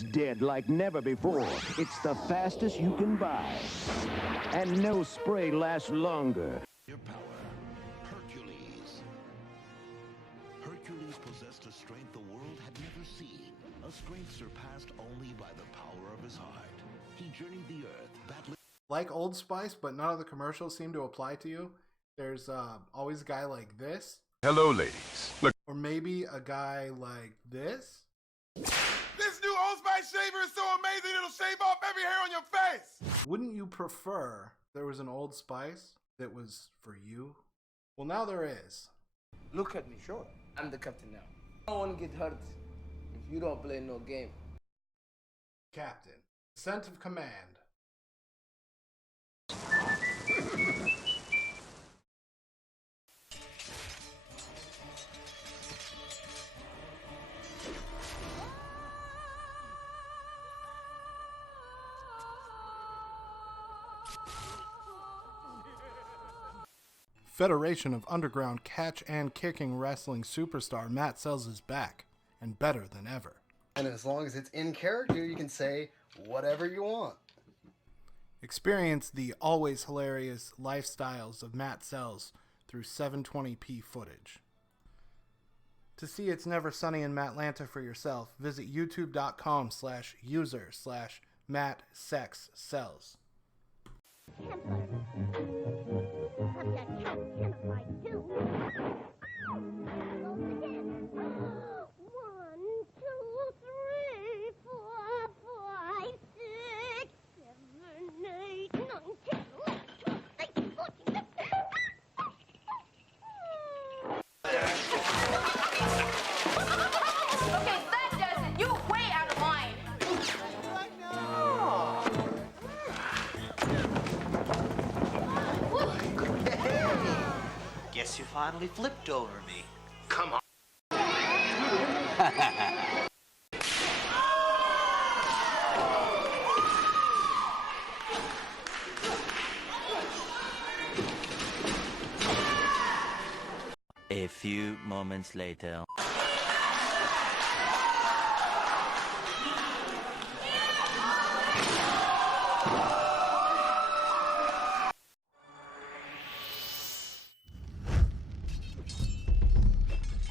It's dead like never before. It's the fastest you can buy. And no spray lasts longer. Your power, Hercules. Hercules possessed a strength the world had never seen. A strength surpassed only by the power of his heart. He journeyed the earth, battling... Like Old Spice, but none of the commercials seem to apply to you. There's always a guy like this. Hello, ladies. Look. Or maybe a guy like this. This new Old Spice shaver is so amazing it'll shave off every hair on your face! Wouldn't you prefer there was an Old Spice that was for you? Well, now there is. Look at me, sure. I'm the captain now. No one get hurt if you don't play no game. Captain. Scent of command. Federation of Underground Catch and Kicking Wrestling superstar Matt Sells is back, and better than ever. And as long as it's in character, you can say whatever you want. Experience the always hilarious lifestyles of Matt Sells through 720p footage. To see It's Never Sunny in Matlanta for yourself, visit youtube.com/user/MattSexSells. Guess you finally flipped over me. Come on. A few moments later.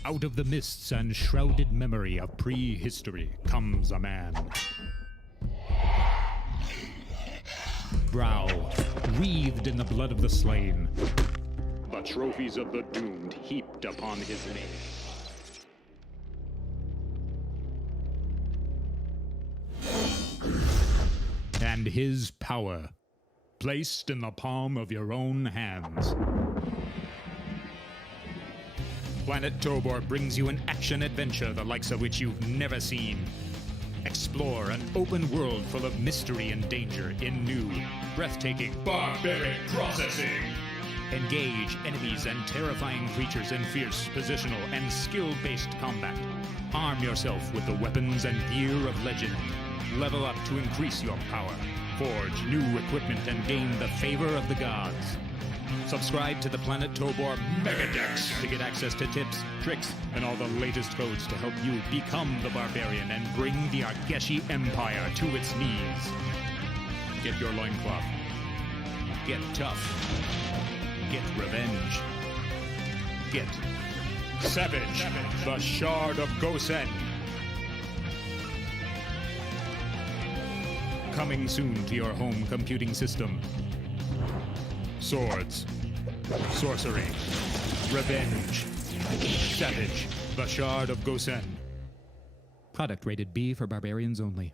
Out of the mists and shrouded memory of prehistory comes a man. Brow wreathed in the blood of the slain. The trophies of the doomed heaped upon his name. And his power placed in the palm of your own hands. Planet Tobor brings you an action-adventure the likes of which you've never seen. Explore an open world full of mystery and danger in new, breathtaking, barbaric processing. Engage enemies and terrifying creatures in fierce, positional, and skill-based combat. Arm yourself with the weapons and gear of legend. Level up to increase your power. Forge new equipment and gain the favor of the gods. Subscribe to the Planet Tobor Megadex to get access to tips, tricks, and all the latest codes to help you become the barbarian and bring the Argeshi Empire to its knees. Get your loincloth. Get tough. Get revenge. Get savage. The Shard of Gosen. Coming soon to your home computing system. Swords, sorcery, revenge, savage, the Shard of Gosen. Product rated B for barbarians only.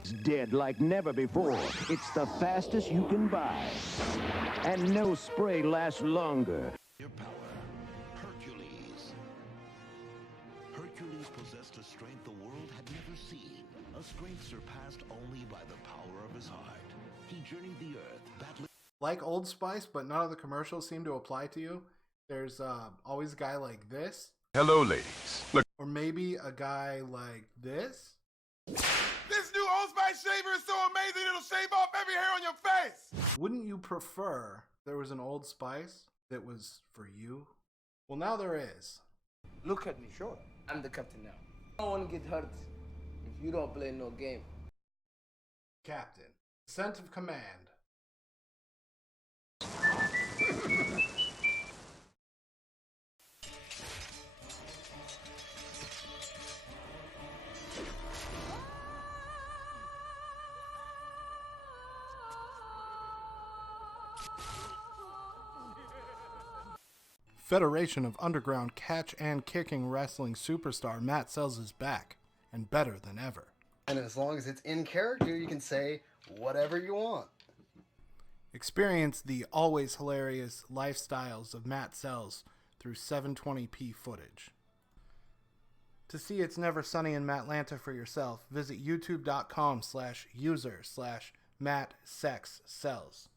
It's dead like never before. It's the fastest you can buy. And no spray lasts longer. Your power, Hercules. Hercules possessed a strength the world had never seen. A strength surpassed only by the power of his heart. He journeyed the earth, battling... Like Old Spice, but none of the commercials seem to apply to you. There's always a guy like this. Hello, ladies. Look. Or maybe a guy like this. This new Old Spice shaver is so amazing it'll shave off every hair on your face! Wouldn't you prefer there was an Old Spice that was for you? Well, now there is. Look at me, sure. I'm the captain now. No one get hurt if you don't play no game. Captain. Ascent of command. Federation of Underground catch and kicking wrestling superstar Matt Sells is back, and better than ever. And as long as it's in character, you can say whatever you want. Experience the always hilarious lifestyles of Matt Sells through 720p footage. To see It's Never Sunny in Matlanta for yourself, visit youtube.com/user/MattSexSells.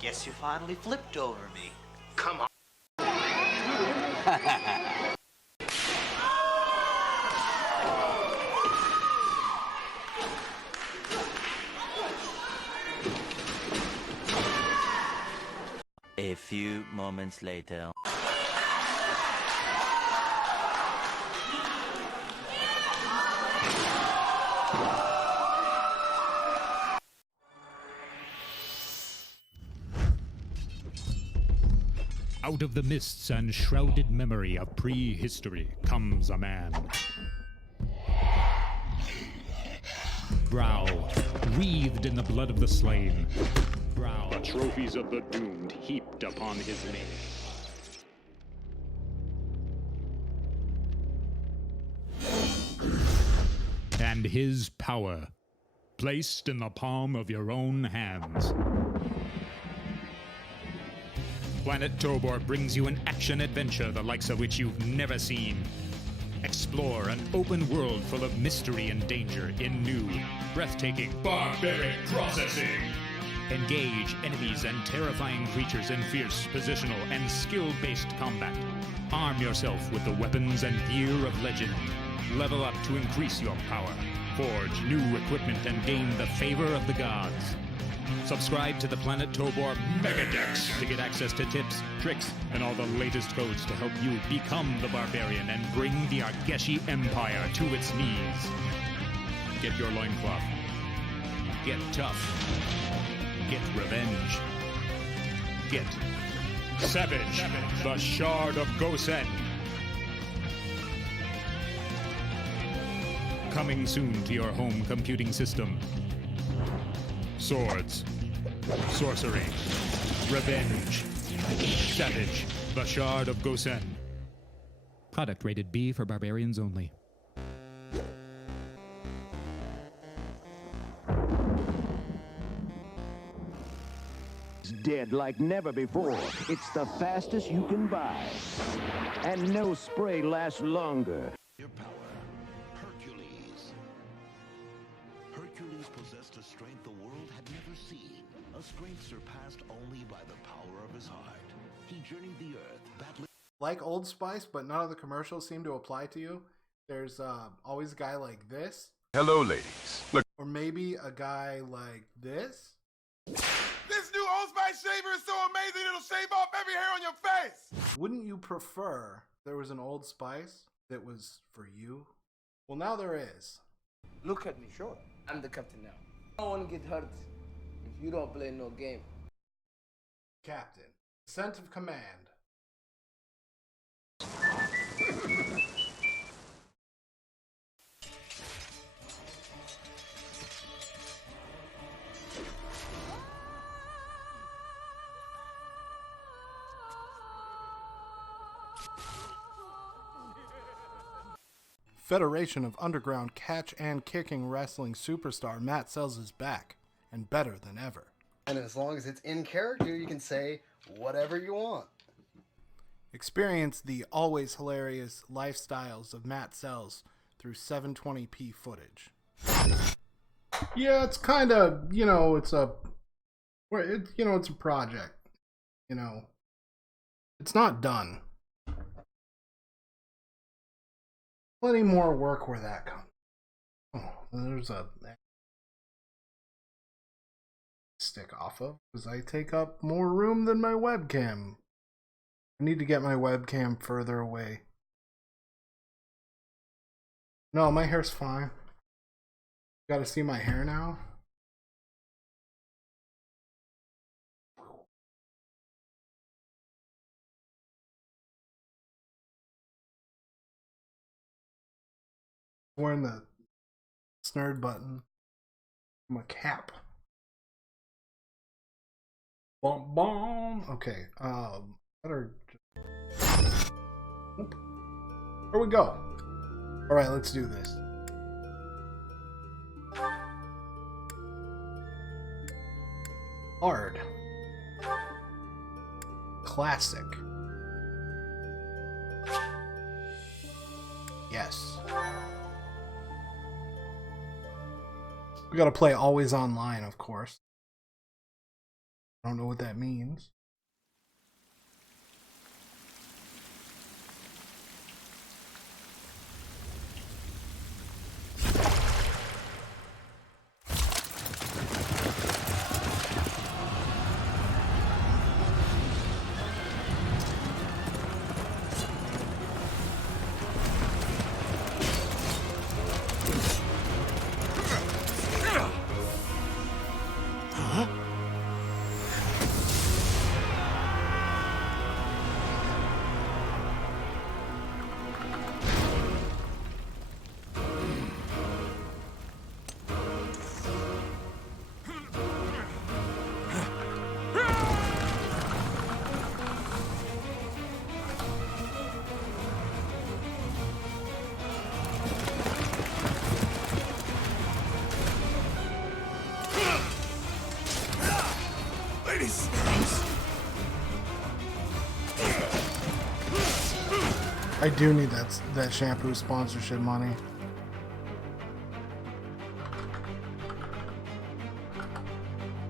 Guess you finally flipped over me. Come on. A few moments later. Out of the mists and shrouded memory of prehistory comes a man. Brow wreathed in the blood of the slain. Brow, the trophies of the doomed heaped upon his name. And his power placed in the palm of your own hands. Planet Tobor brings you an action-adventure the likes of which you've never seen. Explore an open world full of mystery and danger in new, breathtaking, barbaric processing. Engage enemies and terrifying creatures in fierce, positional, and skill-based combat. Arm yourself with the weapons and gear of legend. Level up to increase your power. Forge new equipment and gain the favor of the gods. Subscribe to the Planet Tobor Megadex to get access to tips, tricks, and all the latest codes to help you become the barbarian and bring the Argeshi Empire to its knees. Get your loincloth. Get tough. Get revenge. Get Savage, the Shard of Gosen. Coming soon to your home computing system. Swords, sorcery, revenge, Savage, the Shard of Gosen. Product rated B for barbarians only. It's dead like never before. It's the fastest you can buy. And no spray lasts longer. Your power. Hercules possessed a strength the world had never seen. A strength surpassed only by the power of his heart. He journeyed the earth, battling... Like Old Spice, but none of the commercials seem to apply to you. There's always a guy like this. Hello, ladies. Look. Or maybe a guy like this. This new Old Spice shaver is so amazing it'll shave off every hair on your face! Wouldn't you prefer there was an Old Spice that was for you? Well, now there is. Look at me, sure. I'm the captain now. No one get hurt if you don't play no game. Captain. Ascent of command. Federation of Underground catch and kicking wrestling superstar Matt Sells is back, and better than ever. And as long as it's in character, you can say whatever you want. Experience the always hilarious lifestyles of Matt Sells through 720p footage. Yeah, it's kind of, it's a project. It's not done. Plenty more work where that comes. Oh, there's a stick off of because I take up more room than my webcam. I need to get my webcam further away. No, my hair's fine. Gotta see my hair now. Wearing the snurd button. I'm a cap. Bom bom. Okay. Better. Here we go. All right, let's do this. Hard. Classic. Yes. We gotta play always online, of course. I don't know what that means. I do need that shampoo sponsorship money.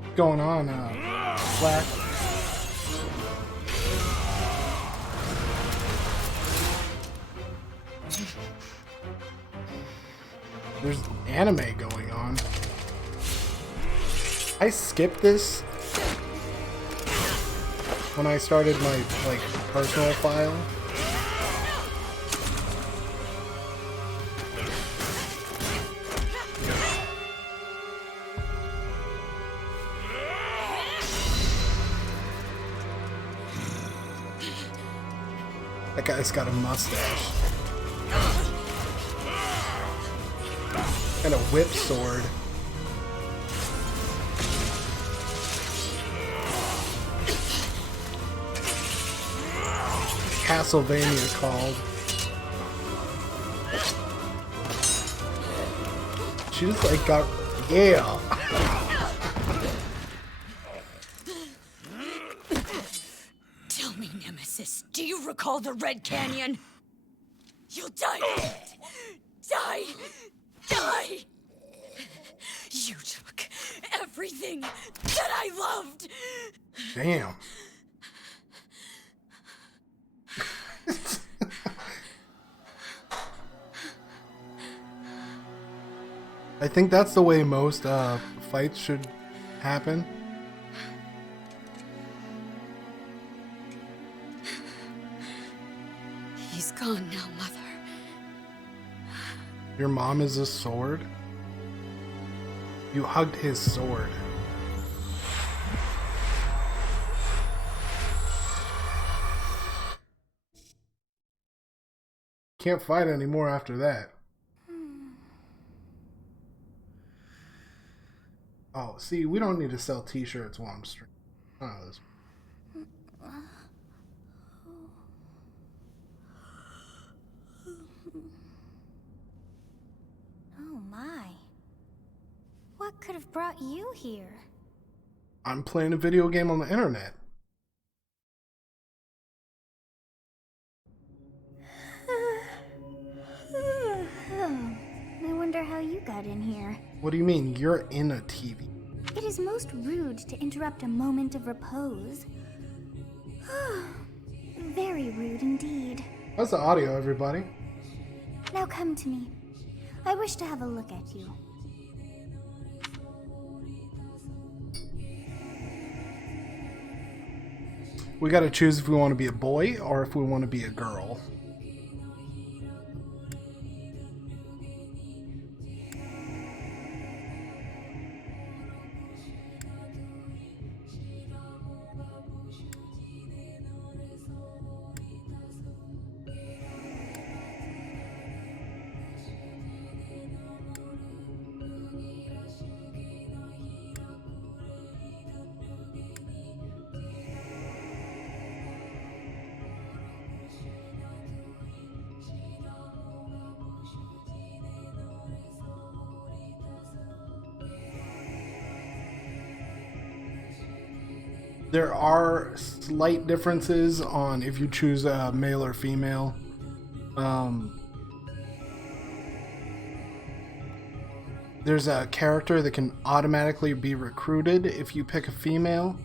What's going on, Black? There's anime going on. I skipped this when I started my personal file. That guy's got a mustache. And a whip sword. Castlevania called. She just got... Yeah! Tell me, Nemesis, do you recall the Red Canyon? You'll die! Die! Die! You took everything that I loved! Damn. I think that's the way most fights should happen. He's gone now, Mother. Your mom is a sword? You hugged his sword. Can't fight anymore after that. Oh, see, we don't need to sell t-shirts while I'm streaming. Oh, this. Oh my. What could have brought you here? I'm playing a video game on the internet. I wonder how you got in here. What do you mean? You're in a TV. It is most rude to interrupt a moment of repose. Very rude indeed. That's the audio, everybody. Now come to me. I wish to have a look at you. We gotta choose if we want to be a boy or if we want to be a girl. There are slight differences on if you choose a male or female. There's a character that can automatically be recruited if you pick a female.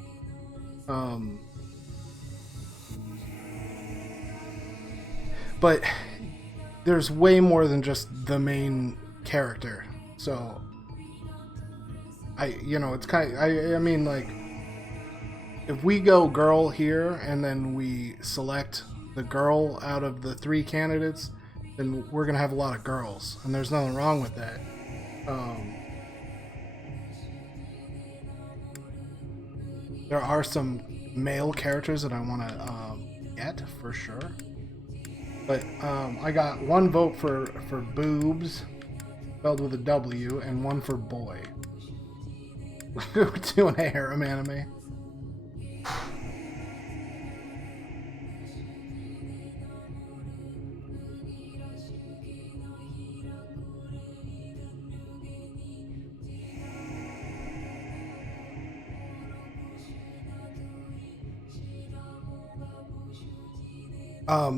But there's way more than just the main character. So it's kind of, I mean, like, if we go girl here and then we select the girl out of the 3 candidates, then we're gonna have a lot of girls, and there's nothing wrong with that. There are some male characters that I want to get for sure, but I got 1 vote for boobs, spelled with a W, and 1 for boy. We're doing a harem anime.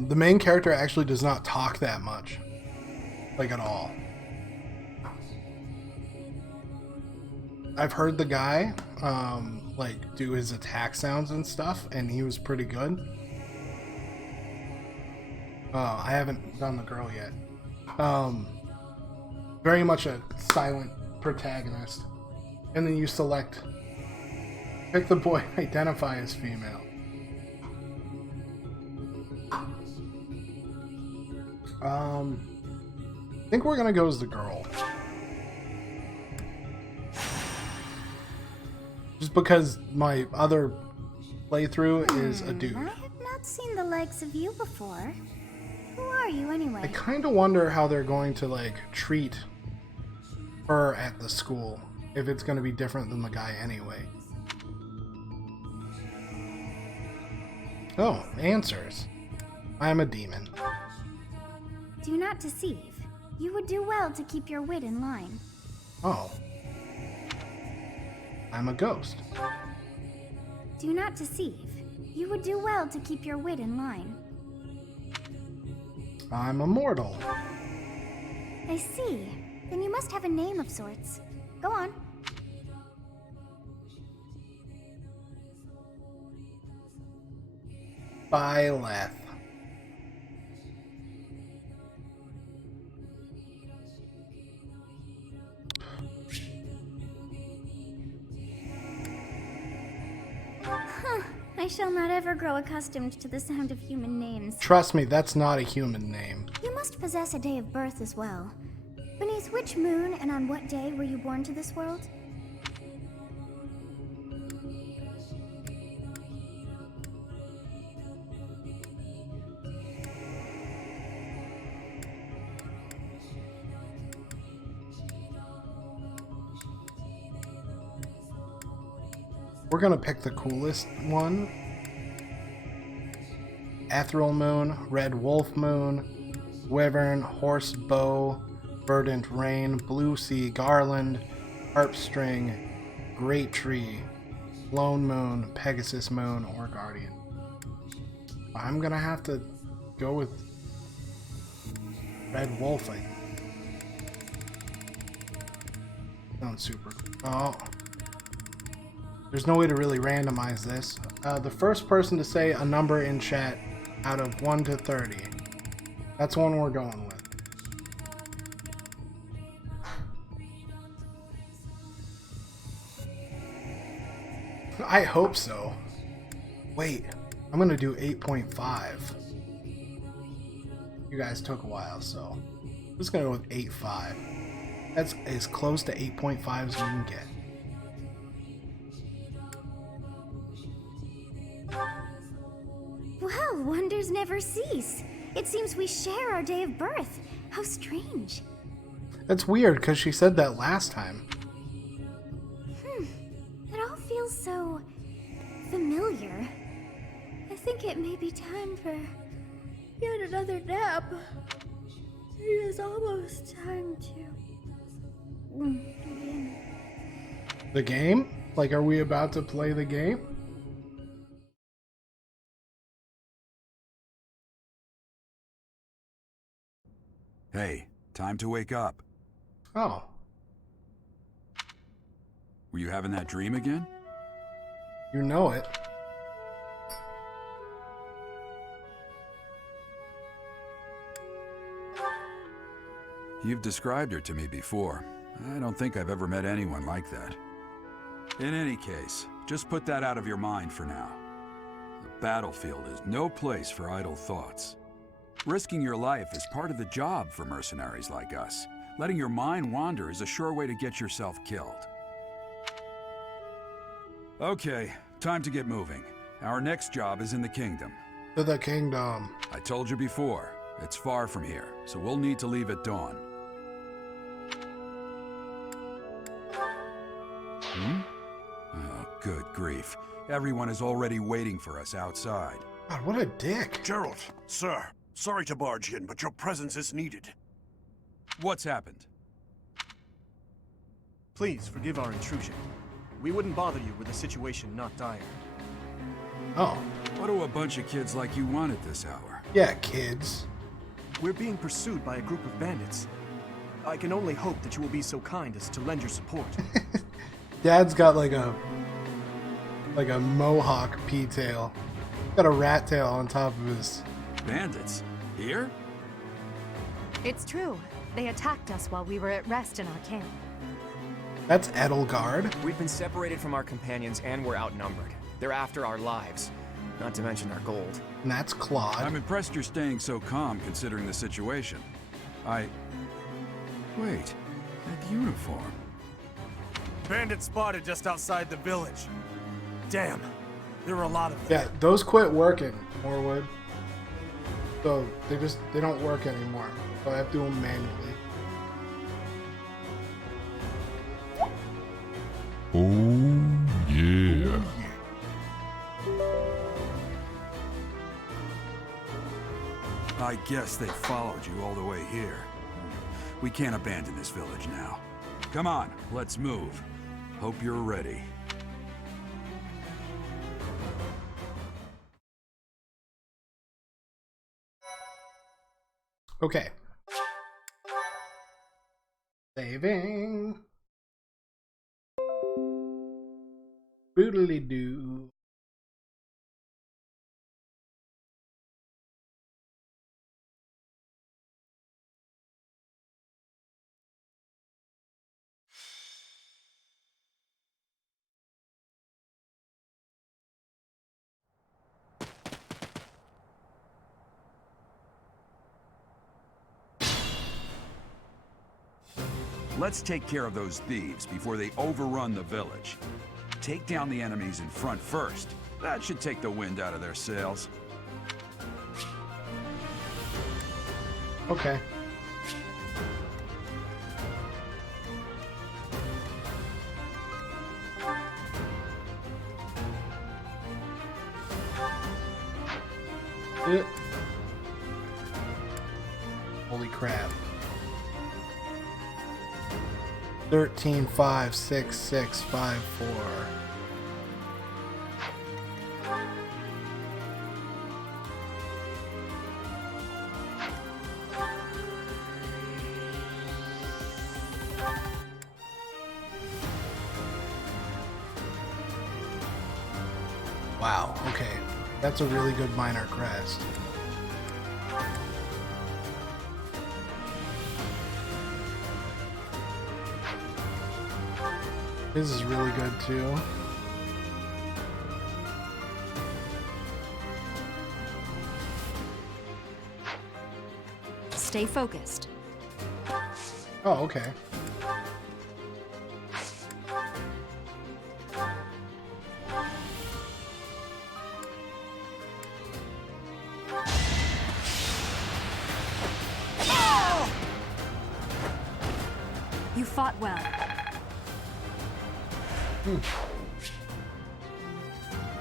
The main character actually does not talk that much, like, at all. I've heard the guy, like, do his attack sounds and stuff, and he was pretty good. I haven't done the girl yet. Very much a silent protagonist. And then you pick the boy, identify as female. I think we're gonna go as the girl. Just because my other playthrough is a dude. I have not seen the likes of you before. Who are you anyway? I kind of wonder how they're going to, like, treat her at the school. If it's going to be different than the guy anyway. Oh, answers. I am a demon. Do not deceive. You would do well to keep your wit in line. Oh. I'm a ghost. Do not deceive. You would do well to keep your wit in line. I'm immortal. I see. Then you must have a name of sorts. Go on. Byleth. I shall not ever grow accustomed to the sound of human names. Trust me, that's not a human name. You must possess a day of birth as well. Beneath which moon and on what day were you born to this world? We're gonna pick the coolest one. Ethereal Moon, Red Wolf Moon, Wyvern, Horse Bow, Verdant Rain, Blue Sea Garland, Harp String, Great Tree, Lone Moon, Pegasus Moon, or Guardian. I'm gonna have to go with Red Wolf, I think. Sounds super cool. Oh. There's no way to really randomize this. The first person to say a number in chat out of 1 to 30. That's one we're going with. I hope so. Wait, I'm gonna do 8.5. You guys took a while, so I'm just gonna go with 8.5. That's as close to 8.5 as we can get. Well, wonders never cease. It seems we share our day of birth. How strange. That's weird, because she said that last time. It all feels so familiar. I think it may be time for yet another nap. It is almost time to begin. The game? Like, are we about to play the game? Hey, time to wake up. Oh. Were you having that dream again? You know it. You've described her to me before. I don't think I've ever met anyone like that. In any case, just put that out of your mind for now. The battlefield is no place for idle thoughts. Risking your life is part of the job for mercenaries like us. Letting your mind wander is a sure way to get yourself killed. Okay, time to get moving. Our next job is in the kingdom. To the kingdom. I told you before, it's far from here, so we'll need to leave at dawn. Oh, good grief. Everyone is already waiting for us outside. God, what a dick. Gerald, sir, sorry to barge in, but your presence is needed. What's happened? Please forgive our intrusion. We wouldn't bother you were the situation not dire. Oh. What do a bunch of kids like you want at this hour? Yeah, kids. We're being pursued by a group of bandits. I can only hope that you will be so kind as to lend your support. Dad's got like a mohawk P-tail. Got a rat tail on top of his... Bandits? Here? It's true. They attacked us while we were at rest in our camp. That's Edelgard. We've been separated from our companions and we're outnumbered. They're after our lives, not to mention our gold. And that's Claude. I'm impressed you're staying so calm considering the situation. Wait, that uniform. Bandits spotted just outside the village. Damn, there were a lot of them. Yeah, those quit working, Morwood. So they don't work anymore. So I have to do them manually. Oh, yeah. I guess they followed you all the way here. We can't abandon this village now. Come on, let's move. Hope you're ready. Okay. Saving. Boodly doo. Let's take care of those thieves before they overrun the village. Take down the enemies in front first. That should take the wind out of their sails. Okay. Holy crap. 13, 5, 6, 6, 5, 4. Wow, okay. That's a really good minor crest. This is really good too. Stay focused. Oh, okay. You fought well.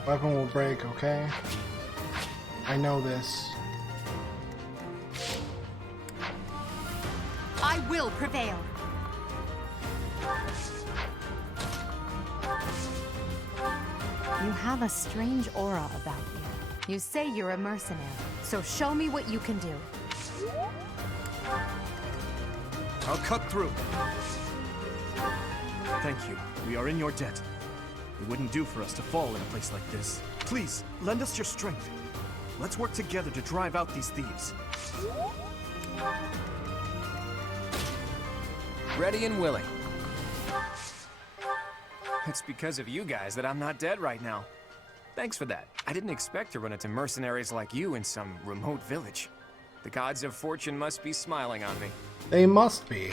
Weapon will break, okay? I know this. I will prevail. You have a strange aura about you. You say you're a mercenary, so show me what you can do. I'll cut through. Thank you. We are in your debt. It wouldn't do for us to fall in a place like this. Please, lend us your strength. Let's work together to drive out these thieves. Ready and willing. It's because of you guys that I'm not dead right now. Thanks for that. I didn't expect to run into mercenaries like you in some remote village. The gods of fortune must be smiling on me. They must be.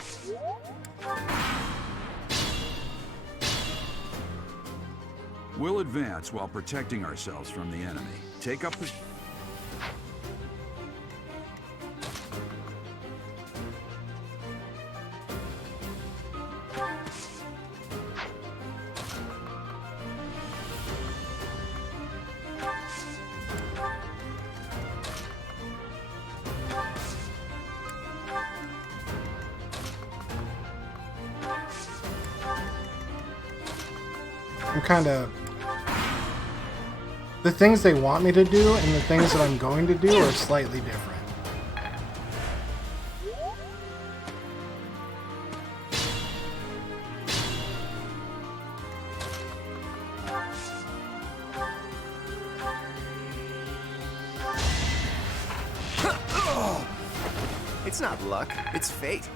We'll advance while protecting ourselves from the enemy. Take up the... I'm kind of... The things they want me to do and the things that I'm going to do are slightly different. It's not luck, it's fate.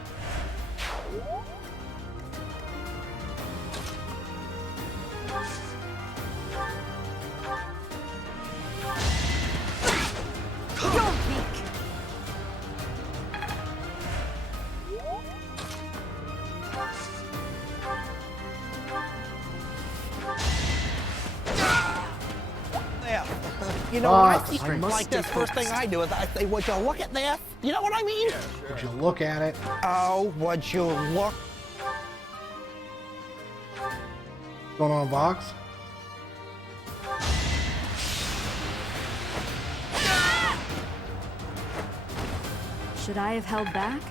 You know, when I see things like this, first thing I do is I say, would you look at this? You know what I mean? Yeah, sure. Would you look at it? Oh, would you look? What's going on, Vox? Should I have held back?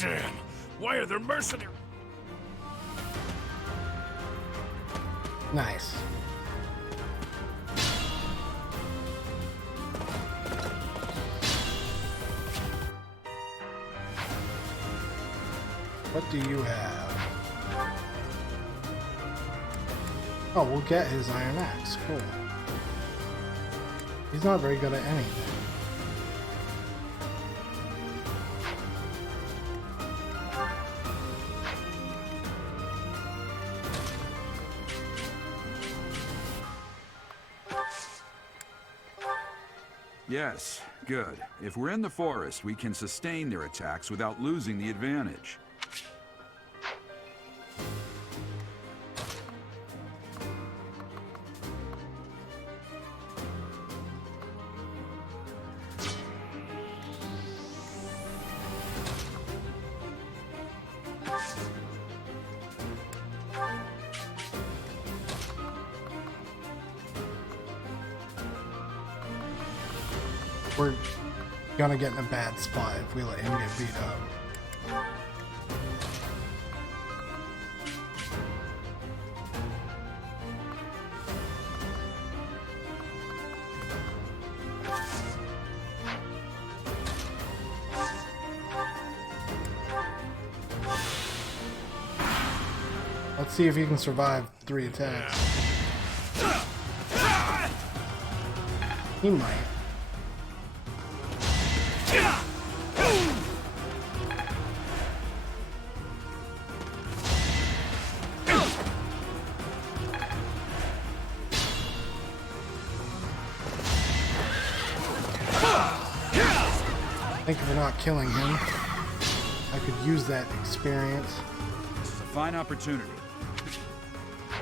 Damn! Why are there mercenaries? Nice. What do you have? Oh, we'll get his Iron Axe. Cool. He's not very good at anything. Yes, good. If we're in the forest, we can sustain their attacks without losing the advantage. We're gonna get in a bad spot if we let him get beat up. Let's see if he can survive 3 attacks. He might. Thank you for not killing him. I could use that experience. This is a fine opportunity.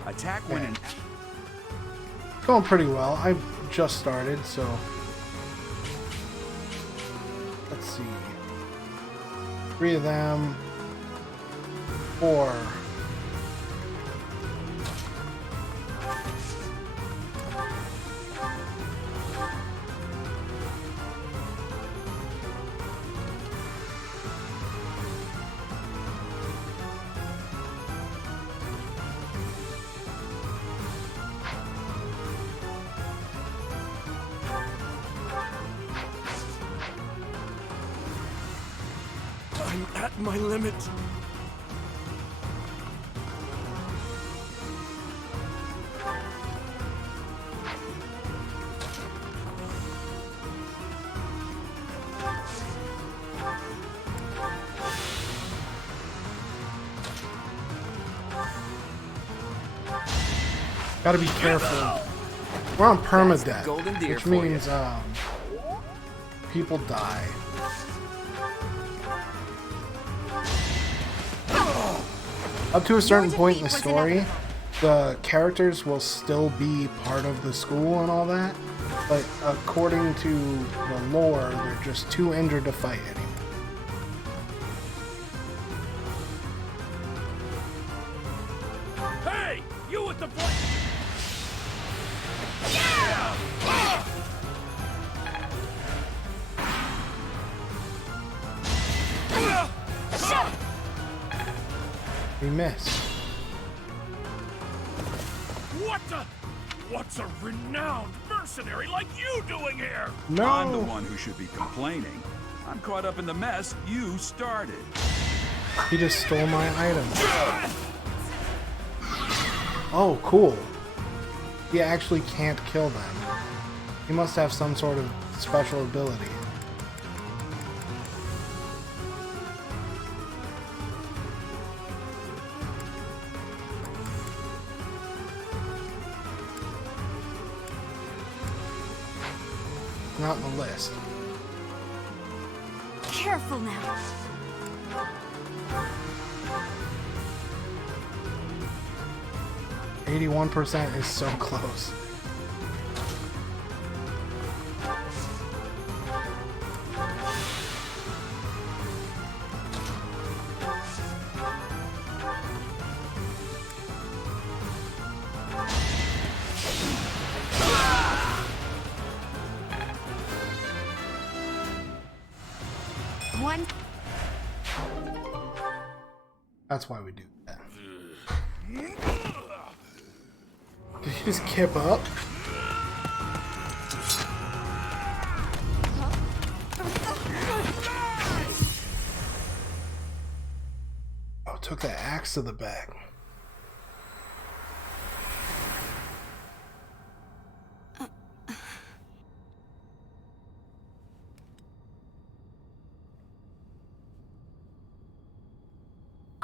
Attack when in... Going pretty well. I just started, so... Let's see. 3 of them. 4. I'm at my limit. Gotta be careful. We're on permadeath, which means people die. Up to a certain point in the story, the characters will still be part of the school and all that, but according to the lore, they're just too injured to fight anymore. Hey, you with the blade! We missed. What's a renowned mercenary like you doing here? No. I'm the one who should be complaining. I'm caught up in the mess you started. He just stole my item. Oh, cool. He actually can't kill them. He must have some sort of special ability. Not in the list. Careful now. %81 is so close. One. That's why we do that. Did you just kip up? Oh, took that axe to the back.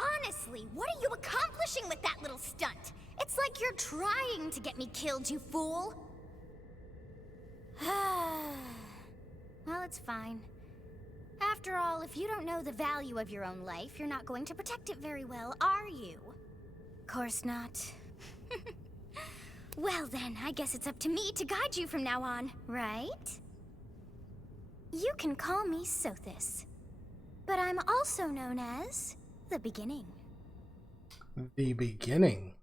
Honestly, what are you accomplishing with that little stunt? It's like you're trying to get me killed, you fool. Well, it's fine. After all, if you don't know the value of your own life, you're not going to protect it very well, are you? Course not. Well then, I guess it's up to me to guide you from now on, right? You can call me Sothis, but I'm also known as the Beginning. The Beginning?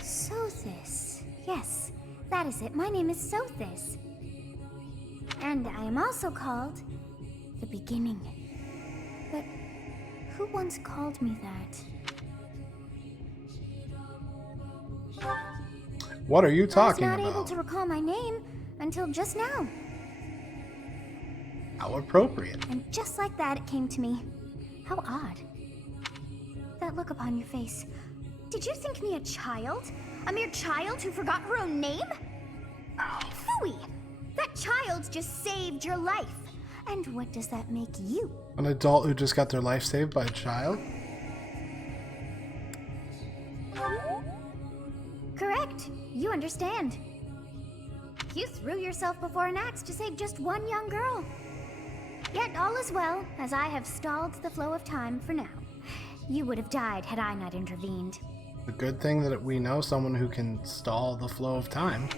Sothis. Yes, that is it. My name is Sothis. And I am also called the Beginning. But who once called me that? What are you talking I was not about? able to recall my name until just now. How appropriate. And just like that, it came to me. How odd. That look upon your face. Did you think me a child? A mere child who forgot her own name? Phooey! That child just saved your life. And what does that make you? An adult who just got their life saved by a child? Correct. You understand. You threw yourself before an axe to save just one young girl. Yet all is well, as I have stalled the flow of time for now. You would have died had I not intervened. The good thing that we know someone who can stall the flow of time.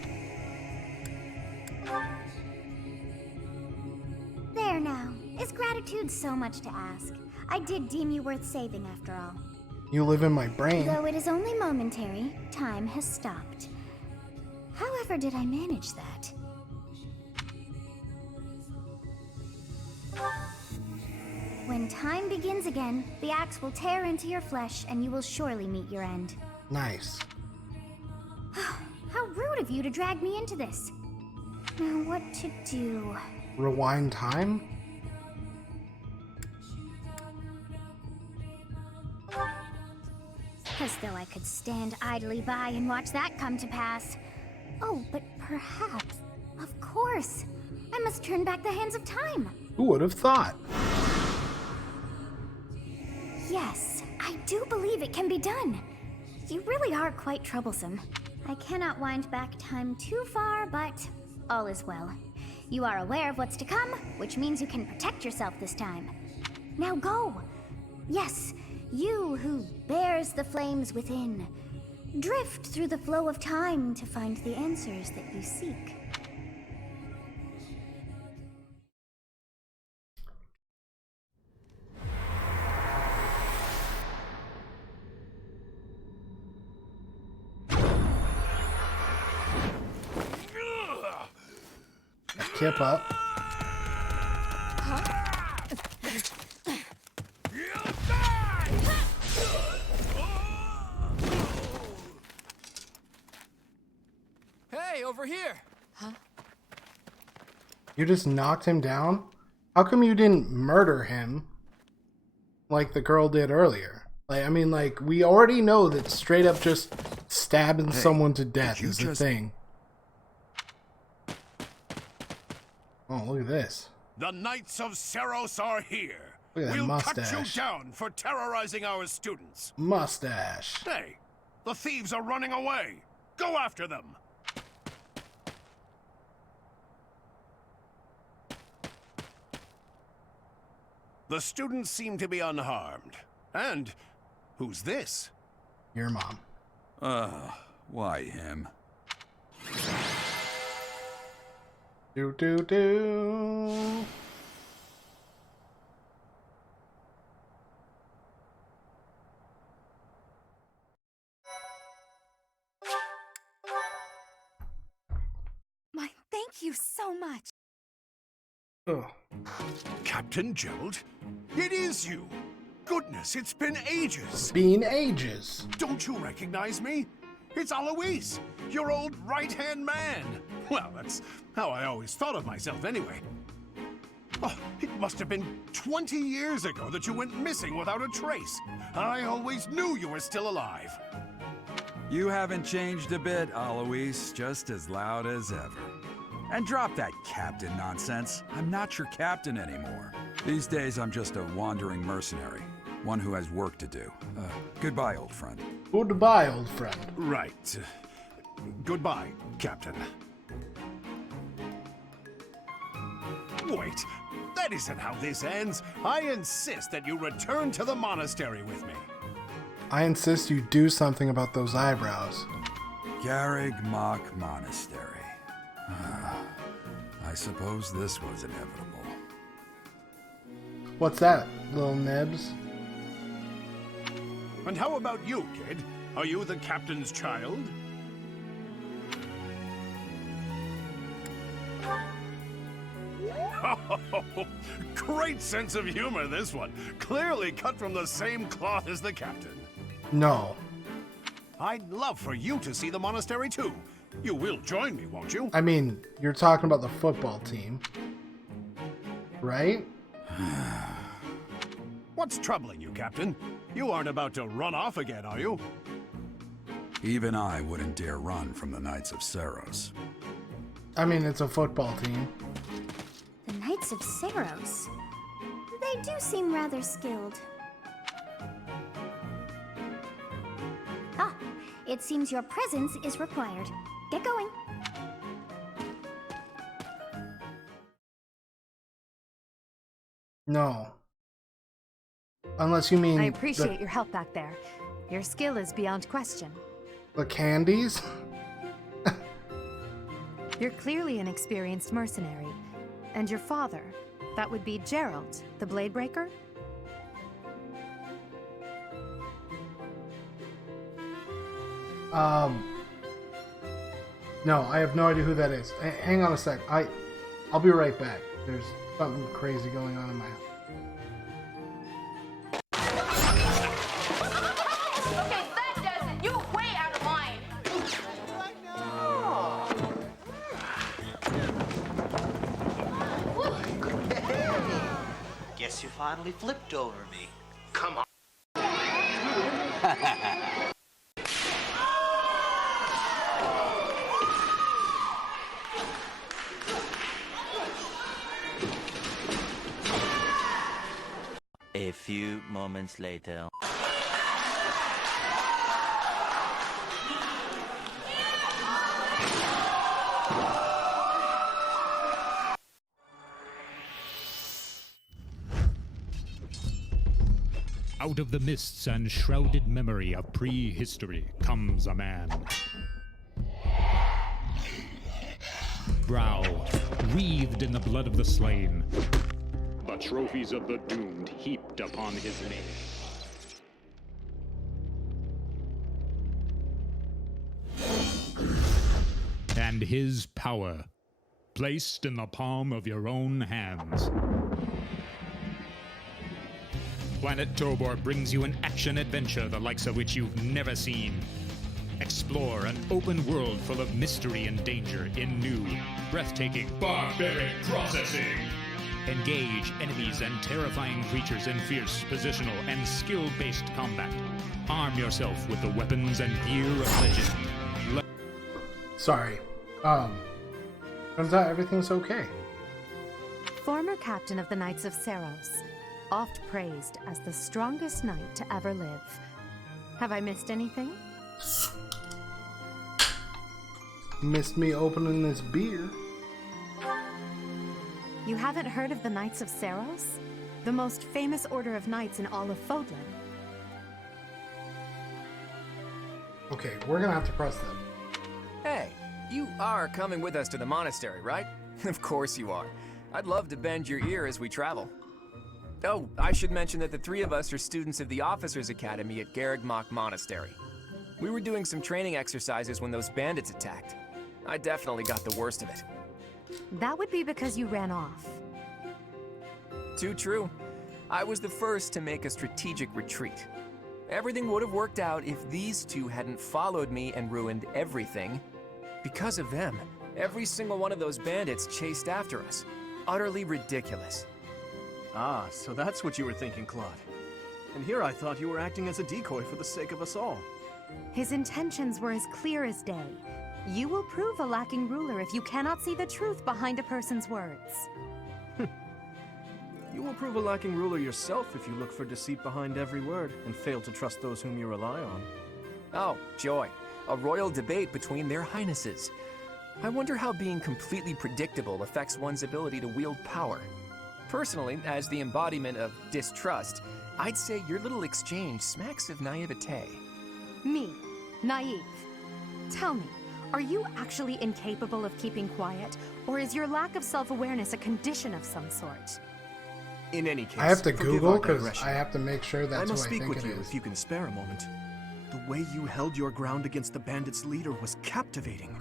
There now. Is gratitude so much to ask? I did deem you worth saving after all. You live in my brain. Though it is only momentary, time has stopped. However did I manage that? When time begins again, the axe will tear into your flesh and you will surely meet your end. Nice. How rude of you to drag me into this. Now what to do? Rewind time? As though I could stand idly by and watch that come to pass. Oh, but perhaps, of course, I must turn back the hands of time. Who would have thought? Yes, I do believe it can be done. You really are quite troublesome. I cannot wind back time too far, but all is well. You are aware of what's to come, which means you can protect yourself this time. Now go. Yes, you who bears the flames within. Drift through the flow of time to find the answers that you seek. Kip up. Hey, over here! Huh? You just knocked him down? How come you didn't murder him like the girl did earlier? Like, I mean, like, we already know that straight up just stabbing someone to death is the thing. Oh, look at this. The Knights of Seros are here. Look at that We'll mustache. cut you down for terrorizing our students. Mustache. Hey, the thieves are running away. Go after them. The students seem to be unharmed. And who's this? Your mom. Why him? Do do do. My, thank you so much. Ugh. Captain Gerald? It is you. Goodness, it's been ages. Been ages. Don't you recognize me? It's Alois, your old right-hand man. Well, that's how I always thought of myself anyway. Oh, it must have been 20 years ago that you went missing without a trace. I always knew you were still alive. You haven't changed a bit, Alois, just as loud as ever. And drop that captain nonsense. I'm not your captain anymore. These days, I'm just a wandering mercenary. One who has work to do. Goodbye, old friend. Goodbye, old friend. Right. Goodbye, Captain. Wait, that isn't how this ends. I insist that you return to the monastery with me. I insist you do something about those eyebrows. Garrig Mach Monastery. I suppose this was inevitable. What's that, little Nebs? And how about you, kid? Are you the captain's child? Oh, great sense of humor, this one. Clearly cut from the same cloth as the captain. No. I'd love for you to see the monastery, too. You will join me, won't you? I mean, you're talking about the football team. Right? What's troubling you, Captain? You aren't about to run off again, are you? Even I wouldn't dare run from the Knights of Saros. I mean, it's a football team. The Knights of Saros. They do seem rather skilled. Ah, it seems your presence is required. Get going. No. Unless you mean I appreciate your help back there. Your skill is beyond question. the candies? You're clearly an experienced mercenary. And your father, that would be Gerald, the Blade Breaker? No, I have no idea who that is. Hang on a sec. I'll be right back. There's something crazy going on in my house. Okay, that does it. You're way out of line. Guess you finally flipped over me. Come on. A few moments later. Out of the mists and shrouded memory of prehistory comes a man. Brow wreathed in the blood of the slain. The trophies of the doomed heaped upon his name. And his power, placed in the palm of your own hands. Planet Tobor brings you an action-adventure the likes of which you've never seen. Explore an open world full of mystery and danger in new, breathtaking, barbaric processing. Engage enemies and terrifying creatures in fierce, positional, and skill-based combat. Arm yourself with the weapons and gear of legend. Sorry. Turns out everything's okay. Former captain of the Knights of Saros, oft praised as the strongest knight to ever live. Have I missed anything? Missed me opening this beer. You haven't heard of the Knights of Saros? The most famous order of knights in all of Fodlan. Okay, we're gonna have to press them. Hey, you are coming with us to the monastery, right? Of course you are. I'd love to bend your ear as we travel. Oh, I should mention that the three of us are students of the Officers Academy at Garrigmach Monastery. We were doing some training exercises when those bandits attacked. I definitely got the worst of it. That would be because you ran off. Too true. I was the first to make a strategic retreat. Everything would have worked out if these two hadn't followed me and ruined everything. Because of them, every single one of those bandits chased after us. Utterly ridiculous. Ah, so that's what you were thinking, Claude. And here I thought you were acting as a decoy for the sake of us all. His intentions were as clear as day. You will prove a lacking ruler if you cannot see the truth behind a person's words. You will prove a lacking ruler yourself if you look for deceit behind every word and fail to trust those whom you rely on. Oh, joy. A royal debate between their highnesses. I wonder how being completely predictable affects one's ability to wield power. Personally, as the embodiment of distrust, I'd say your little exchange smacks of naivete. Me, naive. Tell me, are you actually incapable of keeping quiet, or is your lack of self-awareness a condition of some sort? In any case, I have to forgive Google our because digression. I have to make sure that's I must who I speak think with it you is. if you can spare a moment. The way you held your ground against the bandits' leader was captivating.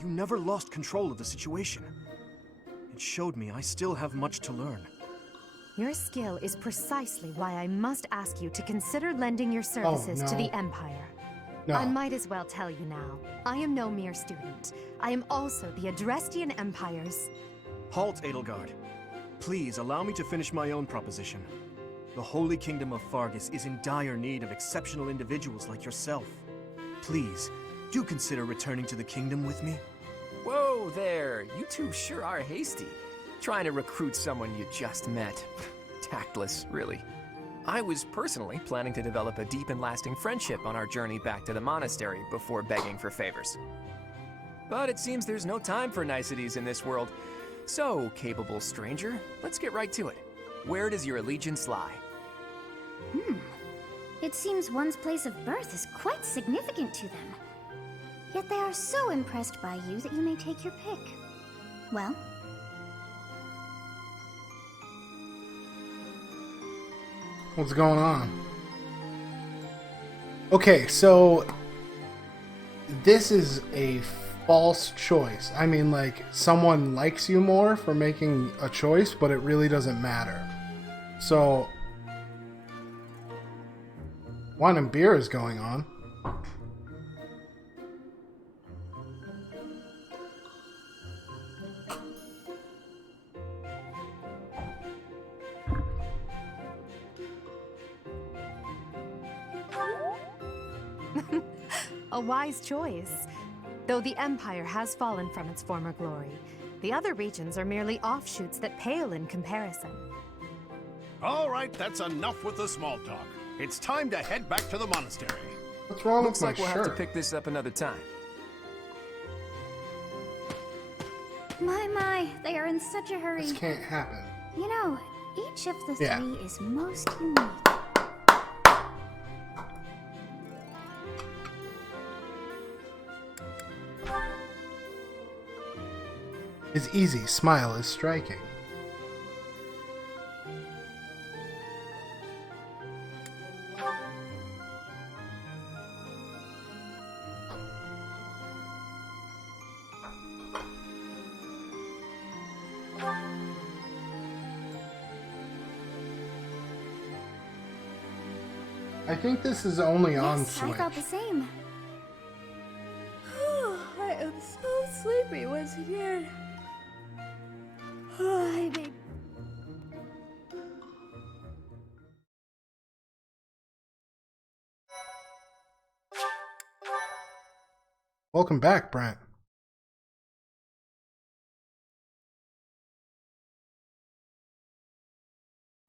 You never lost control of the situation. It showed me I still have much to learn. Your skill is precisely why I must ask you to consider lending your services to the Empire. No. I might as well tell you now. I am no mere student. I am also the Adrestian Empire's... Halt, Edelgard. Please allow me to finish my own proposition. The Holy Kingdom of Fargus is in dire need of exceptional individuals like yourself. Please, do consider returning to the kingdom with me. Whoa there, you two sure are hasty. Trying to recruit someone you just met. Tactless, really. I was personally planning to develop a deep and lasting friendship on our journey back to the monastery before begging for favors. But it seems there's no time for niceties in this world. So, capable stranger, let's get right to it. Where does your allegiance lie? It seems one's place of birth is quite significant to them. Yet they are so impressed by you that you may take your pick. Well? What's going on? Okay, so this is a false choice. I mean, like, someone likes you more for making a choice, but it really doesn't matter. So, wine and beer is going on. A wise choice. Though the Empire has fallen from its former glory, the other regions are merely offshoots that pale in comparison. All right, that's enough with the small talk. It's time to head back to the monastery. What's wrong Looks with my like we'll shirt? have to pick this up another time. My, they are in such a hurry. This can't happen. You know, each of the Yeah. three is most unique. His easy smile is striking. I think this is only on Yes, Switch. I thought the same. I am so sleepy once again. I mean, Welcome back, Brent.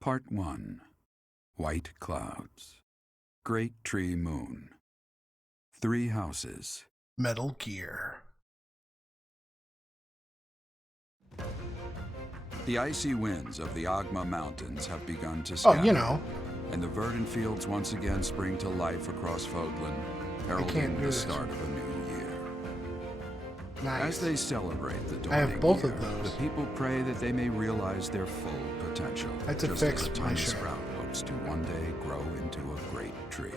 Part 1. White Clouds. Great Tree Moon. 3 houses. Metal Gear. The icy winds of the Agma Mountains have begun to scatter. Oh, you know. And the verdant fields once again spring to life across Fodlan, heralding the start of a new year. Nice. As they celebrate the dawning I have both year, of those. the people pray that they may realize their full potential. I had to just fix as a my tiny shirt. sprout hopes to one day grow into a great tree.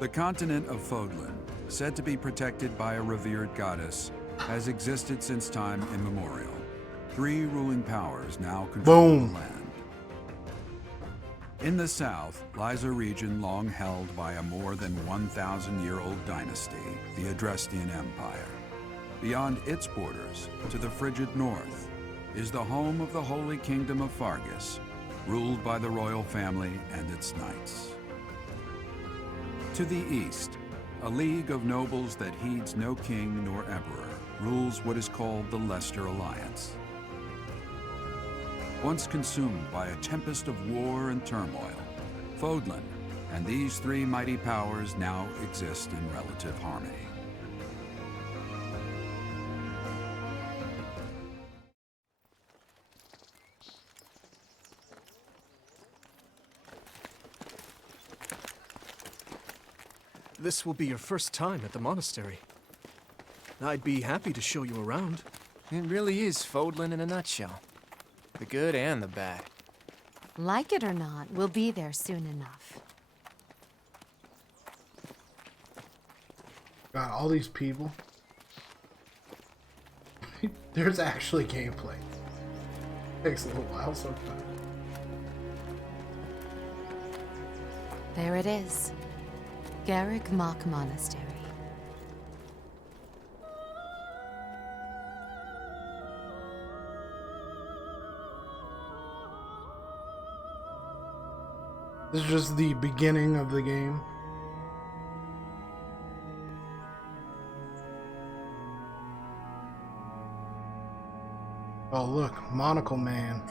The continent of Fodlan, said to be protected by a revered goddess, has existed since time immemorial. 3 ruling powers now control the land. In the south lies a region long held by a more than 1,000-year-old dynasty, the Adrestian Empire. Beyond its borders, to the frigid north, is the home of the Holy Kingdom of Fargus, ruled by the royal family and its knights. To the east, a league of nobles that heeds no king nor emperor rules what is called the Leicester Alliance. Once consumed by a tempest of war and turmoil, Fodlan and these 3 mighty powers now exist in relative harmony. This will be your first time at the monastery. I'd be happy to show you around. It really is Fodlan in a nutshell. The good and the bad. Like it or not, we'll be there soon enough. God, all these people. There's actually gameplay. Takes a little while sometimes. There it is. Garrick Mock Monastery. This is just the beginning of the game. Oh look, Monocle Man.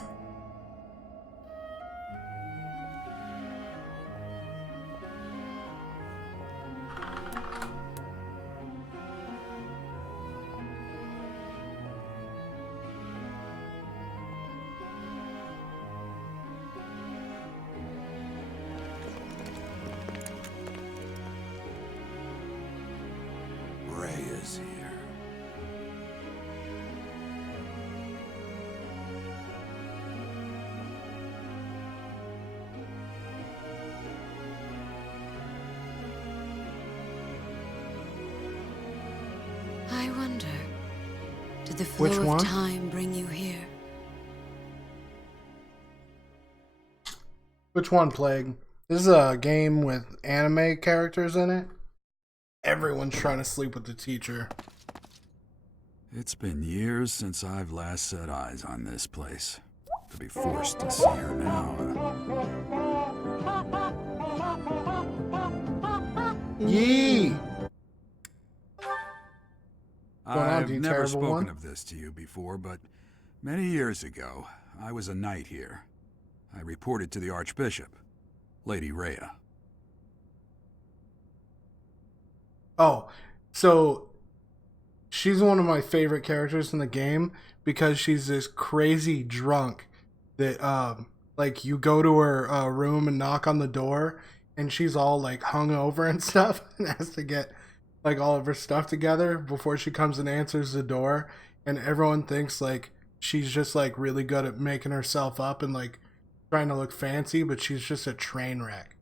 Ray is here. I wonder, did the flow Which of one? time bring you here? Which one, Plague? This is a game with anime characters in it. Everyone's trying to sleep with the teacher. It's been years since I've last set eyes on this place. To be forced to see her now. Yee! I've never spoken of this to you before, but many years ago, I was a knight here. I reported to the Archbishop, Lady Rhea. Oh, so she's one of my favorite characters in the game because she's this crazy drunk that, like, you go to her room and knock on the door, and she's all, like, hungover and stuff, and has to get, like, all of her stuff together before she comes and answers the door, and everyone thinks, like, she's just, like, really good at making herself up and, like, trying to look fancy, but she's just a train wreck.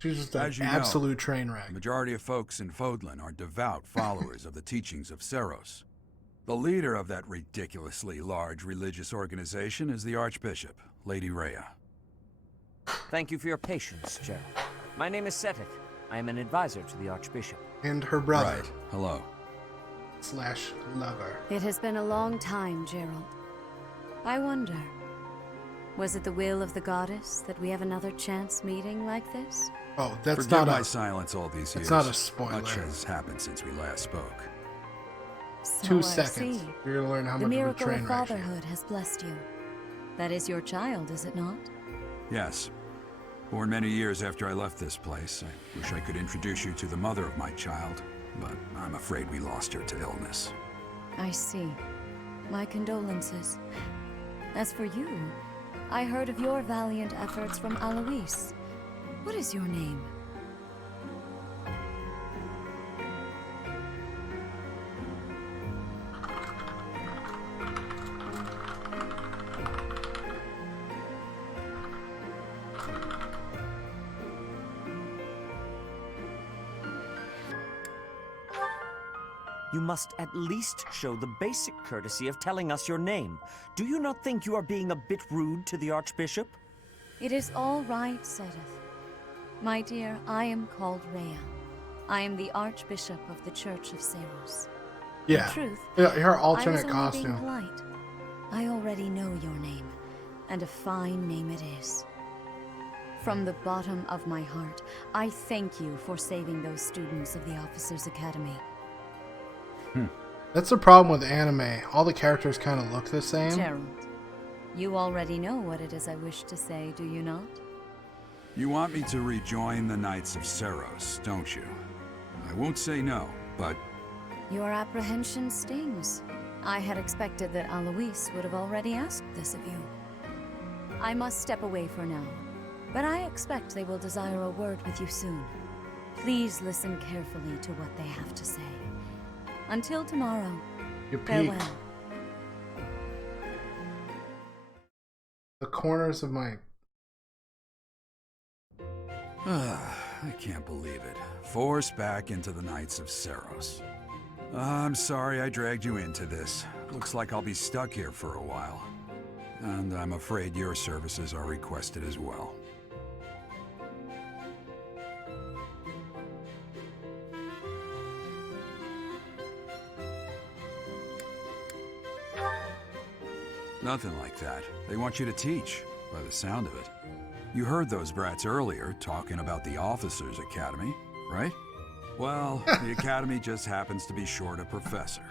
She's just an absolute train wreck. The majority of folks in Fodlan are devout followers of the teachings of Seros. The leader of that ridiculously large religious organization is the Archbishop, Lady Rhea. Thank you for your patience, Gerald. My name is Seteth. I am an advisor to the Archbishop. And her brother. Right. Hello. / lover. It has been a long time, Gerald. I wonder, was it the will of the goddess that we have another chance meeting like this? Oh, that's Forgive not my a silence all these years. It's not a spoiler. Much has happened since we last spoke. So 2 I seconds. see. You're gonna learn how The much of a miracle train of wreck she is. fatherhood has blessed you. That is your child, is it not? Yes. Born many years after I left this place. I wish I could introduce you to the mother of my child, but I'm afraid we lost her to illness. I see. My condolences. As for you, I heard of your valiant efforts from Alois. What is your name? You must at least show the basic courtesy of telling us your name. Do you not think you are being a bit rude to the Archbishop? It is all right, Seteth. My dear, I am called Rhea. I am the Archbishop of the Church of Seros. Yeah. In truth, Yeah, her alternate I was only being costume. polite. I already know your name, and a fine name it is. From the bottom of my heart, I thank you for saving those students of the Officers' Academy. That's the problem with anime. All the characters kind of look the same. Gerald, you already know what it is I wish to say, do you not? You want me to rejoin the Knights of Seros, don't you? I won't say no, but Your apprehension stings. I had expected that Alois would have already asked this of you. I must step away for now, but I expect they will desire a word with you soon. Please listen carefully to what they have to say. Until tomorrow, You peek. farewell. The corners of my... I can't believe it. Forced back into the Knights of Seros. I'm sorry I dragged you into this. Looks like I'll be stuck here for a while. And I'm afraid your services are requested as well. Nothing like that. They want you to teach, by the sound of it. You heard those brats earlier talking about the Officers' Academy, right? Well, the Academy just happens to be short a professor.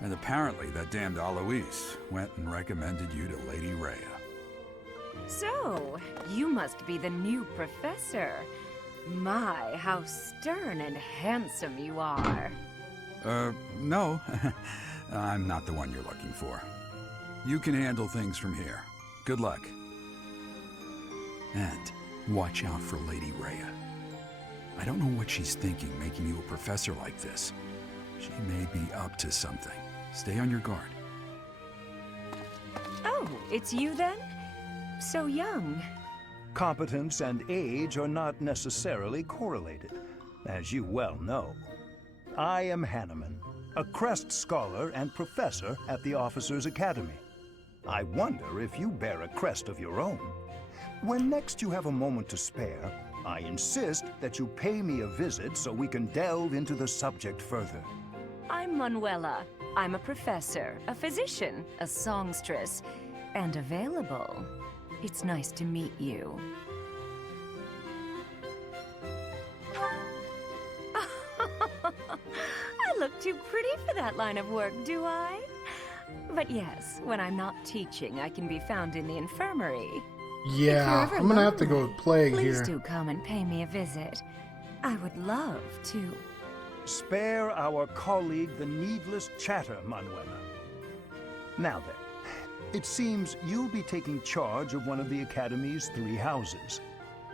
And apparently that damned Alois went and recommended you to Lady Rhea. So, you must be the new professor. My, how stern and handsome you are. No. I'm not the one you're looking for. You can handle things from here. Good luck. And watch out for Lady Rhea. I don't know what she's thinking making you a professor like this. She may be up to something. Stay on your guard. Oh, it's you then? So young. Competence and age are not necessarily correlated, as you well know. I am Hanneman, a Crest Scholar and Professor at the Officers' Academy. I wonder if you bear a crest of your own. When next you have a moment to spare, I insist that you pay me a visit so we can delve into the subject further. I'm Manuela. I'm a professor, a physician, a songstress, and available. It's nice to meet you. I look too pretty for that line of work, do I? But yes, when I'm not teaching, I can be found in the infirmary. Yeah, I'm gonna have to go with Plague Please here. do come and pay me a visit. I would love to. Spare our colleague the needless chatter, Manuela. Now then, it seems you'll be taking charge of one of the Academy's 3 houses.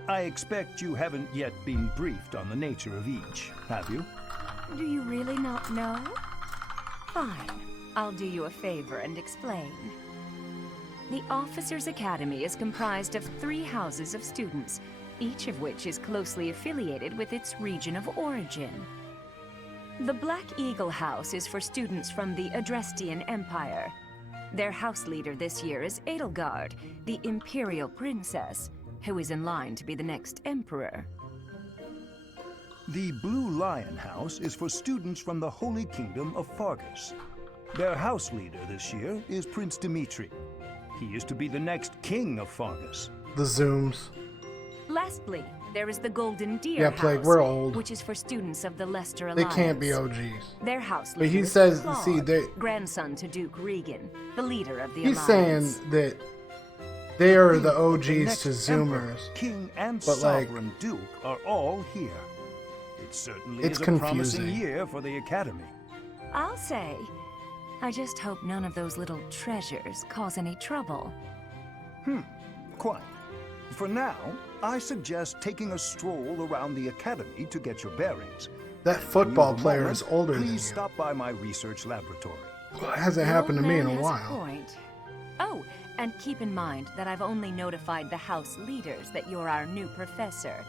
I expect you haven't yet been briefed on the nature of each, have you? Do you really not know? Fine. I'll do you a favor and explain. The Officers' Academy is comprised of 3 houses of students, each of which is closely affiliated with its region of origin. The Black Eagle House is for students from the Adrestian Empire. Their house leader this year is Edelgard, the Imperial Princess, who is in line to be the next Emperor. The Blue Lion House is for students from the Holy Kingdom of Fargus. Their house leader this year is Prince Dimitri. He is to be the next king of Fargus. The Zooms. Lastly, there is the Golden Deer Yeah, House, Plague, we're old. which is for students of the Leicester They Alliance. can't be OGs. Their house But he leader is says, Claude, see, grandson to Duke Regan, the leader of the he's Alliance. saying that they are the The OGs next to Emperor, Zoomers. King and But, like, Sovereign Duke are all here. It certainly It's is a promising confusing. year for the Academy. I'll say. I just hope none of those little treasures cause any trouble. Quite. For now, I suggest taking a stroll around the Academy to get your bearings. That When you football have a player moment, is older than Please you. stop by my research laboratory. Well, it hasn't The happened old to me in man a has while. point. Oh, and keep in mind that I've only notified the house leaders that you're our new professor.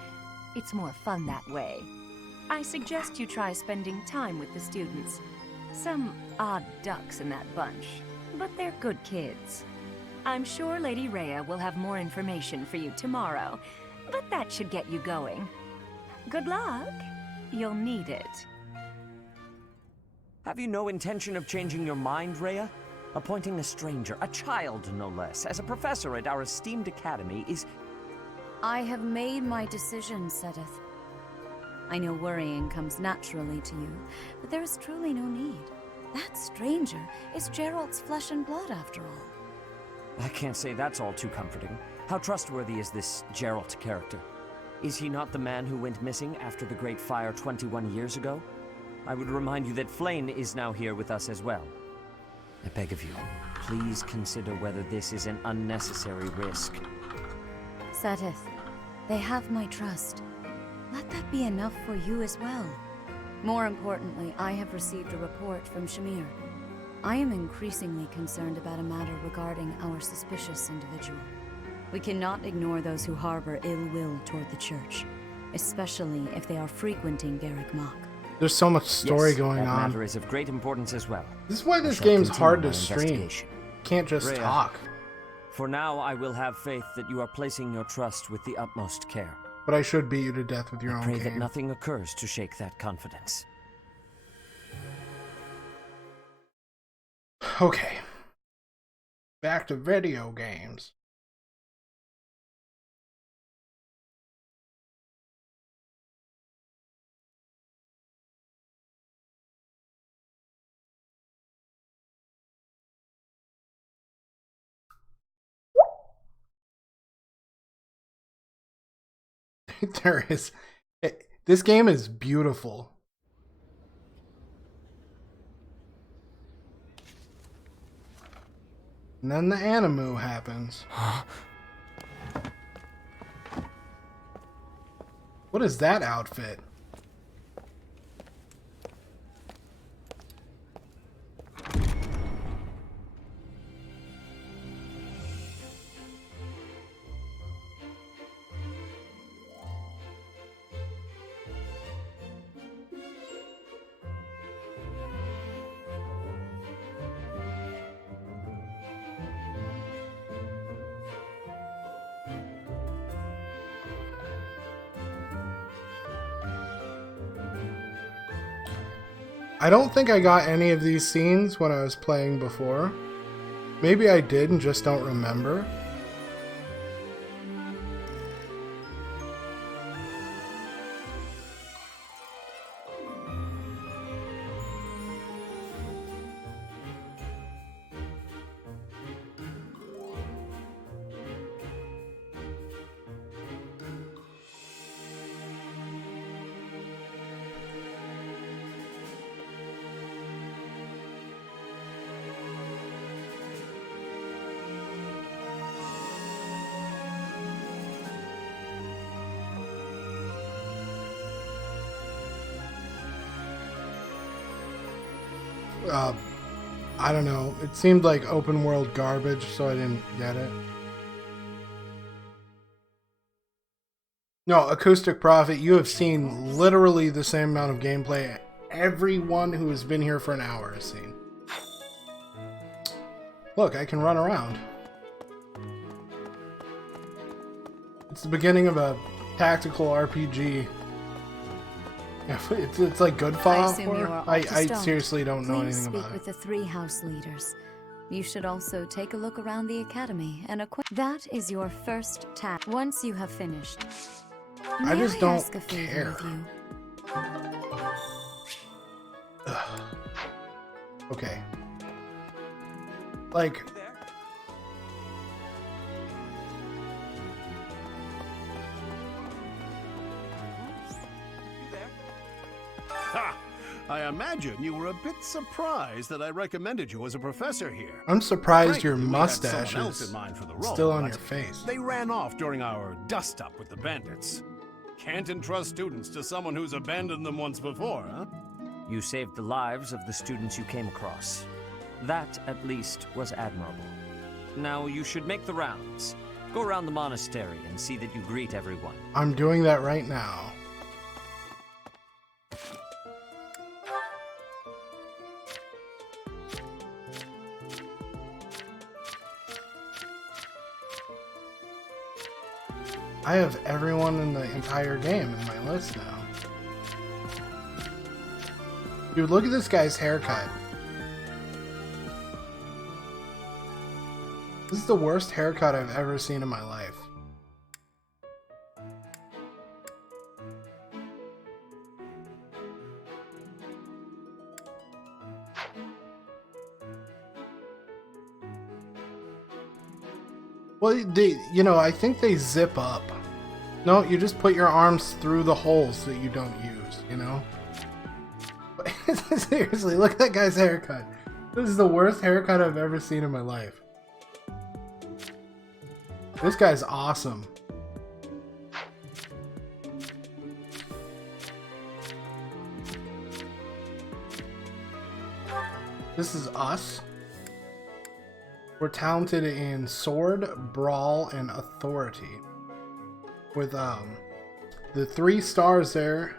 It's more fun that way. I suggest you try spending time with the students. Some odd ducks in that bunch, but they're good kids. I'm sure Lady Rhea will have more information for you tomorrow, but that should get you going. Good luck. You'll need it. Have you no intention of changing your mind, Rhea? Appointing a stranger, a child no less, as a professor at our esteemed academy is... I have made my decision, Sedith. I know worrying comes naturally to you, but there is truly no need. That stranger is Gerald's flesh and blood, after all. I can't say that's all too comforting. How trustworthy is this Gerald character? Is he not the man who went missing after the Great Fire 21 years ago? I would remind you that Flayn is now here with us as well. I beg of you, please consider whether this is an unnecessary risk. Sedith, they have my trust. Let that be enough for you as well. More importantly, I have received a report from Shamir. I am increasingly concerned about a matter regarding our suspicious individual. We cannot ignore those who harbor ill will toward the Church, especially if they are frequenting Garrick Mach. There's so much story Yes, going that on. matter is of great importance as well. This is why I this shall game's continue hard my to stream. investigation. Can't just Rhea, talk. For now, I will have faith that you are placing your trust with the utmost care. But I should beat you to death with your I own pray game. that nothing occurs to shake that confidence. Okay. Back to video games. There is. This game is beautiful. And then the animu happens. What is that outfit? I don't think I got any of these scenes when I was playing before. Maybe I did and just don't remember. I don't know. It seemed like open world garbage, so I didn't get it. No, Acoustic Prophet, you have seen literally the same amount of gameplay everyone who has been here for an hour has seen. Look, I can run around. It's the beginning of a tactical RPG. It's like good Fallout 4. I seriously don't know anything about it. Speak with the 3 house leaders. You should also take a look around the academy and that is your first task. Once you have finished, I just don't ask a favor care. of you? Ugh. Okay. Like, Ha! I imagine you were a bit surprised that I recommended you as a professor here. I'm surprised your Frankly, we had mustache someone else is in mind for the role, still on but your face. They ran off during our dust-up with the bandits. Can't entrust students to someone who's abandoned them once before, huh? You saved the lives of the students you came across. That, at least, was admirable. Now you should make the rounds. Go around the monastery and see that you greet everyone. I'm doing that right now. I have everyone in the entire game in my list now. Dude, look at this guy's haircut. This is the worst haircut I've ever seen in my life. Well, you know, I think they zip up. No, you just put your arms through the holes that you don't use, you know? Seriously, look at that guy's haircut. This is the worst haircut I've ever seen in my life. This guy's awesome. This is us. We're talented in sword, brawl, and authority. With the 3 stars there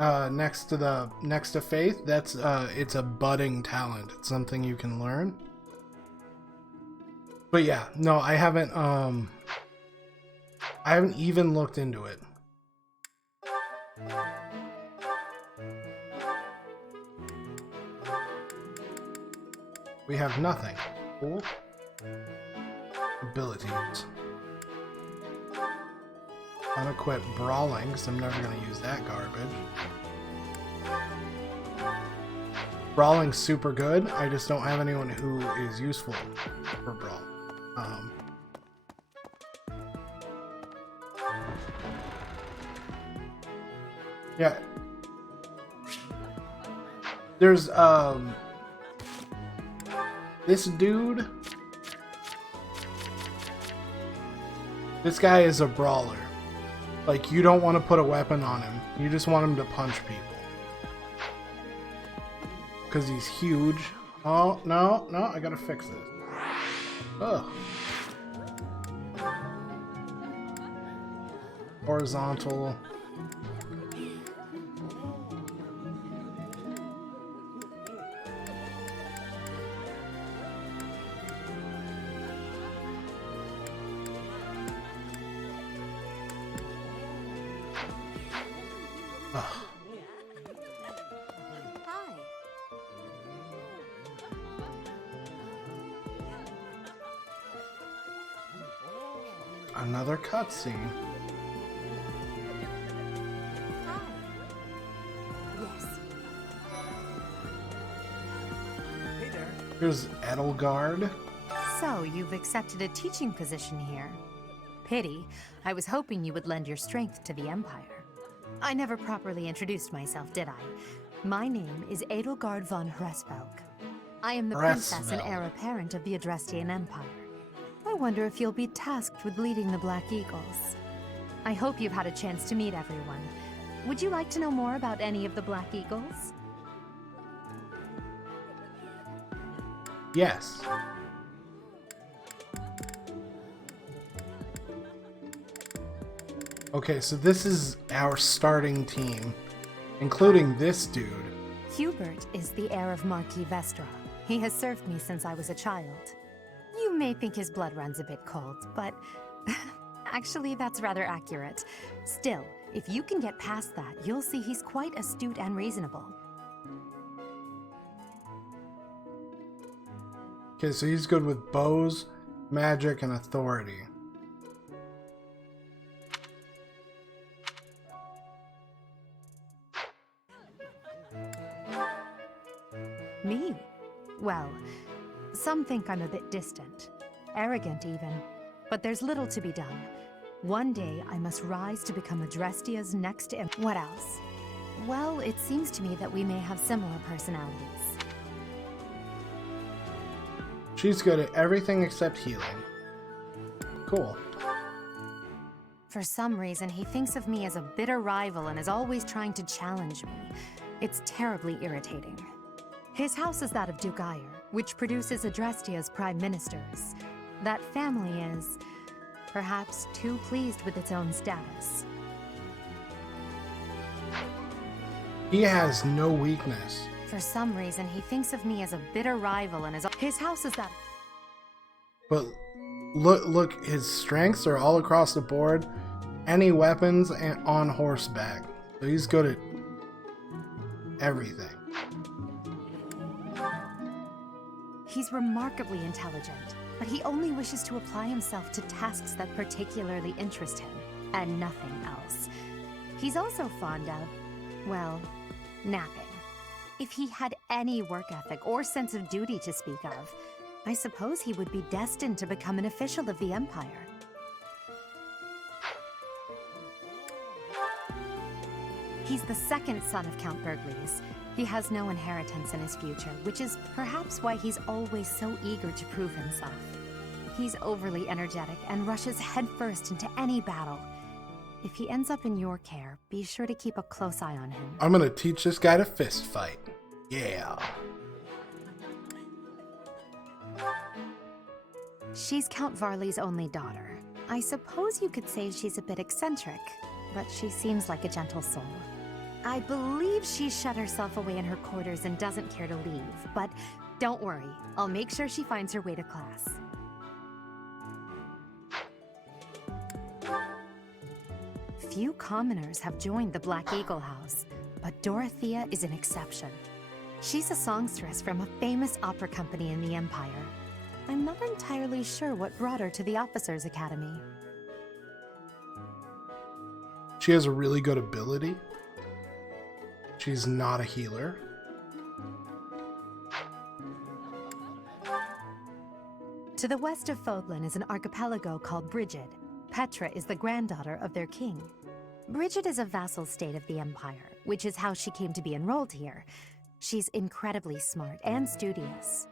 next to faith, that's it's a budding talent. It's something you can learn. But yeah, no, I haven't even looked into it. We have nothing. Cool. Abilities. Unequip brawling, because I'm never going to use that garbage. Brawling's super good. I just don't have anyone who is useful for brawl. Yeah. There's this dude. This guy is a brawler. Like, you don't want to put a weapon on him. You just want him to punch people. Because he's huge. Oh, no, I gotta fix this. Ugh. Horizontal. Another cutscene. Yes. Hey there. Here's Edelgard. So, you've accepted a teaching position here. Pity. I was hoping you would lend your strength to the Empire. I never properly introduced myself, did I? My name is Edelgard von Hresvelg. I am the princess and heir apparent of the Adrestian Empire. I wonder if you'll be tasked with leading the Black Eagles. I hope you've had a chance to meet everyone. Would you like to know more about any of the Black Eagles? Yes. Okay, so this is our starting team, including this dude. Hubert is the heir of Marquis Vestra. He has served me since I was a child. You may think his blood runs a bit cold, but actually that's rather accurate. Still, if you can get past that, you'll see he's quite astute and reasonable. Okay, so he's good with bows, magic, and authority. Me? Well, some think I'm a bit distant, arrogant even, but there's little to be done. One day I must rise to become Adrestia's next What else? Well, it seems to me that we may have similar personalities. She's good at everything except healing. Cool. For some reason, he thinks of me as a bitter rival and is always trying to challenge me. It's terribly irritating. His house is that of Duke Ire, which produces Adrestia's prime ministers. That family is, perhaps, too pleased with its own status. He has no weakness. For some reason, he thinks of me as a bitter rival and his house is that... But look, his strengths are all across the board. Any weapons and on horseback. So he's good at everything. He's remarkably intelligent, but he only wishes to apply himself to tasks that particularly interest him, and nothing else. He's also fond of, well, napping. If he had any work ethic or sense of duty to speak of, I suppose he would be destined to become an official of the Empire. He's the second son of Count Bergliez. He has no inheritance in his future, which is perhaps why he's always so eager to prove himself. He's overly energetic and rushes headfirst into any battle. If he ends up in your care, be sure to keep a close eye on him. I'm gonna teach this guy to fist fight. Yeah. She's Count Varley's only daughter. I suppose you could say she's a bit eccentric, but she seems like a gentle soul. I believe she shut herself away in her quarters and doesn't care to leave, but don't worry, I'll make sure she finds her way to class. Few commoners have joined the Black Eagle House, but Dorothea is an exception. She's a songstress from a famous opera company in the Empire. I'm not entirely sure what brought her to the Officers' Academy. She has a really good ability. She's not a healer. To the west of Fodlan is an archipelago called Brigid. Petra is the granddaughter of their king. Brigid is a vassal state of the Empire, which is how she came to be enrolled here. She's incredibly smart and studious.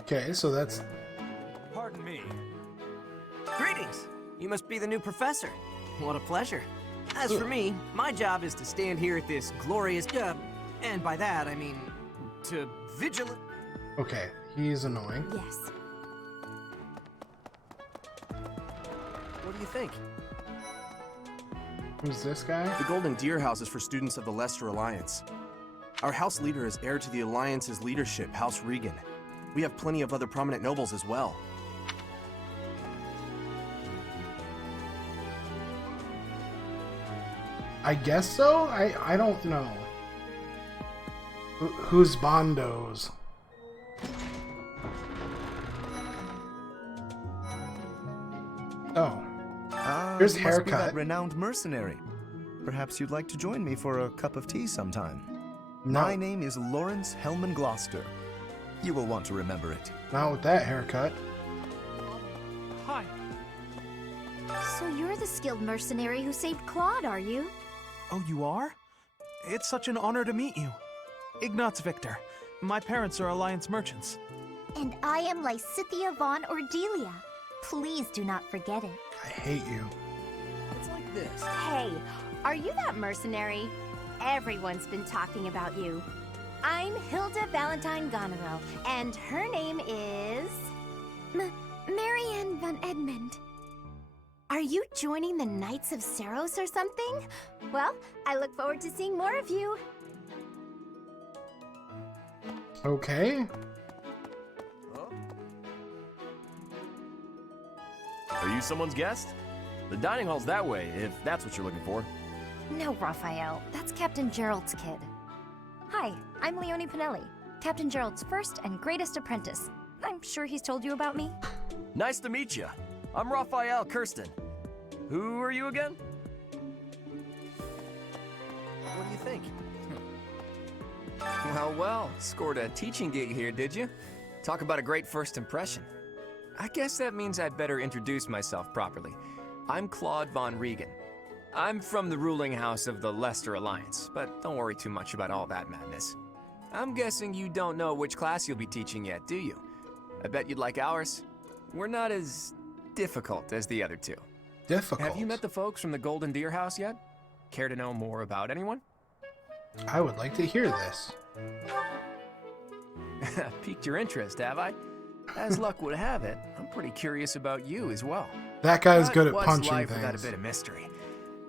Okay, so that's... Pardon me. Greetings! You must be the new professor. What a pleasure. As for me, my job is to stand here at this glorious... and by that, I mean... to vigilant... Okay, he's annoying. Yes. What do you think? Who's this guy? The Golden Deer House is for students of the Leicester Alliance. Our house leader is heir to the Alliance's leadership, House Regan. We have plenty of other prominent nobles as well. I guess so? I don't know. Who's Bondos? Oh. Here's you haircut. must be that renowned mercenary. Perhaps you'd like to join me for a cup of tea sometime. No. My name is Lawrence Hellman Gloucester. You will want to remember it. Not with that haircut. Hi. So you're the skilled mercenary who saved Claude, are you? Oh, you are? It's such an honor to meet you. Ignatz Victor. My parents are Alliance merchants. And I am Lysithia von Ordelia. Please do not forget it. I hate you. It's like this. Hey, are you that mercenary? Everyone's been talking about you. I'm Hilda Valentine Goneril, and her name is... Marianne von Edmund. Are you joining the Knights of Saros or something? Well, I look forward to seeing more of you. Okay. Are you someone's guest? The dining hall's that way, if that's what you're looking for. No, Raphael. That's Captain Gerald's kid. Hi, I'm Leonie Pinelli, Captain Gerald's first and greatest apprentice. I'm sure he's told you about me. Nice to meet you. I'm Raphael Kirsten. Who are you again? What do you think? Well, scored a teaching gig here, did you? Talk about a great first impression. I guess that means I'd better introduce myself properly. I'm Claude von Regan. I'm from the ruling house of the Leicester Alliance, but don't worry too much about all that madness. I'm guessing you don't know which class you'll be teaching yet, do you? I bet you'd like ours. We're not as difficult as the other two. Difficult? Have you met the folks from the Golden Deer House yet? Care to know more about anyone? I would like to hear this. Piqued your interest, have I? As luck would have it, I'm pretty curious about you as well. That guy's good at What's punching life things. without a bit of mystery?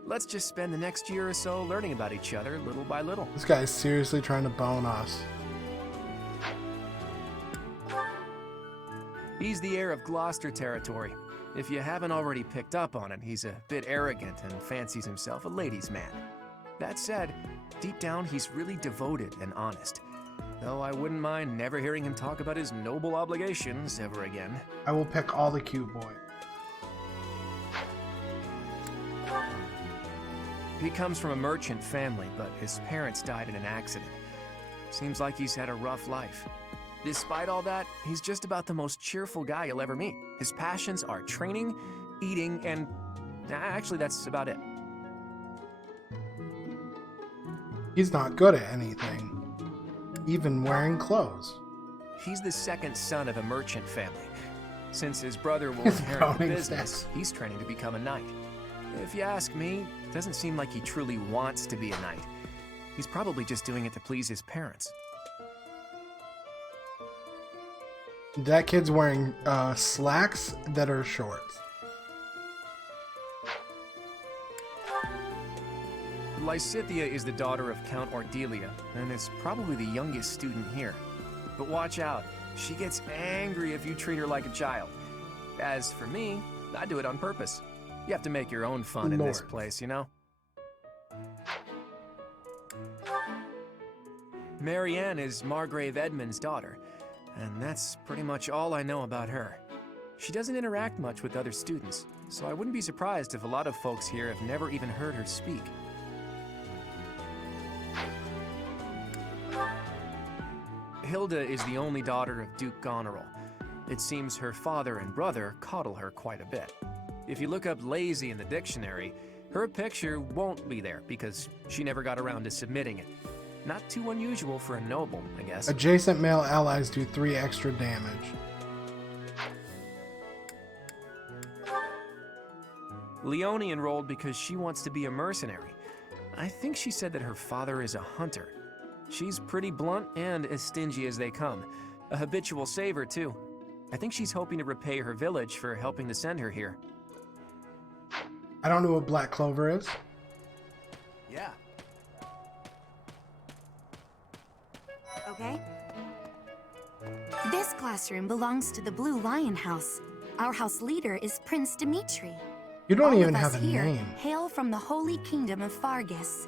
Let's just spend the next year or so learning about each other little by little. This guy's seriously trying to bone us. He's the heir of Gloucester territory. If you haven't already picked up on it, he's a bit arrogant and fancies himself a ladies' man. That said, deep down he's really devoted and honest. Though I wouldn't mind never hearing him talk about his noble obligations ever again. I will pick all the cute boys. He comes from a merchant family, but his parents died in an accident. Seems like he's had a rough life. Despite all that, he's just about the most cheerful guy you'll ever meet. His passions are training, eating, and... actually, that's about it. He's not good at anything. Even wearing clothes. He's the second son of a merchant family. Since his brother will inherit the business, he's training to become a knight. If you ask me, it doesn't seem like he truly wants to be a knight. He's probably just doing it to please his parents. That kid's wearing slacks that are shorts. Lysithia is the daughter of Count Ordelia, and is probably the youngest student here. But watch out, she gets angry if you treat her like a child. As for me, I do it on purpose. You have to make your own fun in this Lord. place, you know? Marianne is Margrave Edmund's daughter, and that's pretty much all I know about her. She doesn't interact much with other students, so I wouldn't be surprised if a lot of folks here have never even heard her speak. Hilda is the only daughter of Duke Goneril. It seems her father and brother coddle her quite a bit. If you look up lazy in the dictionary, her picture won't be there because she never got around to submitting it. Not too unusual for a noble, I guess. Adjacent male allies do 3 extra damage. Leone enrolled because she wants to be a mercenary. I think she said that her father is a hunter. She's pretty blunt and as stingy as they come. A habitual saver, too. I think she's hoping to repay her village for helping to send her here. I don't know what Black Clover is. Yeah. Okay. This classroom belongs to the Blue Lion House. Our house leader is Prince Dimitri. You don't All even of us have a here name. hail from the Holy Kingdom of Fargus.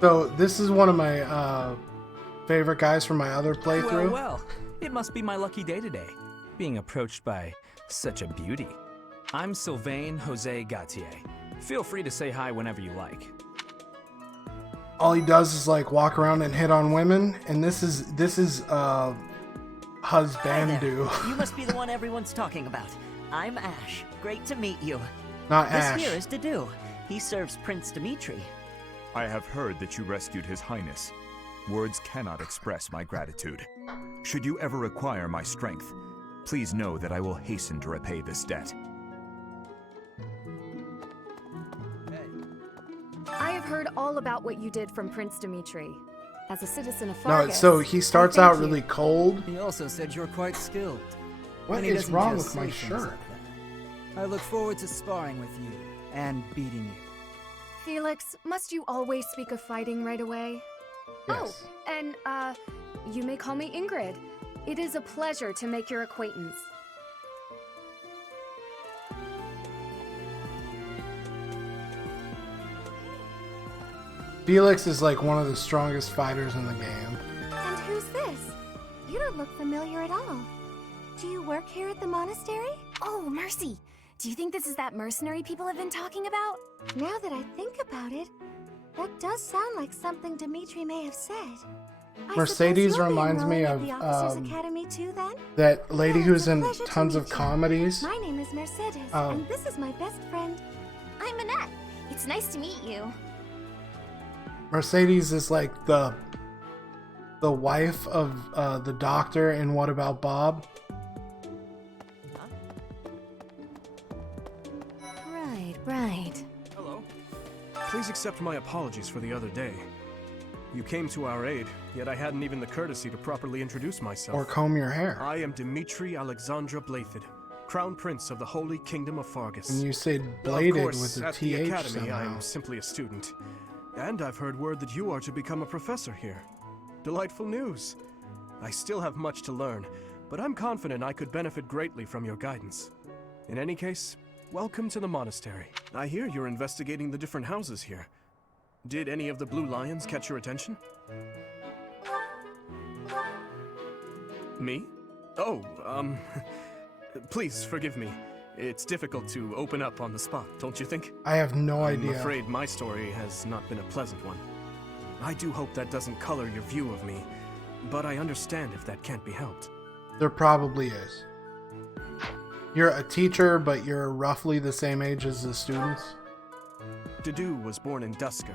So this is one of my favorite guys from my other playthrough. Well, it must be my lucky day today, being approached by such a beauty. I'm Sylvain Jose Gautier. Feel free to say hi whenever you like. All he does is like walk around and hit on women, and this is husbandu. You must be the one everyone's talking about. I'm Ash. Great to meet you. Not this Ash. here is Dedu. He serves Prince Dimitri. I have heard that you rescued His Highness. Words cannot express my gratitude. Should you ever require my strength, please know that I will hasten to repay this debt. I have heard all about what you did from Prince Dimitri. As a citizen of No, Fargus, so he starts I thank out really you. cold. He also said you're quite skilled. What And he is doesn't wrong just with my say things shirt? like that. I look forward to sparring with you and beating you. Felix, must you always speak of fighting right away? Yes. Oh, and, you may call me Ingrid. It is a pleasure to make your acquaintance. Felix is like one of the strongest fighters in the game. And who's this? You don't look familiar at all. Do you work here at the monastery? Oh, mercy! Do you think this is that mercenary people have been talking about? Now that I think about it, that does sound like something Dimitri may have said. I Mercedes suppose you'll be reminds me enrolling of at the Officers Academy too, then? that lady who's in Pleasure to tons of meet you. comedies. My name is Mercedes, Oh. and this is my best friend. I'm Annette. It's nice to meet you. Mercedes is like the wife of the doctor in What About Bob? Right. Hello. Please accept my apologies for the other day. You came to our aid, yet I hadn't even the courtesy to properly introduce myself. Or comb your hair. I am Dimitri Alexandra Blathid, Crown Prince of the Holy Kingdom of Fargus. And you said Of bladed course, with a at the TH academy, somehow. I'm simply a student. And I've heard word that you are to become a professor here. Delightful news. I still have much to learn, but I'm confident I could benefit greatly from your guidance. In any case, welcome to the monastery. I hear you're investigating the different houses here. Did any of the Blue Lions catch your attention? Me? Oh, please forgive me. It's difficult to open up on the spot, don't you think? I have no I'm idea. afraid my story has not been a pleasant one. I do hope that doesn't color your view of me, but I understand if that can't be helped. There probably is. You're a teacher, but you're roughly the same age as the students. Dedu was born in Dusker,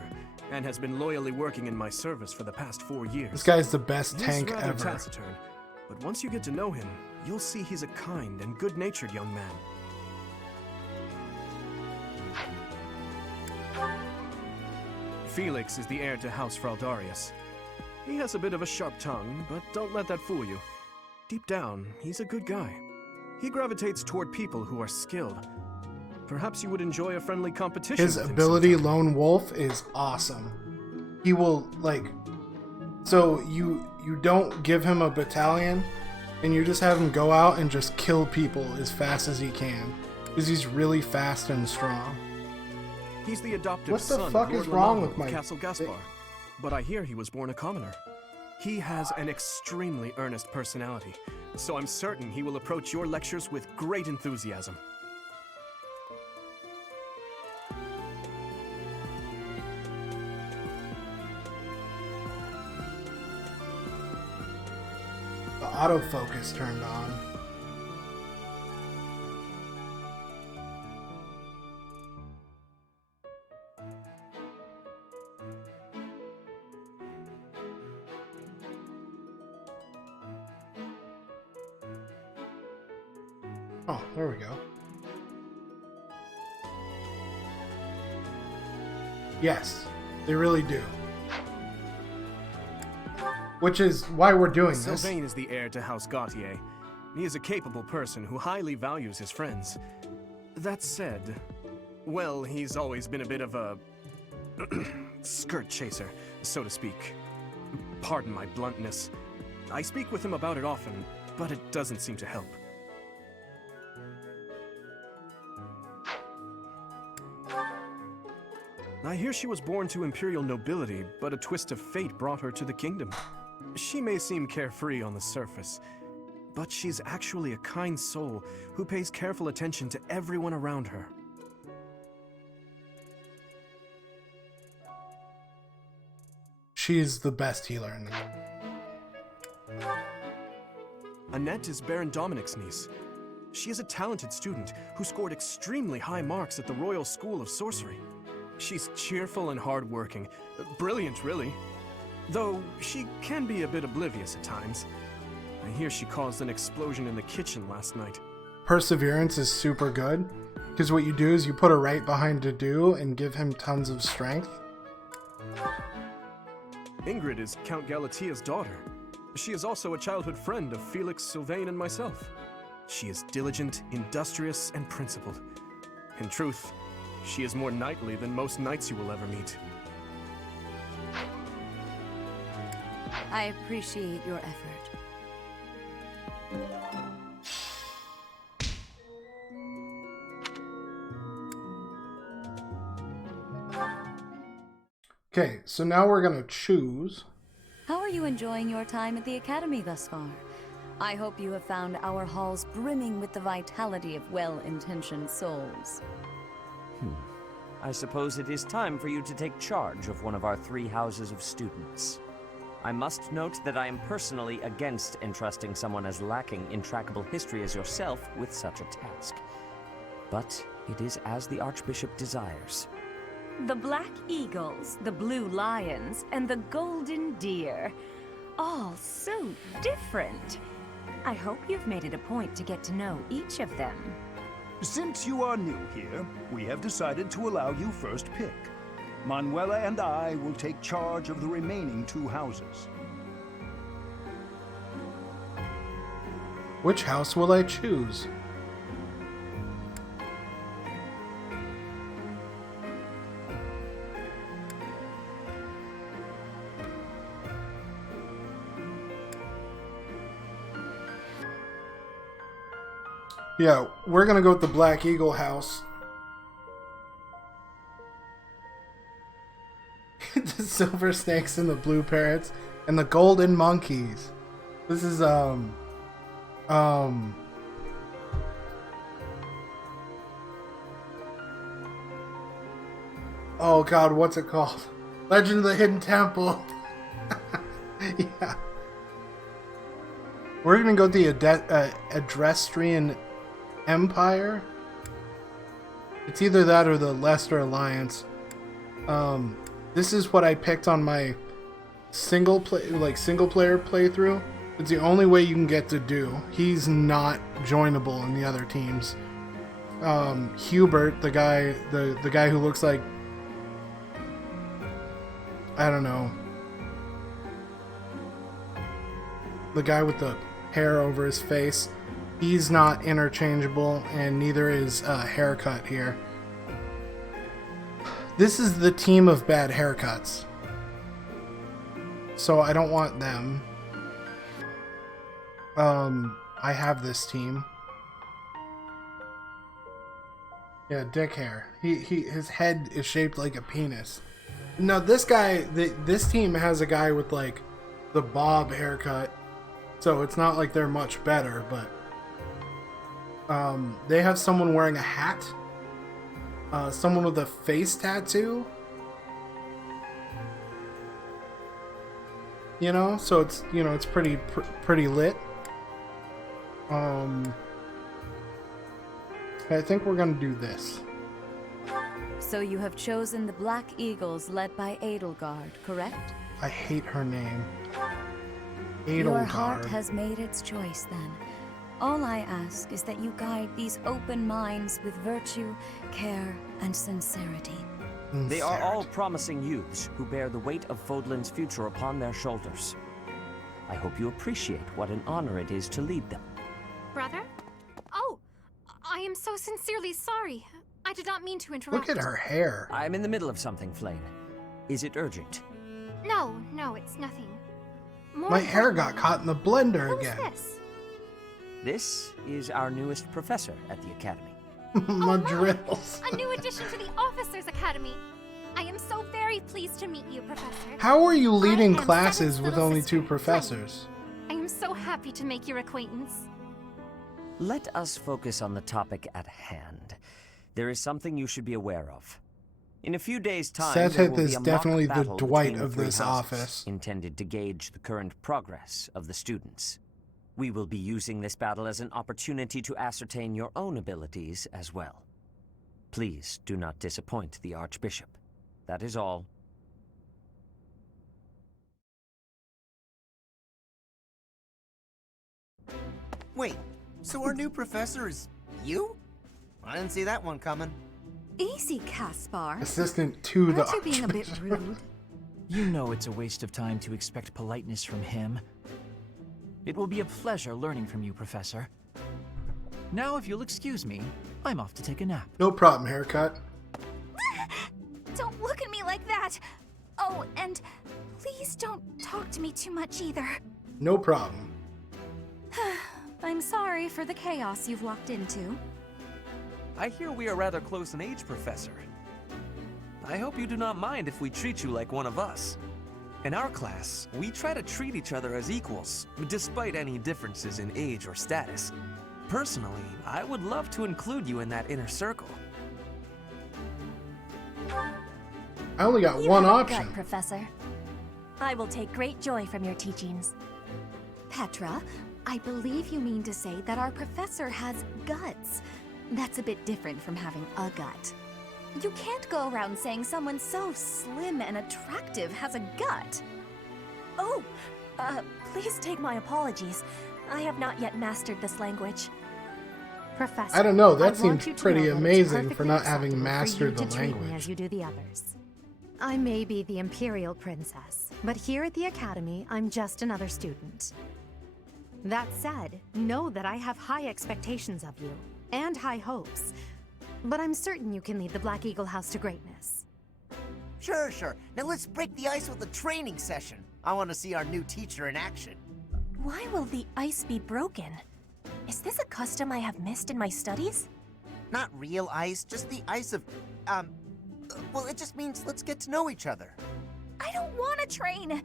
and has been loyally working in my service for the past 4 years. This guy's the best He's tank rather ever. taciturn, but once you get to know him, you'll see he's a kind and good-natured young man. Felix is the heir to House Fraldarius. He has a bit of a sharp tongue, but don't let that fool you. Deep down, he's a good guy. He gravitates toward people who are skilled. Perhaps you would enjoy a friendly competition His with him ability, Lone Wolf, is awesome. He will, like... So, you don't give him a battalion, and you just have him go out and just kill people as fast as he can. Because he's really fast and strong. He's the adopted What the son fuck of Lord is wrong Ronaldo with my- of Castle Gaspar. But I hear he was born a commoner. He has an extremely earnest personality, so I'm certain he will approach your lectures with great enthusiasm. The autofocus turned on. Oh, there we go. Yes, they really do. Which is why we're doing this. Sylvain is the heir to House Gautier. He is a capable person who highly values his friends. That said, well, he's always been a bit of a skirt chaser, so to speak. Pardon my bluntness. I speak with him about it often, but it doesn't seem to help. I hear she was born to imperial nobility, but a twist of fate brought her to the kingdom. She may seem carefree on the surface, but she's actually a kind soul who pays careful attention to everyone around her. She's the best healer in the game. Annette is Baron Dominic's niece. She is a talented student who scored extremely high marks at the Royal School of Sorcery. She's cheerful and hardworking. Brilliant, really. Though she can be a bit oblivious at times. I hear she caused an explosion in the kitchen last night. Perseverance is super good, because what you do is you put her right behind Dedue and give him tons of strength. Ingrid is Count Galatia's daughter. She is also a childhood friend of Felix, Sylvain, and myself. She is diligent, industrious, and principled. In truth, she is more knightly than most knights you will ever meet. I appreciate your effort. Okay, so now we're gonna choose. How are you enjoying your time at the Academy thus far? I hope you have found our halls brimming with the vitality of well-intentioned souls. I suppose it is time for you to take charge of one of our 3 houses of students. I must note that I am personally against entrusting someone as lacking in trackable history as yourself with such a task. But it is as the Archbishop desires. The Black Eagles, the Blue Lions, and the Golden Deer. All so different. I hope you've made it a point to get to know each of them. Since you are new here, we have decided to allow you first pick. Manuela and I will take charge of the remaining 2 houses. Which house will I choose? Yeah, we're gonna go with the Black Eagle house. The silver snakes and the blue parrots and the golden monkeys. This is oh god, what's it called? Legend of the Hidden Temple. Yeah. We're gonna go with the Adrestrian Empire. It's either that or the Leicester Alliance. This is what I picked on my single player playthrough. It's the only way you can get to do. He's not joinable in the other teams. Hubert, the guy who looks like, I don't know, the guy with the hair over his face, he's not interchangeable, and neither is Haircut here. This is the team of bad haircuts, so I don't want them. I have this team. Yeah, dick hair. His head is shaped like a penis. No, this guy, this team has a guy with like the bob haircut, so it's not like they're much better, but they have someone wearing a hat, someone with a face tattoo, you know, so it's, you know, it's pretty lit. I think we're gonna do this. So you have chosen the Black Eagles led by Edelgard, correct? I hate her name. Your heart Edelgard. has made its choice then. All I ask is that you guide these open minds with virtue, care, and sincerity. They are all promising youths who bear the weight of Fodlan's future upon their shoulders. I hope you appreciate what an honor it is to lead them. Brother? Oh, I am so sincerely sorry. I did not mean to interrupt. Look at her hair. I'm in the middle of something, Flame. Is it urgent? No, it's nothing. My hair got caught in the blender Who again. is this? This is our newest professor at the Academy. My drills. A new addition to the Officers Academy. I am so very pleased to meet you, Professor. How are you leading I am classes Seven's with little only sister, 2 professors? I am so happy to make your acquaintance. Let us focus on the topic at hand. There is something you should be aware of. In a few days' time, there Seth will be is a mock definitely the battle Dwight between the of 3 this houses, office. intended to gauge the current progress of the students. We will be using this battle as an opportunity to ascertain your own abilities as well. Please do not disappoint the Archbishop. That is all. Wait, so our new professor is you? I didn't see that one coming. Easy, Caspar. Assistant to the Aren't you being a bit Archbishop. rude? You know it's a waste of time to expect politeness from him. It will be a pleasure learning from you, Professor. Now, if you'll excuse me, I'm off to take a nap. No problem, haircut. Don't look at me like that! Oh, and please don't talk to me too much either. No problem. I'm sorry for the chaos you've walked into. I hear we are rather close in age, Professor. I hope you do not mind if we treat you like one of us. In our class, we try to treat each other as equals, despite any differences in age or status. Personally, I would love to include you in that inner circle. I only got You one have a option. gut, Professor. I will take great joy from your teachings. Petra, I believe you mean to say that our professor has guts. That's a bit different from having a gut. You can't go around saying someone so slim and attractive has a gut. Oh, please take my apologies. I have not yet mastered this language. Professor, I don't know, that I want seems you to pretty know that it's amazing for perfectly not having acceptable for mastered you the to treat me language. As you do the others. I may be the Imperial Princess, but here at the Academy, I'm just another student. That said, know that I have high expectations of you, and high hopes. But I'm certain you can lead the Black Eagle House to greatness. Sure. Now let's break the ice with a training session. I want to see our new teacher in action. Why will the ice be broken? Is this a custom I have missed in my studies? Not real ice, just the ice of, well, it just means let's get to know each other. I don't want to train.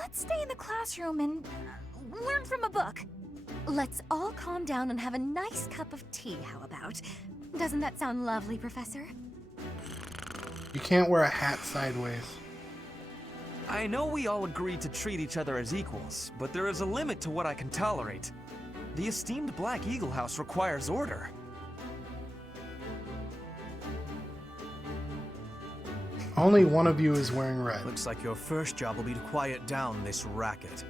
Let's stay in the classroom and learn from a book. Let's all calm down and have a nice cup of tea, how about? Doesn't that sound lovely, Professor? You can't wear a hat sideways. I know we all agreed to treat each other as equals, but there is a limit to what I can tolerate. The esteemed Black Eagle House requires order. Only one of you is wearing red. Looks like your first job will be to quiet down this racket.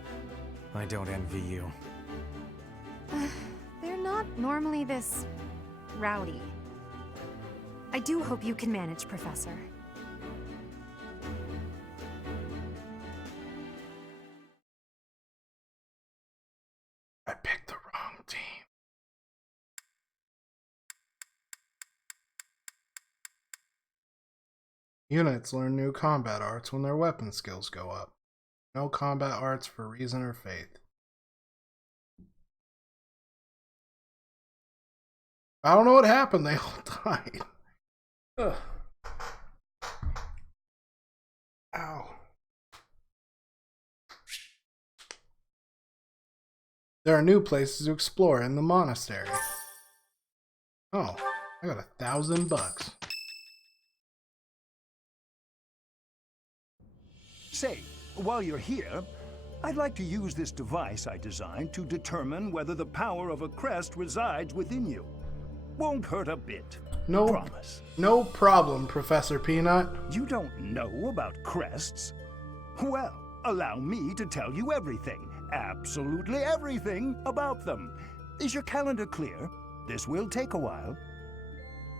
I don't envy you. They're not normally this rowdy. I do hope you can manage, Professor. I picked the wrong team. Units learn new combat arts when their weapon skills go up. No combat arts for reason or faith. I don't know what happened. They all died. Ugh. Ow. There are new places to explore in the monastery. Oh, I got $1,000. Say, while you're here, I'd like to use this device I designed to determine whether the power of a crest resides within you. Won't hurt a bit. No, promise. No problem, Professor Peanut. You don't know about crests? Well, allow me to tell you everything, absolutely everything about them. Is your calendar clear? This will take a while.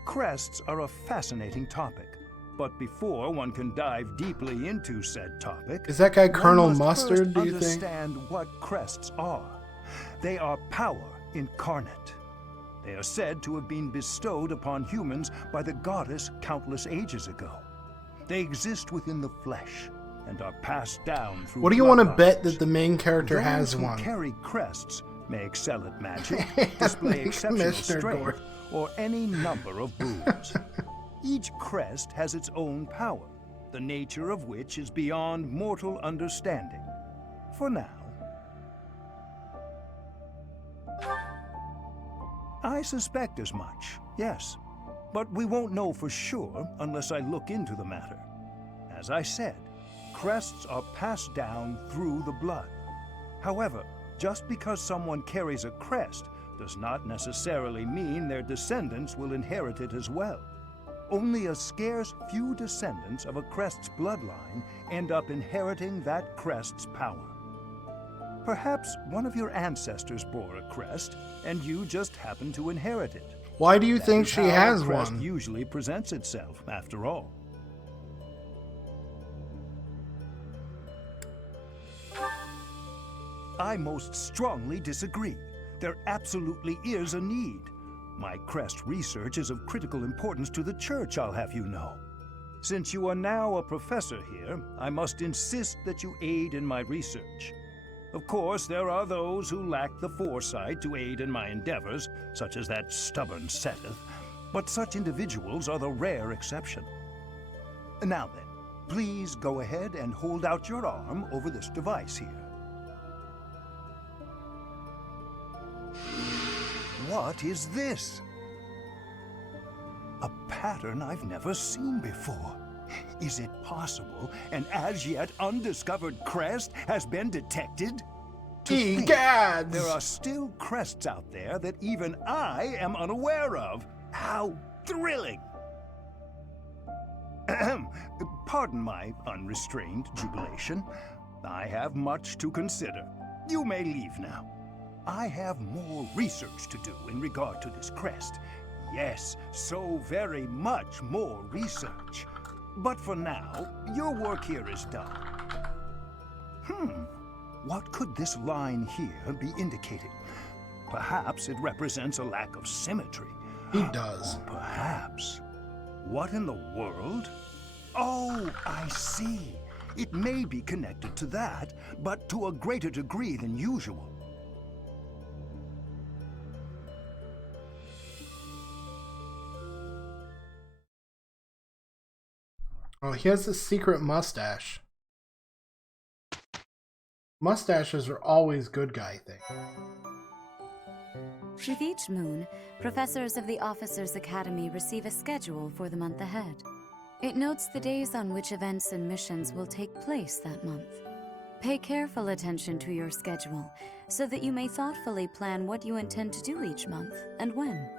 Crests are a fascinating topic, but before one can dive deeply into said topic, is that guy Colonel one must Mustard, first do you think? Understand what crests are. They are power incarnate. They are said to have been bestowed upon humans by the goddess countless ages ago. They exist within the flesh and are passed down through. What do you want to bloodlines. bet that the main character Those has who one? Carry crests may excel at magic, display exceptional strength, or any number of boons. Each crest has its own power, the nature of which is beyond mortal understanding. For now. I suspect as much, yes. But we won't know for sure unless I look into the matter. As I said, crests are passed down through the blood. However, just because someone carries a crest does not necessarily mean their descendants will inherit it as well. Only a scarce few descendants of a crest's bloodline end up inheriting that crest's power. Perhaps one of your ancestors bore a crest, and you just happen to inherit it. Why do you That think is she how has a crest one? usually presents itself, after all. I most strongly disagree. There absolutely is a need. My crest research is of critical importance to the church, I'll have you know. Since you are now a professor here, I must insist that you aid in my research. Of course, there are those who lack the foresight to aid in my endeavors, such as that stubborn Seteth, but such individuals are the rare exception. Now then, please go ahead and hold out your arm over this device here. What is this? A pattern I've never seen before. Is it possible an as yet undiscovered crest has been detected? Egads! There are still crests out there that even I am unaware of. How thrilling! Ahem. Pardon my unrestrained jubilation. I have much to consider. You may leave now. I have more research to do in regard to this crest. Yes, so very much more research. But for now, your work here is done. What could this line here be indicating? Perhaps it represents a lack of symmetry. He does. Or perhaps... What in the world? Oh, I see. It may be connected to that, but to a greater degree than usual. Oh, he has a secret mustache. Mustaches are always good guy thing. With each moon, professors of the Officers' Academy receive a schedule for the month ahead. It notes the days on which events and missions will take place that month. Pay careful attention to your schedule so that you may thoughtfully plan what you intend to do each month and when.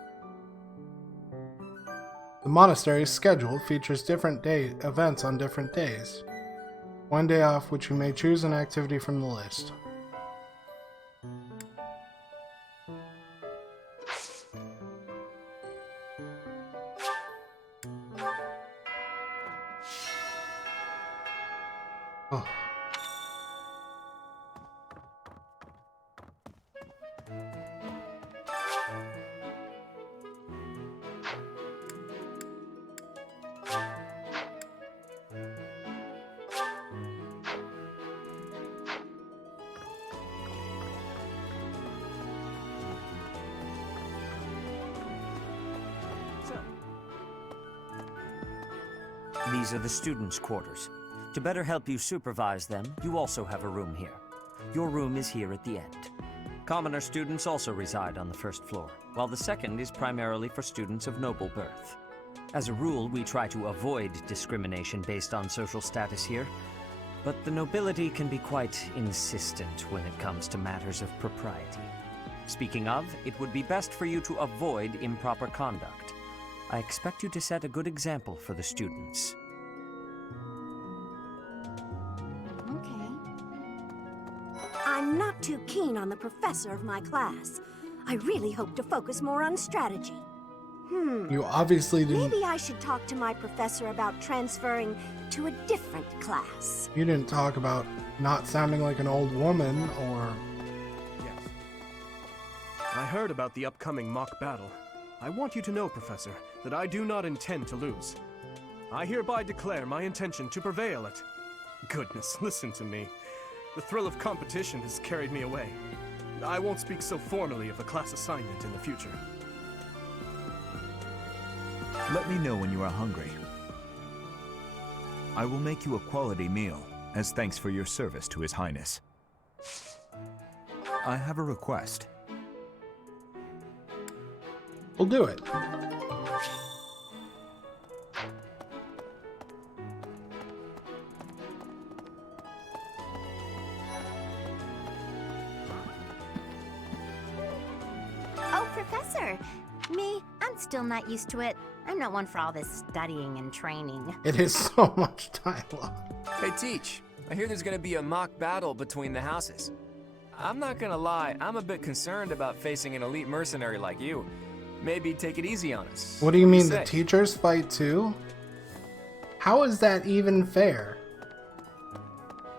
The monastery's schedule features different events on different days. One day off which you may choose an activity from the list. Oh. These are the students' quarters. To better help you supervise them, you also have a room here. Your room is here at the end. Commoner students also reside on the first floor, while the second is primarily for students of noble birth. As a rule, we try to avoid discrimination based on social status here, but the nobility can be quite insistent when it comes to matters of propriety. Speaking of, it would be best for you to avoid improper conduct. I expect you to set a good example for the students. Okay. I'm not too keen on the professor of my class. I really hope to focus more on strategy. You obviously didn't. Maybe I should talk to my professor about transferring to a different class. You didn't talk about not sounding like an old woman or. Yes. I heard about the upcoming mock battle. I want you to know, Professor, that I do not intend to lose. I hereby declare my intention to prevail at... Goodness, listen to me. The thrill of competition has carried me away. I won't speak so formally of a class assignment in the future. Let me know when you are hungry. I will make you a quality meal, as thanks for your service to His Highness. I have a request. We'll do it. Oh, Professor! Me, I'm still not used to it. I'm not one for all this studying and training. It is so much dialogue. Hey, Teach. I hear there's gonna be a mock battle between the houses. I'm not gonna lie, I'm a bit concerned about facing an elite mercenary like you. Maybe take it easy on us. What do you mean, the teachers fight too? How is that even fair?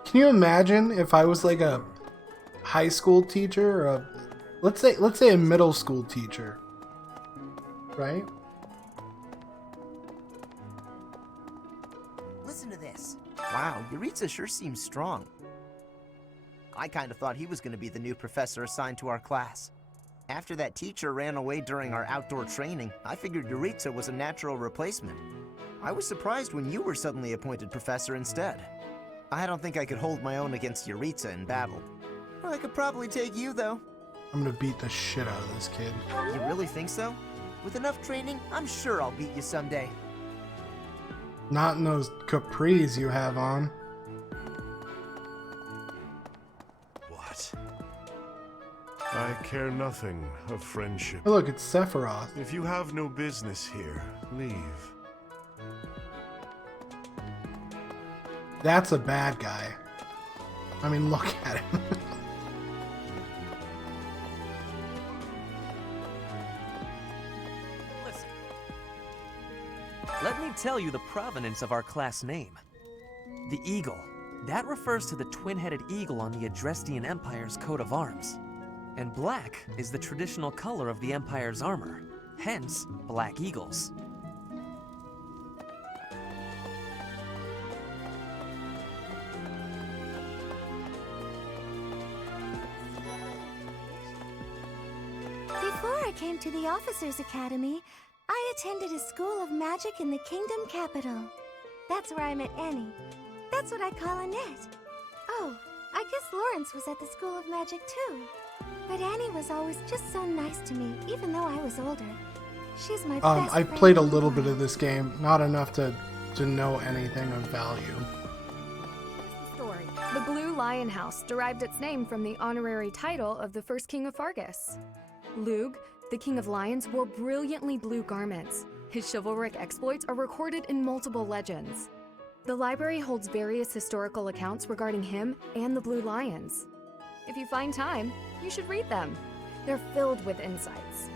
Can you imagine if I was like a high school teacher or a let's say a middle school teacher, right? Listen to this. Wow, Yuritsa sure seems strong. I kind of thought he was going to be the new professor assigned to our class. After that teacher ran away during our outdoor training, I figured Yuritsa was a natural replacement. I was surprised when you were suddenly appointed professor instead. I don't think I could hold my own against Yuritsa in battle. I could probably take you, though. I'm gonna beat the shit out of this kid. You really think so? With enough training, I'm sure I'll beat you someday. Not in those capris you have on. What? I care nothing of friendship. Oh, look, it's Sephiroth. If you have no business here, leave. That's a bad guy. I mean, look at him. Listen. Let me tell you the provenance of our class name. The eagle. That refers to the twin-headed eagle on the Adrestian Empire's coat of arms. And black is the traditional color of the Empire's armor. Hence, black eagles. Before I came to the Officers' Academy, I attended a school of magic in the Kingdom capital. That's where I met Annie. That's what I call Annette. Oh, I guess Lawrence was at the School of Magic too. But Annie was always just so nice to me, even though I was older. She's my best I friend. played a little bit of this game, not enough to know anything of value. Story. The Blue Lion House derived its name from the honorary title of the first king of Fargus. Lug, the king of lions, wore brilliantly blue garments. His chivalric exploits are recorded in multiple legends. The library holds various historical accounts regarding him and the Blue Lions. If you find time, you should read them. They're filled with insights.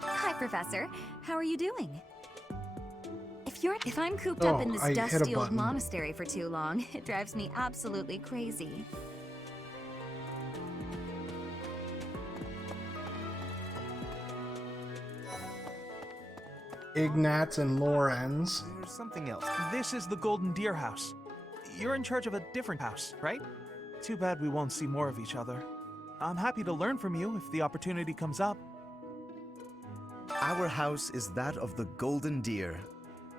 Hi, Professor. How are you doing? If I'm cooped up in this I hit a dusty old button. monastery for too long, it drives me absolutely crazy. Ignatz and Lorenz. There's something else. This is the Golden Deer House. You're in charge of a different house, right? Too bad we won't see more of each other. I'm happy to learn from you if the opportunity comes up. Our house is that of the Golden Deer.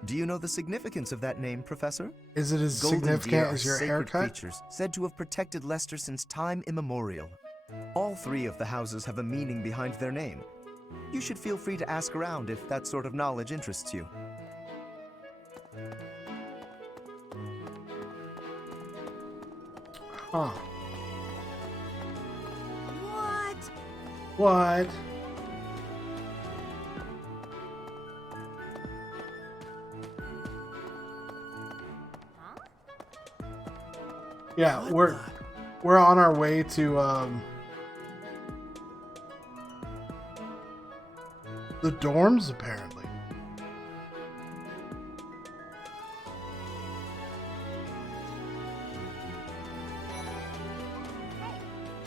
Do you know the significance of that name, Professor? Is it as Golden significant deer as are your sacred haircut? creatures said to have protected Leicester since time immemorial. All three of the houses have a meaning behind their name. You should feel free to ask around if that sort of knowledge interests you. Huh. What? What? Yeah, we're on our way to the dorms apparently.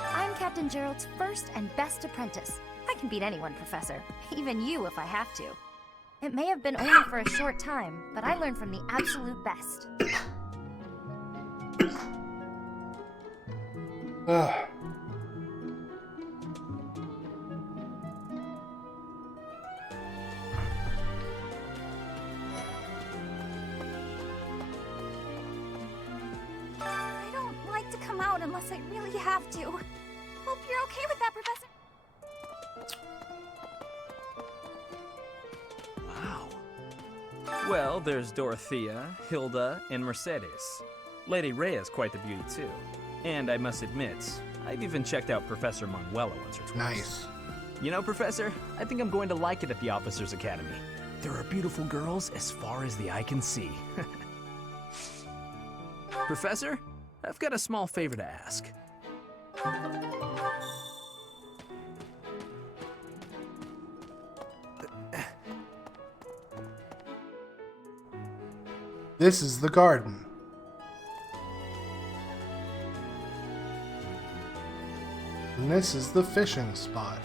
I'm Captain Gerald's first and best apprentice. I can beat anyone, Professor. Even you if I have to. It may have been only for a short time, but I learned from the absolute best. Ugh. I don't like to come out unless I really have to. Hope you're okay with that, Professor. Well, there's Dorothea, Hilda, and Mercedes. Lady Rhea's quite the beauty, too. And I must admit, I've even checked out Professor Manuela once or twice. Nice. You know, Professor, I think I'm going to like it at the Officers Academy. There are beautiful girls as far as the eye can see. Professor, I've got a small favor to ask. This is the garden. And this is the fishing spot.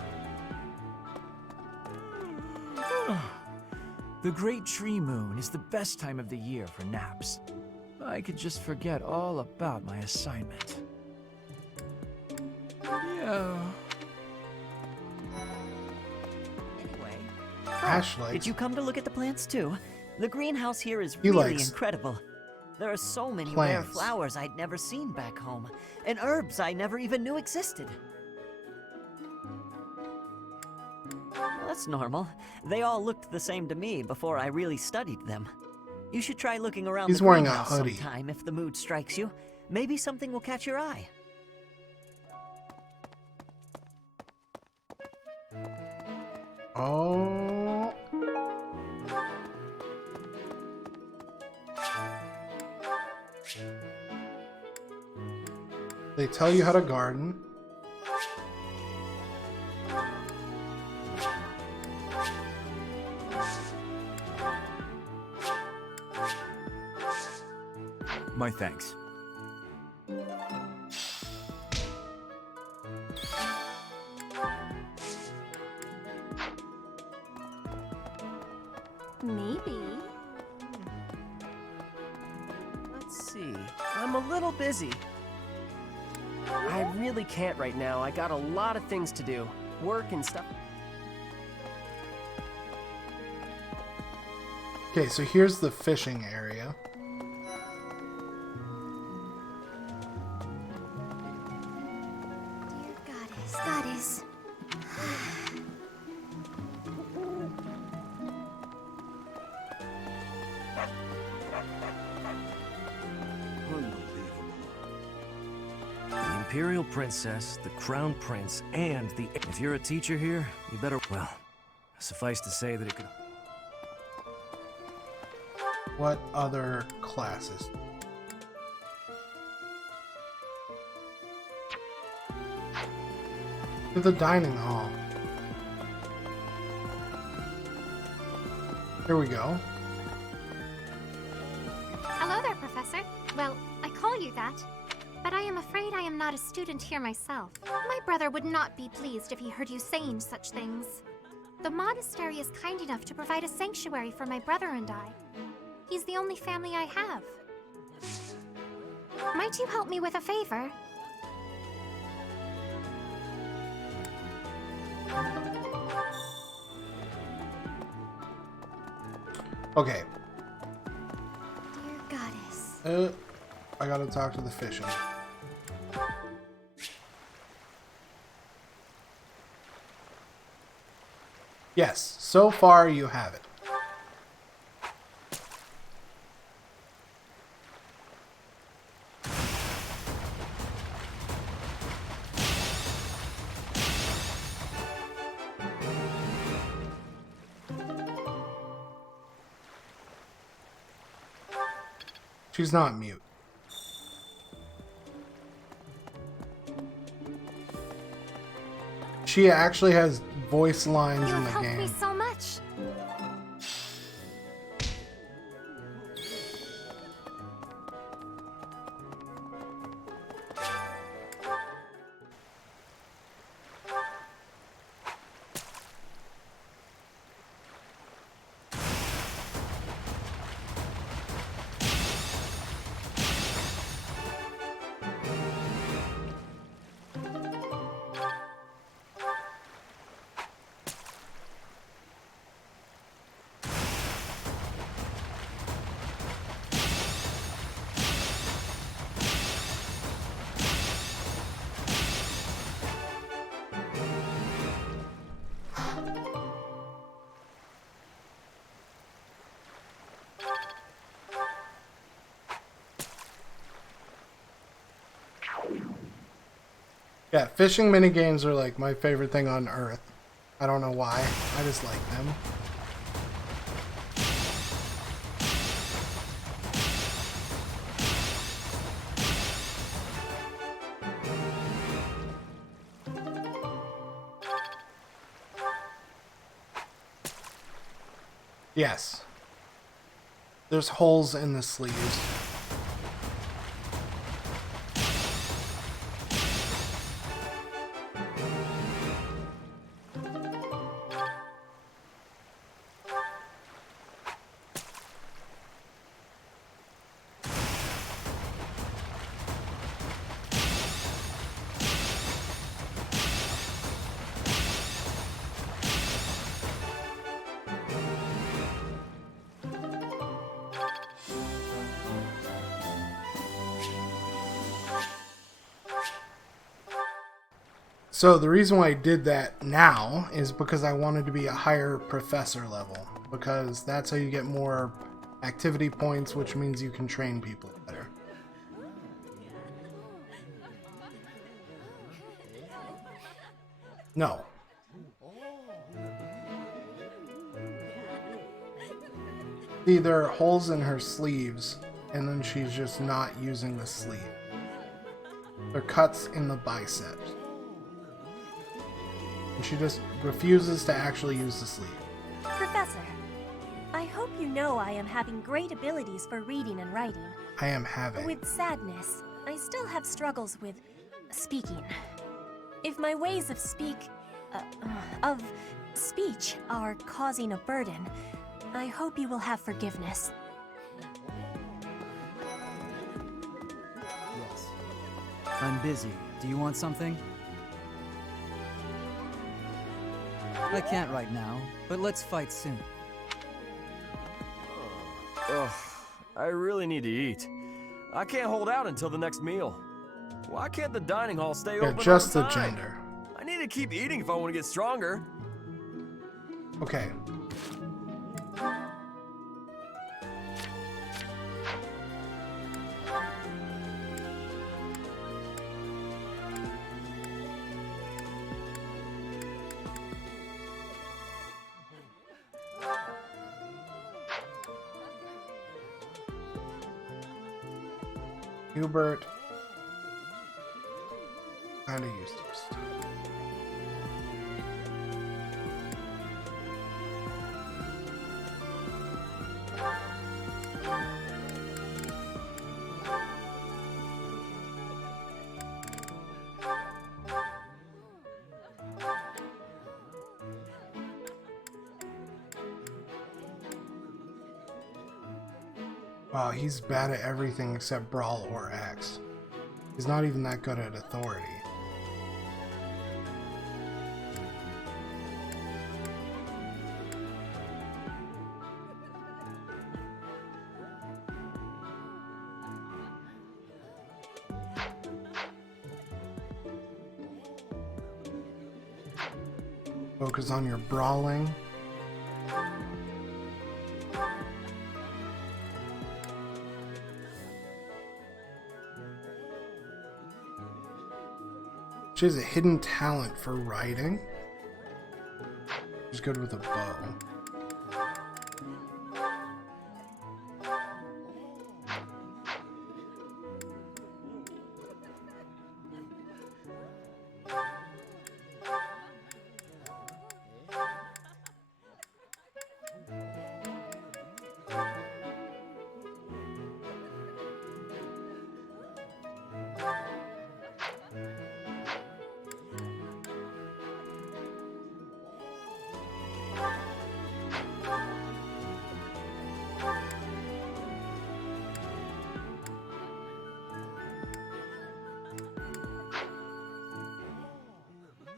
The Great Tree Moon is the best time of the year for naps. I could just forget all about my assignment. Yeah. Anyway, Ashley. did you come to look at the plants too? The greenhouse here is He really likes incredible. There are so many rare plants. flowers I'd never seen back home, and herbs I never even knew existed. Well, that's normal. They all looked the same to me before I really studied them. You should try looking around He's the wearing a greenhouse hoodie. sometime if the mood strikes you. Maybe something will catch your eye. Oh. They tell you how to garden. My thanks. Maybe. Let's see. I'm a little busy. I really can't right now. I got a lot of things to do. Work and stuff. Okay, so here's the fishing area. Goddess. The Imperial Princess, the Crown Prince, and the... If you're a teacher here, you better... Well, suffice to say that it could... What other classes? To the dining hall. Here we go. Hello there, Professor. Well, I call you that. But I am afraid I am not a student here myself. My brother would not be pleased if he heard you saying such things. The monastery is kind enough to provide a sanctuary for my brother and I. He's the only family I have. Might you help me with a favor? Okay. Dear goddess. I gotta talk to the fishing. Yes, so far you have it. She's not mute. She actually has voice lines in the You've helped game. me so much. Yeah, fishing minigames are like my favorite thing on Earth. I don't know why. I just like them. Yes. There's holes in the sleeves. So the reason why I did that now is because I wanted to be a higher professor level, because that's how you get more activity points, which means you can train people better. No. See, there are holes in her sleeves, and then she's just not using the sleeve. They're cuts in the biceps. And she just refuses to actually use the sleeve. Professor, I hope you know I am having great abilities for reading and writing. I am having. With sadness, I still have struggles with speaking. If my ways of speech are causing a burden, I hope you will have forgiveness. Yes. I'm busy. Do you want something? I can't right now, but let's fight soon. Ugh, I really need to eat. I can't hold out until the next meal. Why can't the dining hall stay open just all the the time? gender. I need to keep eating if I want to get stronger. Okay. Hubert. Kinda useless. Wow, he's bad at everything except Brawl or Axe. He's not even that good at Authority. Focus on your brawling. She has a hidden talent for writing. She's good with a bow.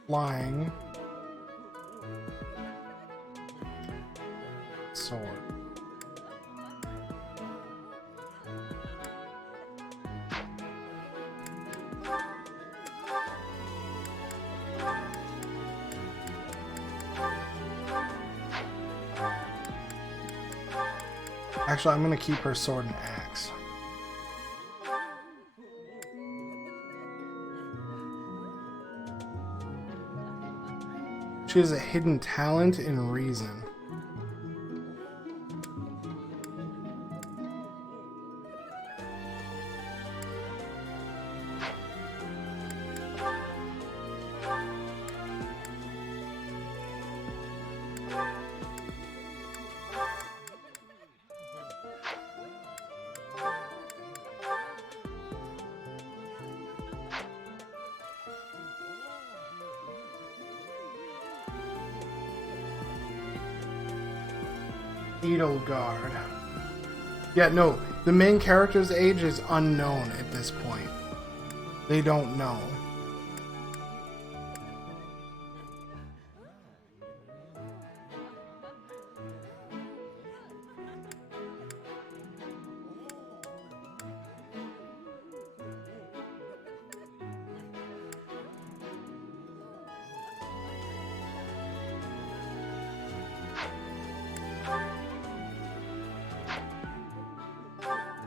Flying. Sword. Actually, I'm gonna keep her sword and axe. She has a hidden talent in reason. Edelgard. Yeah, no, the main character's age is unknown at this point. They don't know.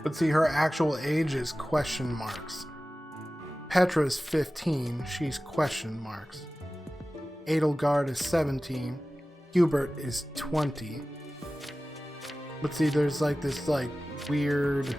But see, her actual age is question marks. Petra's 15, she's question marks. Edelgard is 17, Hubert is 20. But see, there's like this like weird...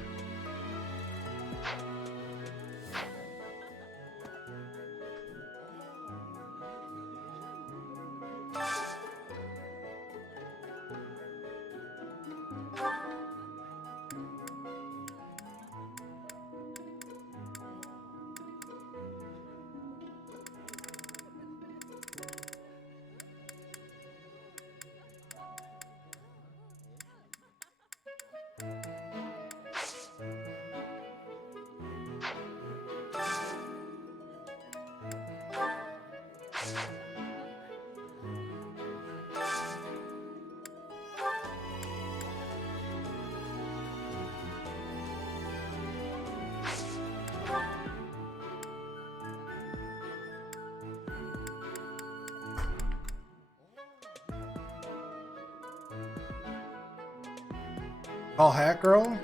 Tall Hat Girl?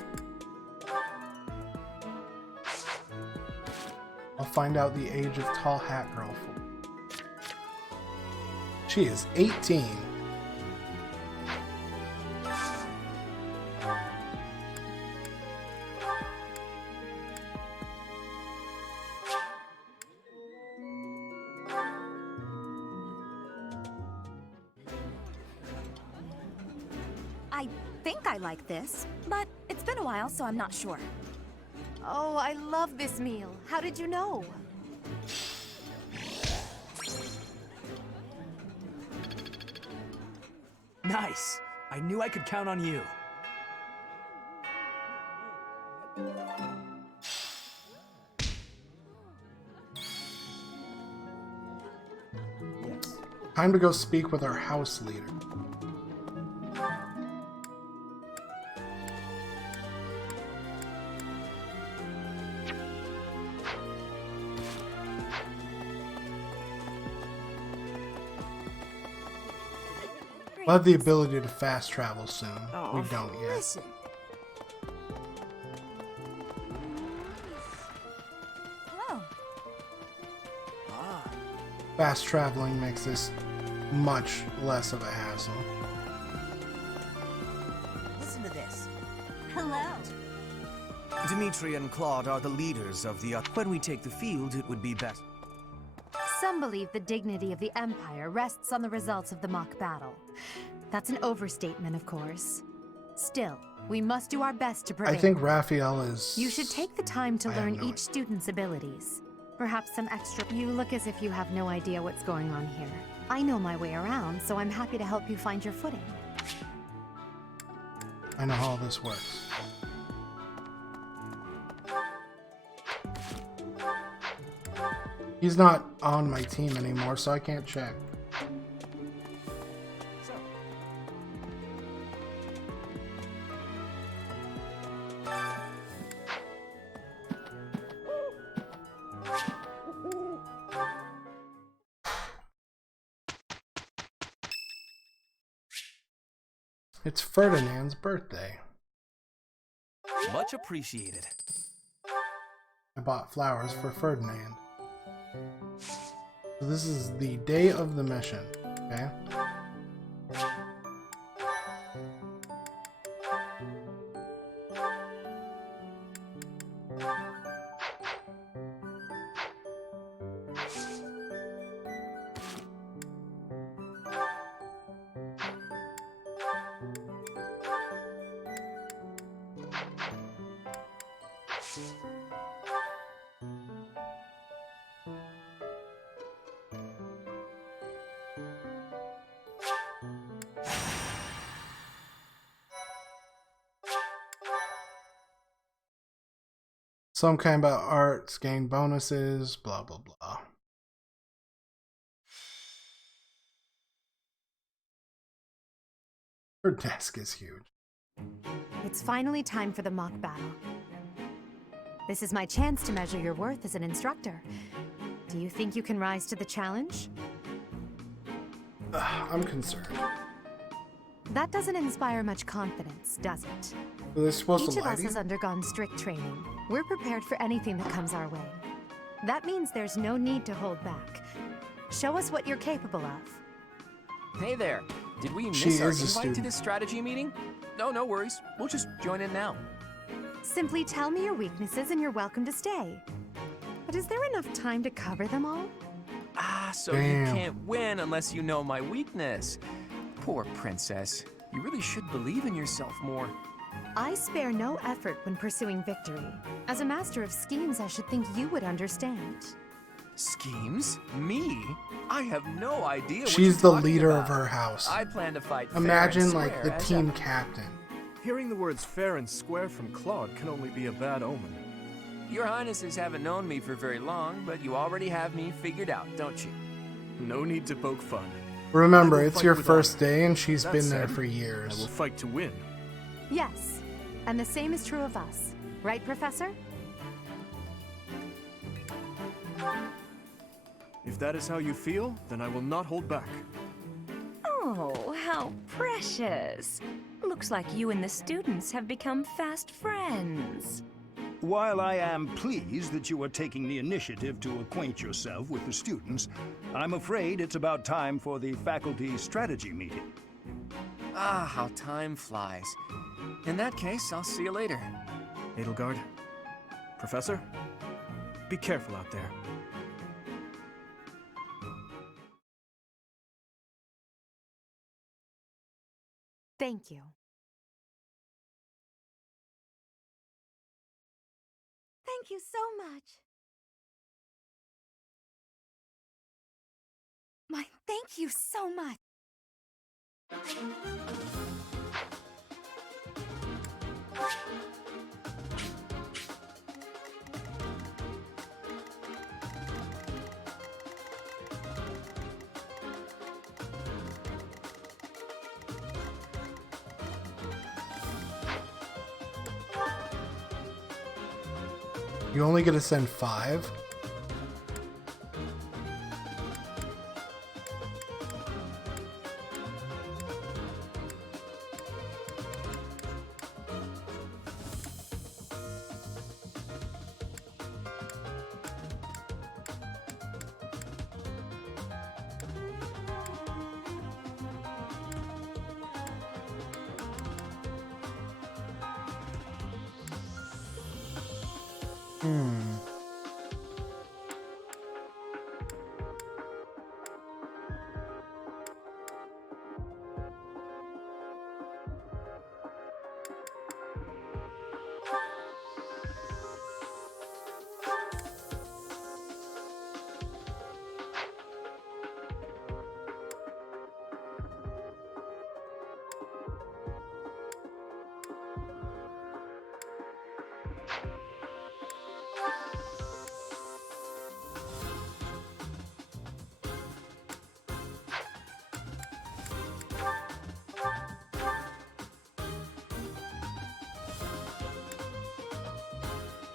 I'll find out the age of Tall Hat Girl. She is 18. I think I like this, but it's been a while, so I'm not sure. Oh, I love this meal. How did you know? Nice! I knew I could count on you. Time to go speak with our house leader. We'll have the ability to fast travel soon. We don't yet. Listen. Hello. Fast traveling makes this much less of a hassle. Listen to this. Hello. Dimitri and Claude are the leaders of the... When we take the field, it would be best. Some believe the dignity of the Empire rests on the results of the mock battle. That's an overstatement, of course. Still, we must do our best to prevail. I think Raphael is... You should take the time to learn each student's abilities. Perhaps some extra... You look as if you have no idea what's going on here. I know my way around, so I'm happy to help you find your footing. I know how all this works. He's not on my team anymore, so I can't check. It's Ferdinand's birthday. Much appreciated. I bought flowers for Ferdinand. So this is the day of the mission, okay? Some kind about arts, gain bonuses, blah, blah, blah. Her desk is huge. It's finally time for the mock battle. This is my chance to measure your worth as an instructor. Do you think you can rise to the challenge? I'm concerned. That doesn't inspire much confidence, does it? Are they supposed Each to of lie us to you? has undergone strict training. We're prepared for anything that comes our way. That means there's no need to hold back. Show us what you're capable of. Hey there. Did we She miss our is a invite to student. this strategy meeting? No, no worries. We'll just join in now. Simply tell me your weaknesses and you're welcome to stay. But is there enough time to cover them all? Ah, so Damn. you can't win unless you know my weakness. Poor princess. You really should believe in yourself more. I spare no effort when pursuing victory. As a master of schemes, I should think you would understand. Schemes? Me? I have no idea what She's you're the talking leader about. of her house. I plan to fight fair Imagine and like square the as team ever. captain. Hearing the words fair and square from Claude can only be a bad omen. Your Highnesses haven't known me for very long, but you already have me figured out, don't you? No need to poke fun. Remember, I will it's fight your with first honor. day and she's That been there said, for I will years. fight to win. Yes, and the same is true of us. Right, Professor? If that is how you feel, then I will not hold back. Oh, how precious. Looks like you and the students have become fast friends. While I am pleased that you are taking the initiative to acquaint yourself with the students, I'm afraid it's about time for the faculty strategy meeting. Ah, how time flies. In that case, I'll see you later. Edelgard, Professor, be careful out there. Thank you. Thank you so much. Thank you so much. You only get to send 5?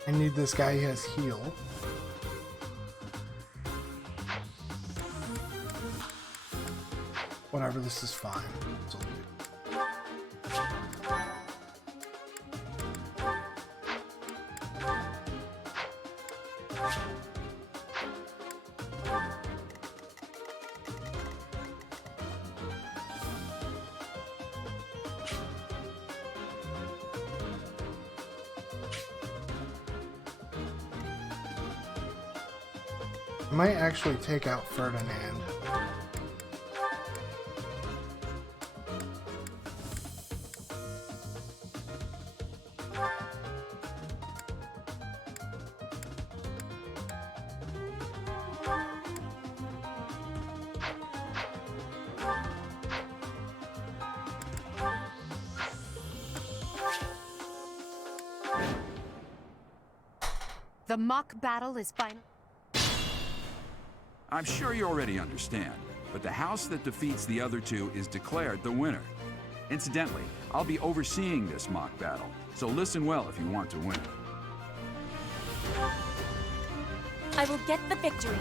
I need this guy who has heal. Whatever, this is fine. It's all good. I might actually take out Ferdinand. The mock battle is final. I'm sure you already understand, but the house that defeats the other two is declared the winner. Incidentally, I'll be overseeing this mock battle, so listen well if you want to win. I will get the victory.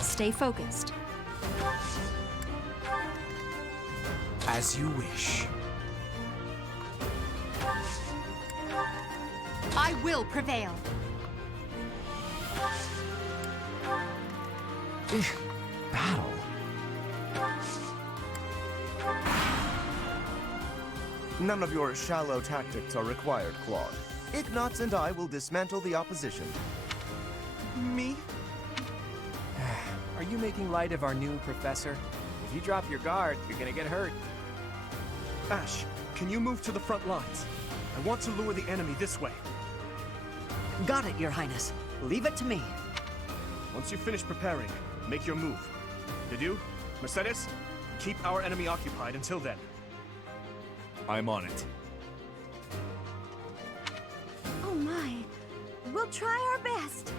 Stay focused. As you wish. I will prevail. Battle? None of your shallow tactics are required, Claude. Ignatz and I will dismantle the opposition. Me? Are you making light of our new professor? If you drop your guard, you're gonna get hurt. Ash, can you move to the front lines? I want to lure the enemy this way. Got it, Your Highness. Leave it to me. Once you finish preparing, make your move. Dedu, Mercedes, keep our enemy occupied until then. I'm on it. Oh my. We'll try our best.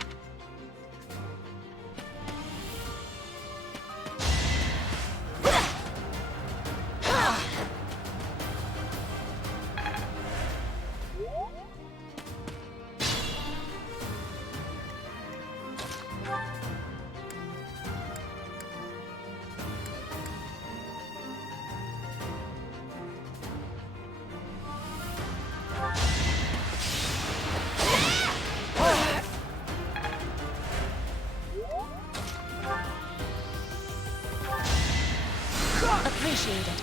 Appreciate it.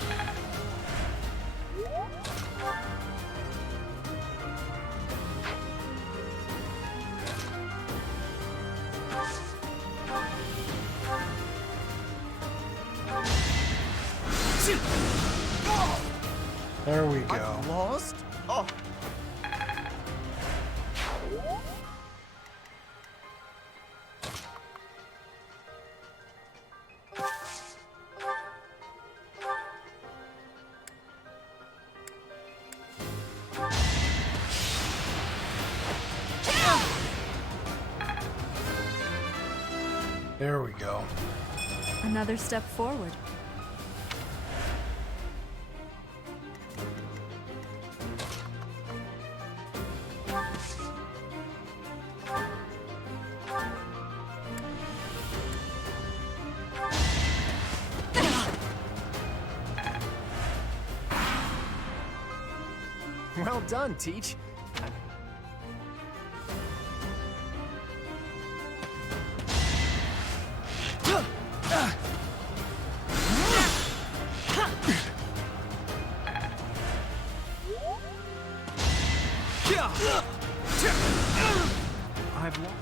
There we go. I've lost? Oh. There we go. Another step forward. Well done, Teach. I've lost.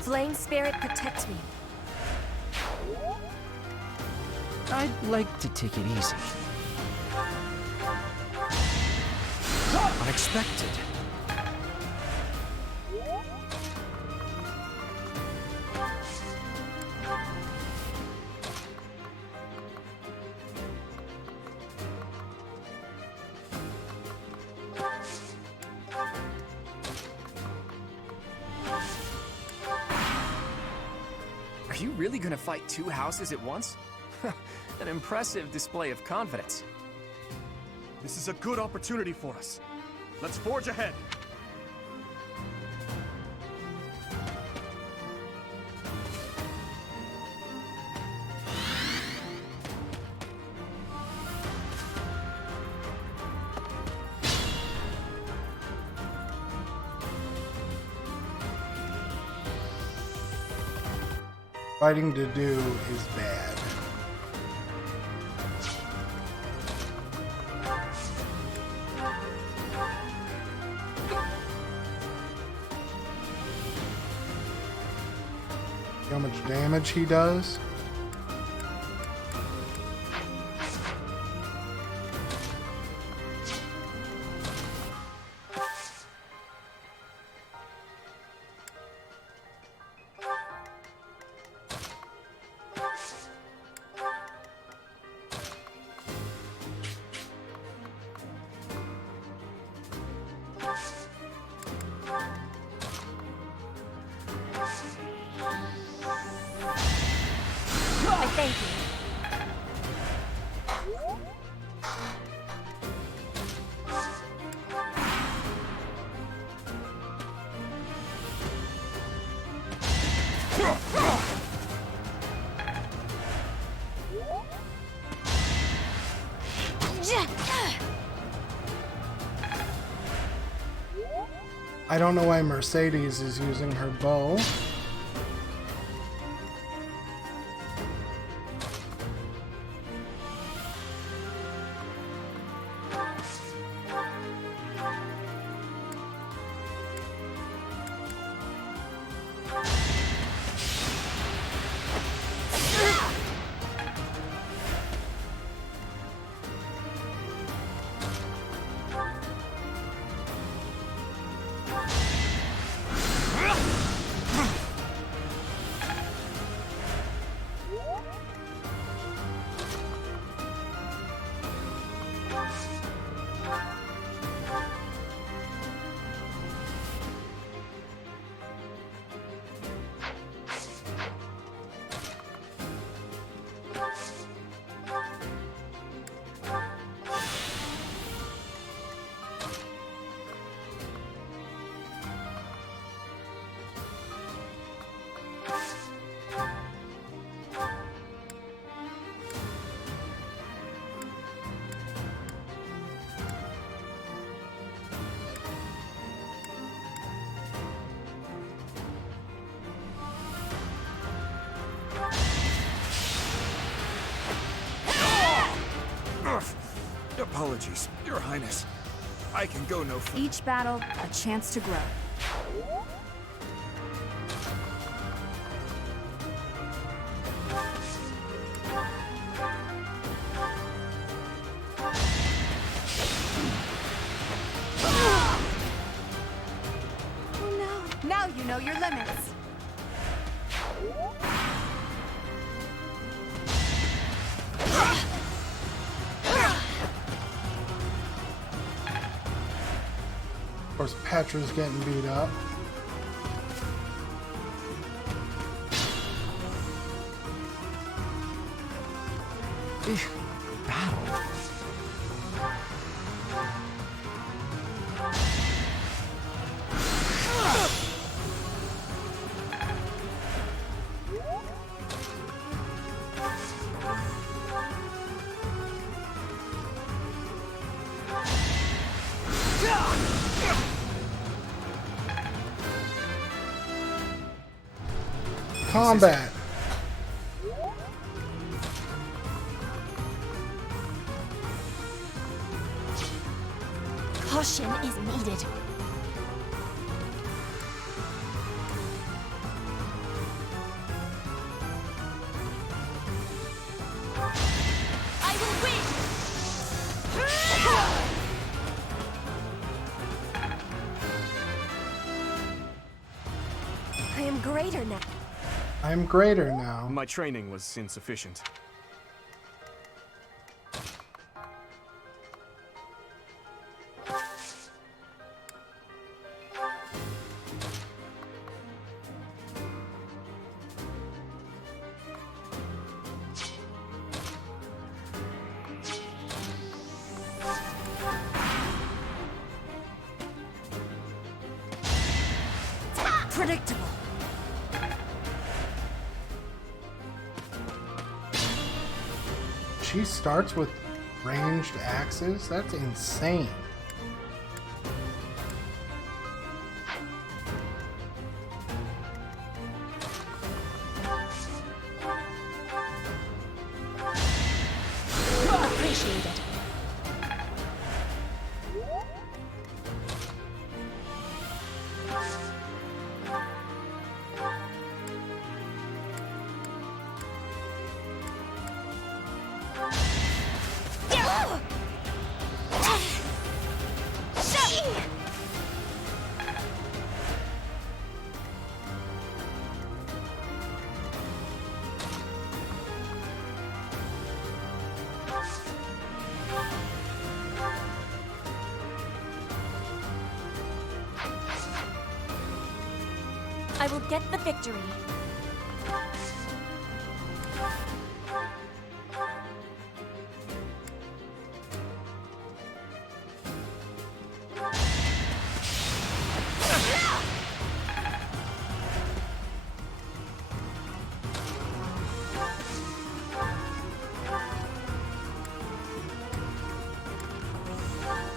Flame Spirit, protect me. I'd like to take it easy. Unexpected. Are you really gonna fight two houses at once? An impressive display of confidence. This is a good opportunity for us. Let's forge ahead. Fighting to do is bad. How much damage he does? I thank you. I don't know why Mercedes is using her bow. Apologies, Your Highness. I can go no further. Each battle, a chance to grow. Oh no! Now you know your limits. Of course, Petra's getting beat up. Battle. combat. Caution is needed. I will win! I am greater now. I'm greater now. My training was insufficient. Predictable. She starts with ranged axes? That's insane. Appreciate it. I will get the victory.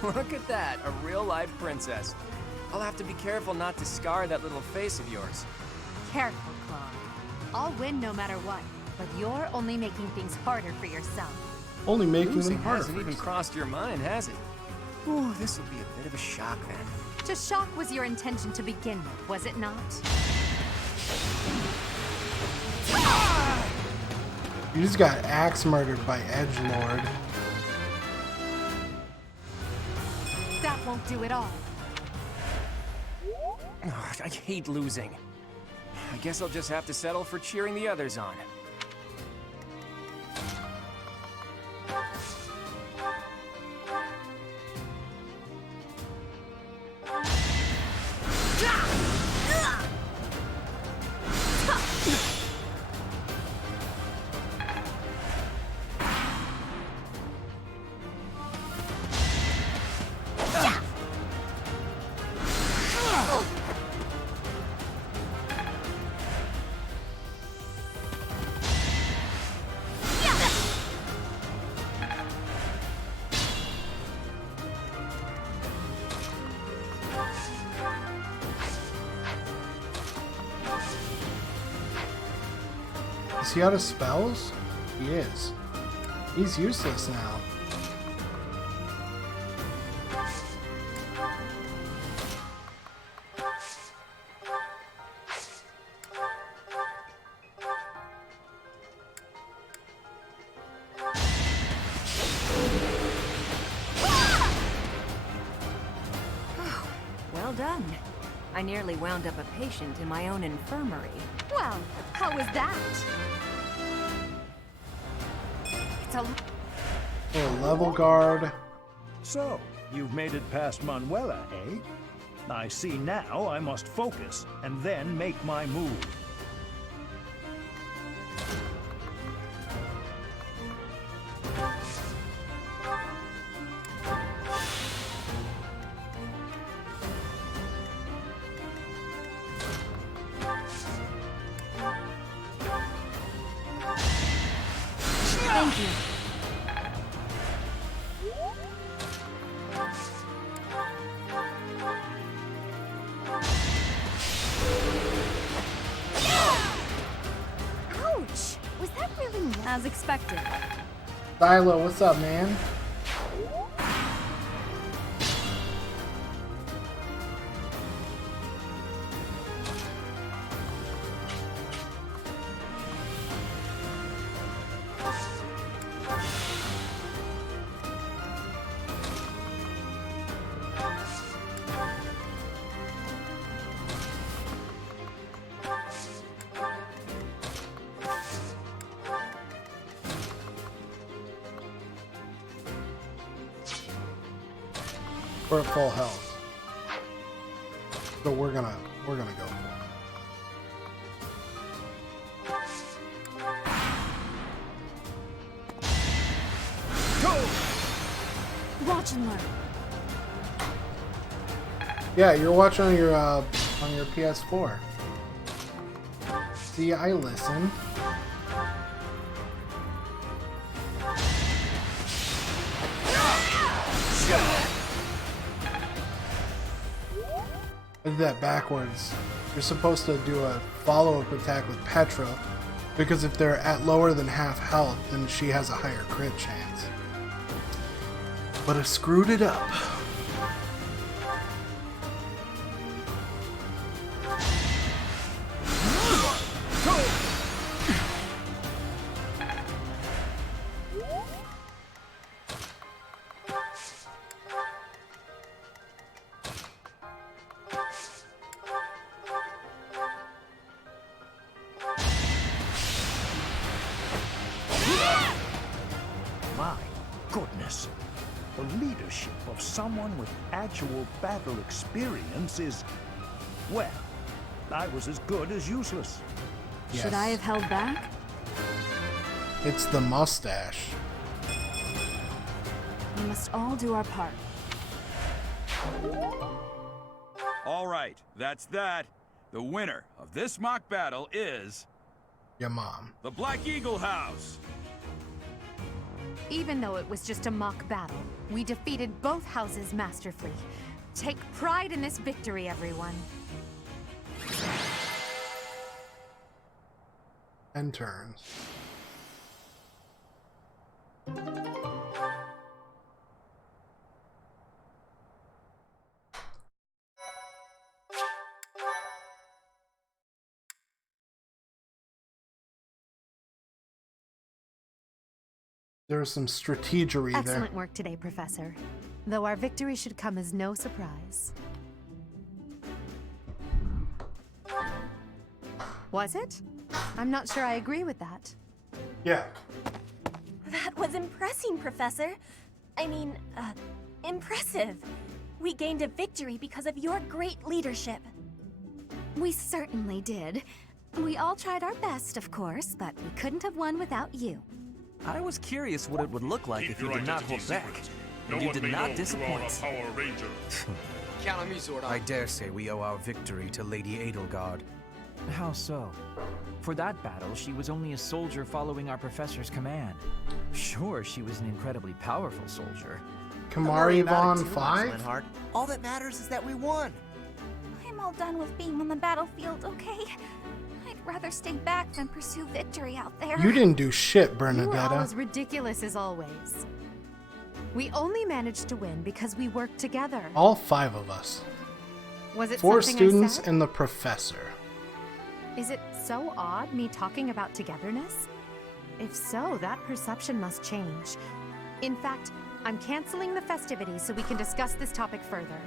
Look at that, a real-life princess. I'll have to be careful not to scar that little face of yours. Careful, Claude. I'll win no matter what, but you're only making things harder for yourself. Only making Losing them harder. hasn't even crossed your mind, has it? Ooh, this will be a bit of a shock then. To shock was your intention to begin with, was it not? You just got axe murdered by Edgelord. That won't do it all. Ugh, I hate losing. I guess I'll just have to settle for cheering the others on. Is he out of spells? He is. He's useless now. Well done. I nearly wound up a patient in my own infirmary. Well, how was that? It's a... Oh, level guard. So, you've made it past Manuela, eh? I see now I must focus and then make my move. Thank you. as expected. Silo, what's up, man? We're at full health, so we're gonna go for it. Go! Watch and learn. Yeah, you're watching on your PS4. See, I listen. I did that backwards. You're supposed to do a follow-up attack with Petra, because if they're at lower than half health, then she has a higher crit chance. But I screwed it up. My goodness. The leadership of someone with actual battle experience is, well, I was as good as useless. Yes. Should I have held back? It's the mustache. We must all do our part. All right, that's that. The winner of this mock battle is... Your mom. The Black Eagle House. Even though it was just a mock battle, we defeated both houses masterfully. Take pride in this victory, everyone. And turns. There's some strategery there. Excellent work today, Professor. Though our victory should come as no surprise. Was it? I'm not sure I agree with that. Yeah. That was impressive, Professor. Impressive. We gained a victory because of your great leadership. We certainly did. We all tried our best, of course, but we couldn't have won without you. I was curious what it would look like if you did not hold back. And you did not disappoint. Count on me, Zordon. I dare say we owe our victory to Lady Edelgard. How so? For that battle, she was only a soldier following our professor's command. Sure, she was an incredibly powerful soldier. Kamari Vaughn 5? All that matters is that we won. I'm all done with being on the battlefield, okay? I'd rather stay back than pursue victory out there. You didn't do shit, You were Bernadetta. all as ridiculous as always. We only managed to win because we worked together. All 5 of us. Was it 4 something I students said? and the professor. Is it so odd, me talking about togetherness? If so, that perception must change. In fact, I'm canceling the festivities so we can discuss this topic further.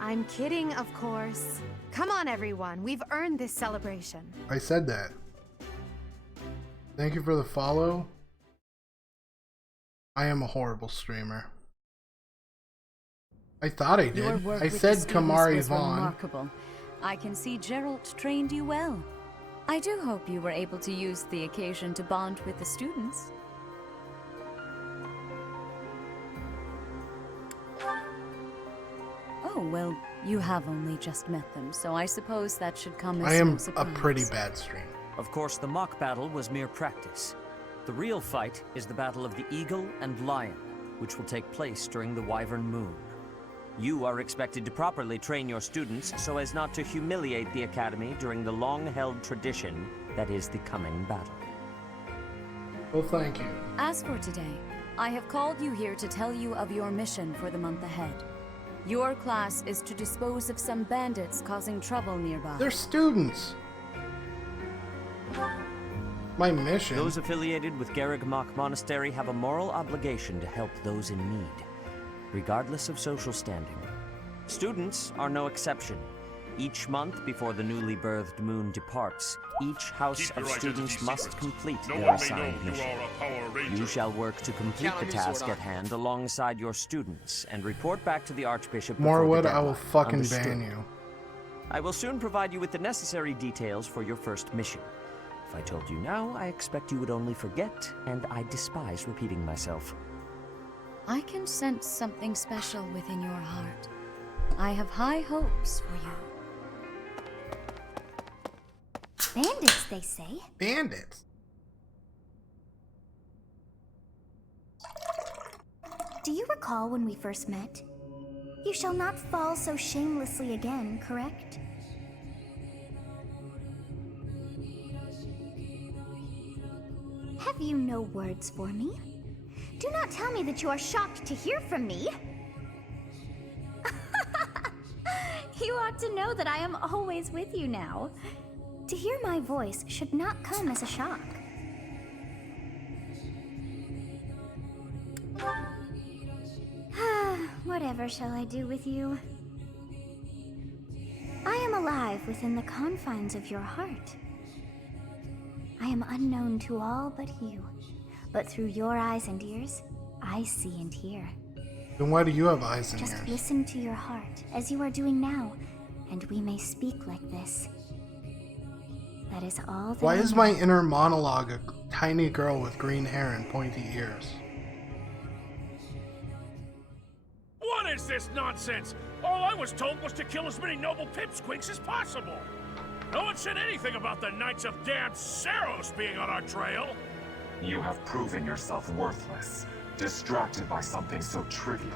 I'm kidding, of course. Come on, everyone. We've earned this celebration. I said that. Thank you for the follow. I am a horrible streamer. I thought I Your did. work I with said the students Kamari was Vaughn. remarkable. I can see Gerald trained you well. I do hope you were able to use the occasion to bond with the students. Oh, well, you have only just met them, so I suppose that should come as I am no a surprise. pretty bad streamer. Of course, the mock battle was mere practice. The real fight is the battle of the Eagle and Lion, which will take place during the Wyvern Moon. You are expected to properly train your students so as not to humiliate the Academy during the long-held tradition that is the coming battle. Well, thank you. As for today, I have called you here to tell you of your mission for the month ahead. Your class is to dispose of some bandits causing trouble nearby. They're students. My mission. Those affiliated with Garrigmach Monastery have a moral obligation to help those in need, regardless of social standing. Students are no exception. Each month before the newly birthed moon departs, each house of students must complete their assigned mission. You shall work to complete the task at hand alongside your students and report back to the Archbishop before the Morwood, deadline. I will fucking Understood. ban you. I will soon provide you with the necessary details for your first mission. If I told you now, I expect you would only forget, and I despise repeating myself. I can sense something special within your heart. I have high hopes for you. Bandits, they say. Bandits? Do you recall when we first met? You shall not fall so shamelessly again, correct? Have you no words for me? Do not tell me that you are shocked to hear from me. You ought to know that I am always with you now. To hear my voice should not come as a shock. Whatever shall I do with you? I am alive within the confines of your heart. I am unknown to all but you, but through your eyes and ears, I see and hear. Then why do you have eyes and Just ears? listen to your heart, as you are doing now, and we may speak like this. That is all that Why I is know. my inner monologue a tiny girl with green hair and pointy ears? What is this nonsense? All I was told was to kill as many noble pipsqueaks as possible. No one said anything about the Knights of Damned Saros being on our trail. You have proven yourself worthless, distracted by something so trivial.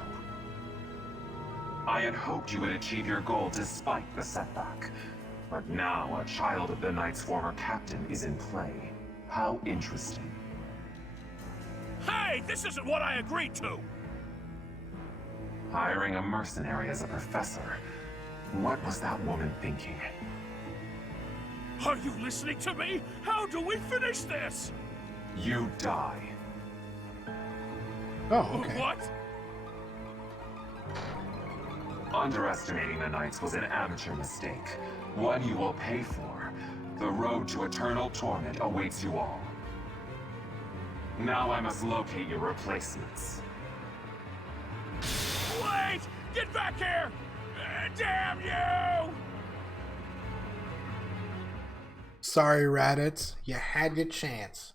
I had hoped you would achieve your goal despite the setback. But now a child of the Knight's former captain is in play. How interesting. Hey, this isn't what I agreed to! Hiring a mercenary as a professor. What was that woman thinking? Are you listening to me? How do we finish this? You die. Oh, okay. What? Underestimating the Knights was an amateur mistake. One you will pay for. The road to eternal torment awaits you all. Now I must locate your replacements. Wait! Get back here! Damn you! Sorry, Raditz. You had your chance.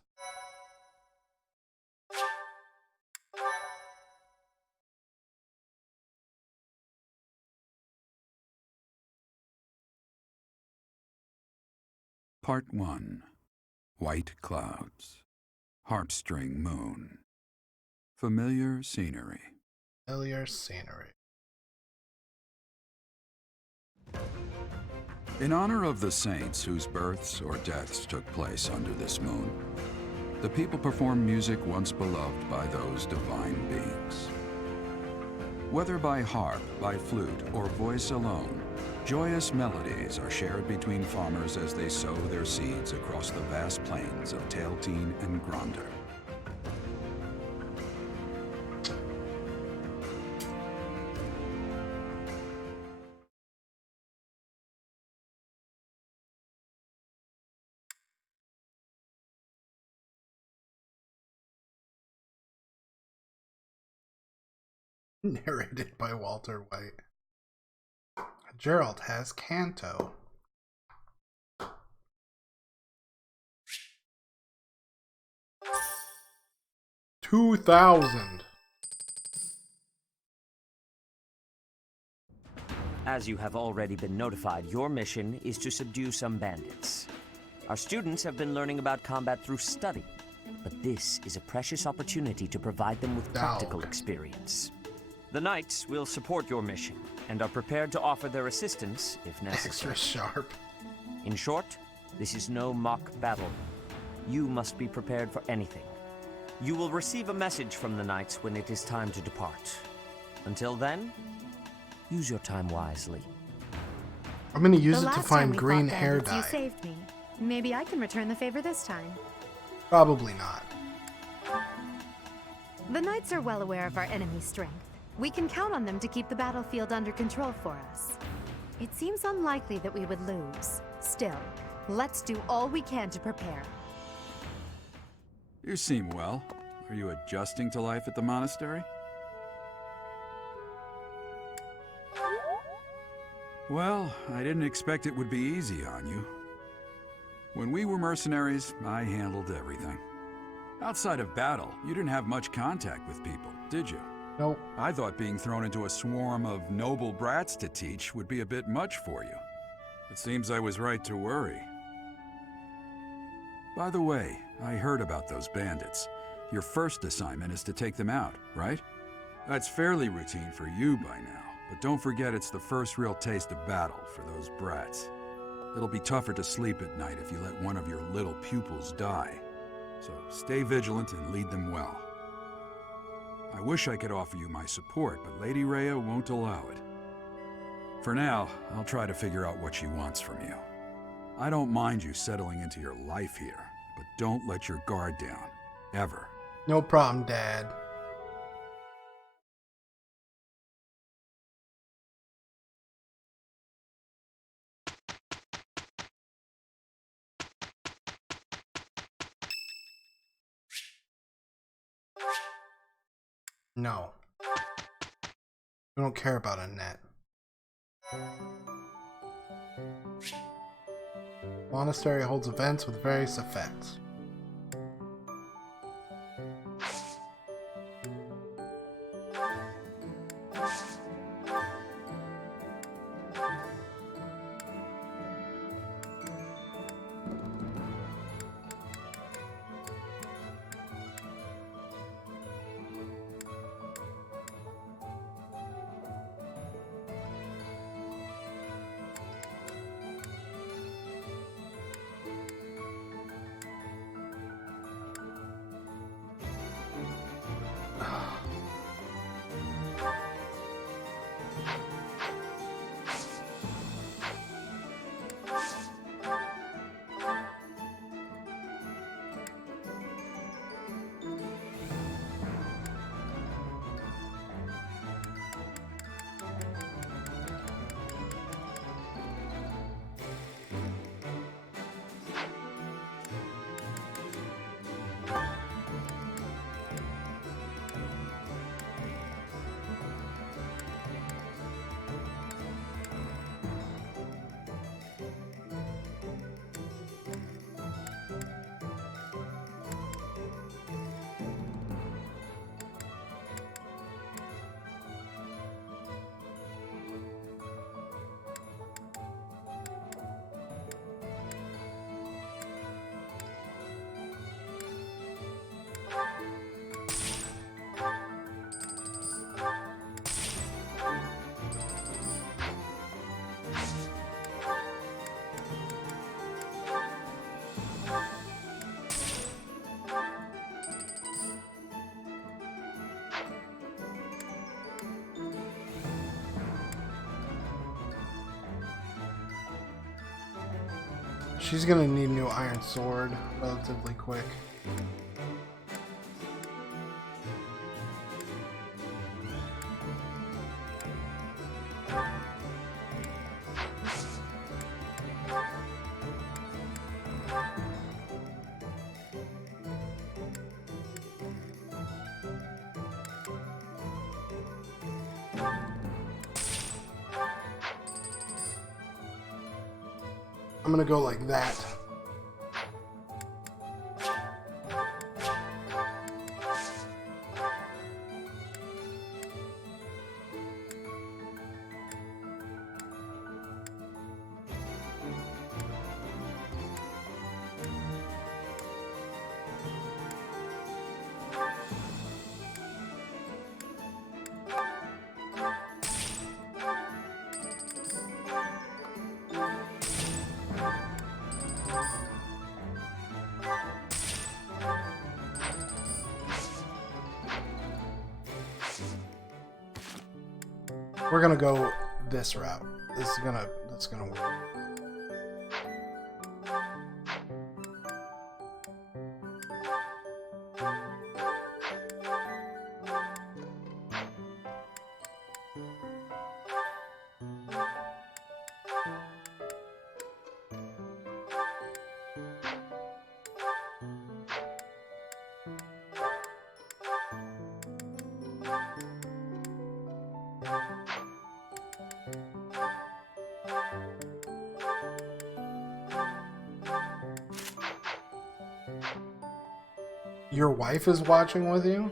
Part 1. White Clouds. Harpstring Moon. Familiar scenery. Familiar scenery. In honor of the saints whose births or deaths took place under this moon, the people perform music once beloved by those divine beings. Whether by harp, by flute, or voice alone, joyous melodies are shared between farmers as they sow their seeds across the vast plains of Tailteen and Gronder. Narrated by Walter White. Gerald has Canto. $2,000. As you have already been notified, your mission is to subdue some bandits. Our students have been learning about combat through study, but this is a precious opportunity to provide them with practical experience. The Knights will support your mission and are prepared to offer their assistance if necessary. Extra sharp. In short, this is no mock battle. You must be prepared for anything, You will receive a message from the knights when it is time to depart. Until then, use your time wisely. I'm gonna use The it to last time find we green fought hair bandits, you dye. saved me. Maybe I can return the favor this time. Probably not. The knights are well aware of our enemy's strength. We can count on them to keep the battlefield under control for us. It seems unlikely that we would lose. Still, let's do all we can to prepare. You seem well. Are you adjusting to life at the monastery? Well, I didn't expect it would be easy on you. When we were mercenaries, I handled everything. Outside of battle, you didn't have much contact with people, did you? Nope. I thought being thrown into a swarm of noble brats to teach would be a bit much for you. It seems I was right to worry. By the way, I heard about those bandits. Your first assignment is to take them out, right? That's fairly routine for you by now, but don't forget it's the first real taste of battle for those brats. It'll be tougher to sleep at night if you let one of your little pupils die. So stay vigilant and lead them well. I wish I could offer you my support, but Lady Rhea won't allow it. For now, I'll try to figure out what she wants from you. I don't mind you settling into your life here, but don't let your guard down. Ever. No problem, Dad. No. I don't care about a net. Monastery holds events with various effects. She's gonna need a new iron sword relatively quick. I'm gonna go like that. We're gonna go this route. That's gonna work. Your wife is watching with you?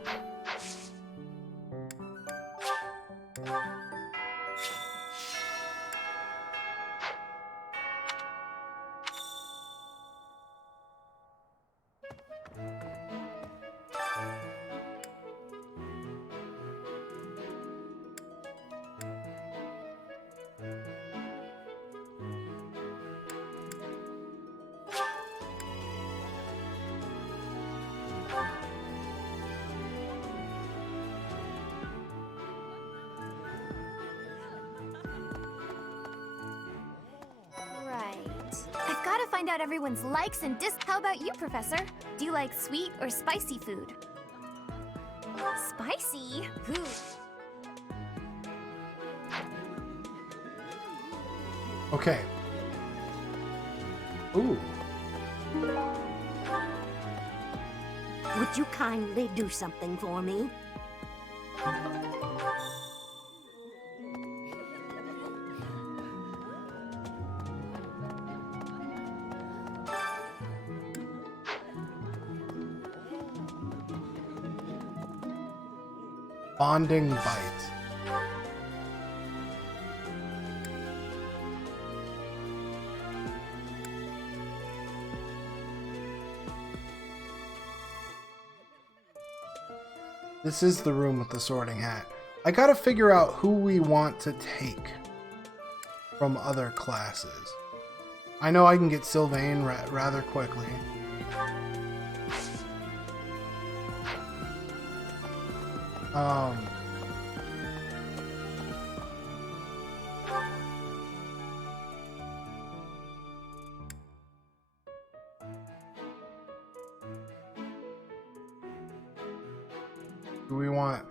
I've got to find out everyone's likes and dislikes. How about you, Professor? Do you like sweet or spicy food? Spicy? Ooh. Okay. Ooh. Would you kindly do something for me? Bonding bite. This is the room with the sorting hat. I gotta figure out who we want to take from other classes. I know I can get Sylvain rather quickly. Do we want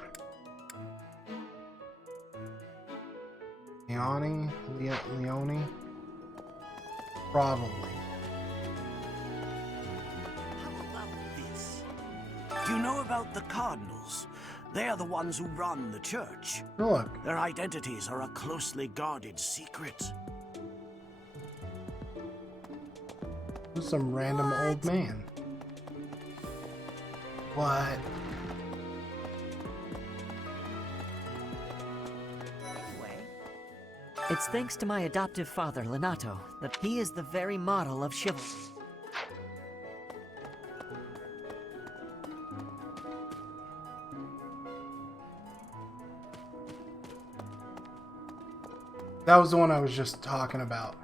Leone? Probably. How about this? Do you know about the Cardinals? They are the ones who run the church. Look. Their identities are a closely guarded secret. Who's some random old man? What? It's thanks to my adoptive father, Lenato, that he is the very model of chivalry. That was the one I was just talking about.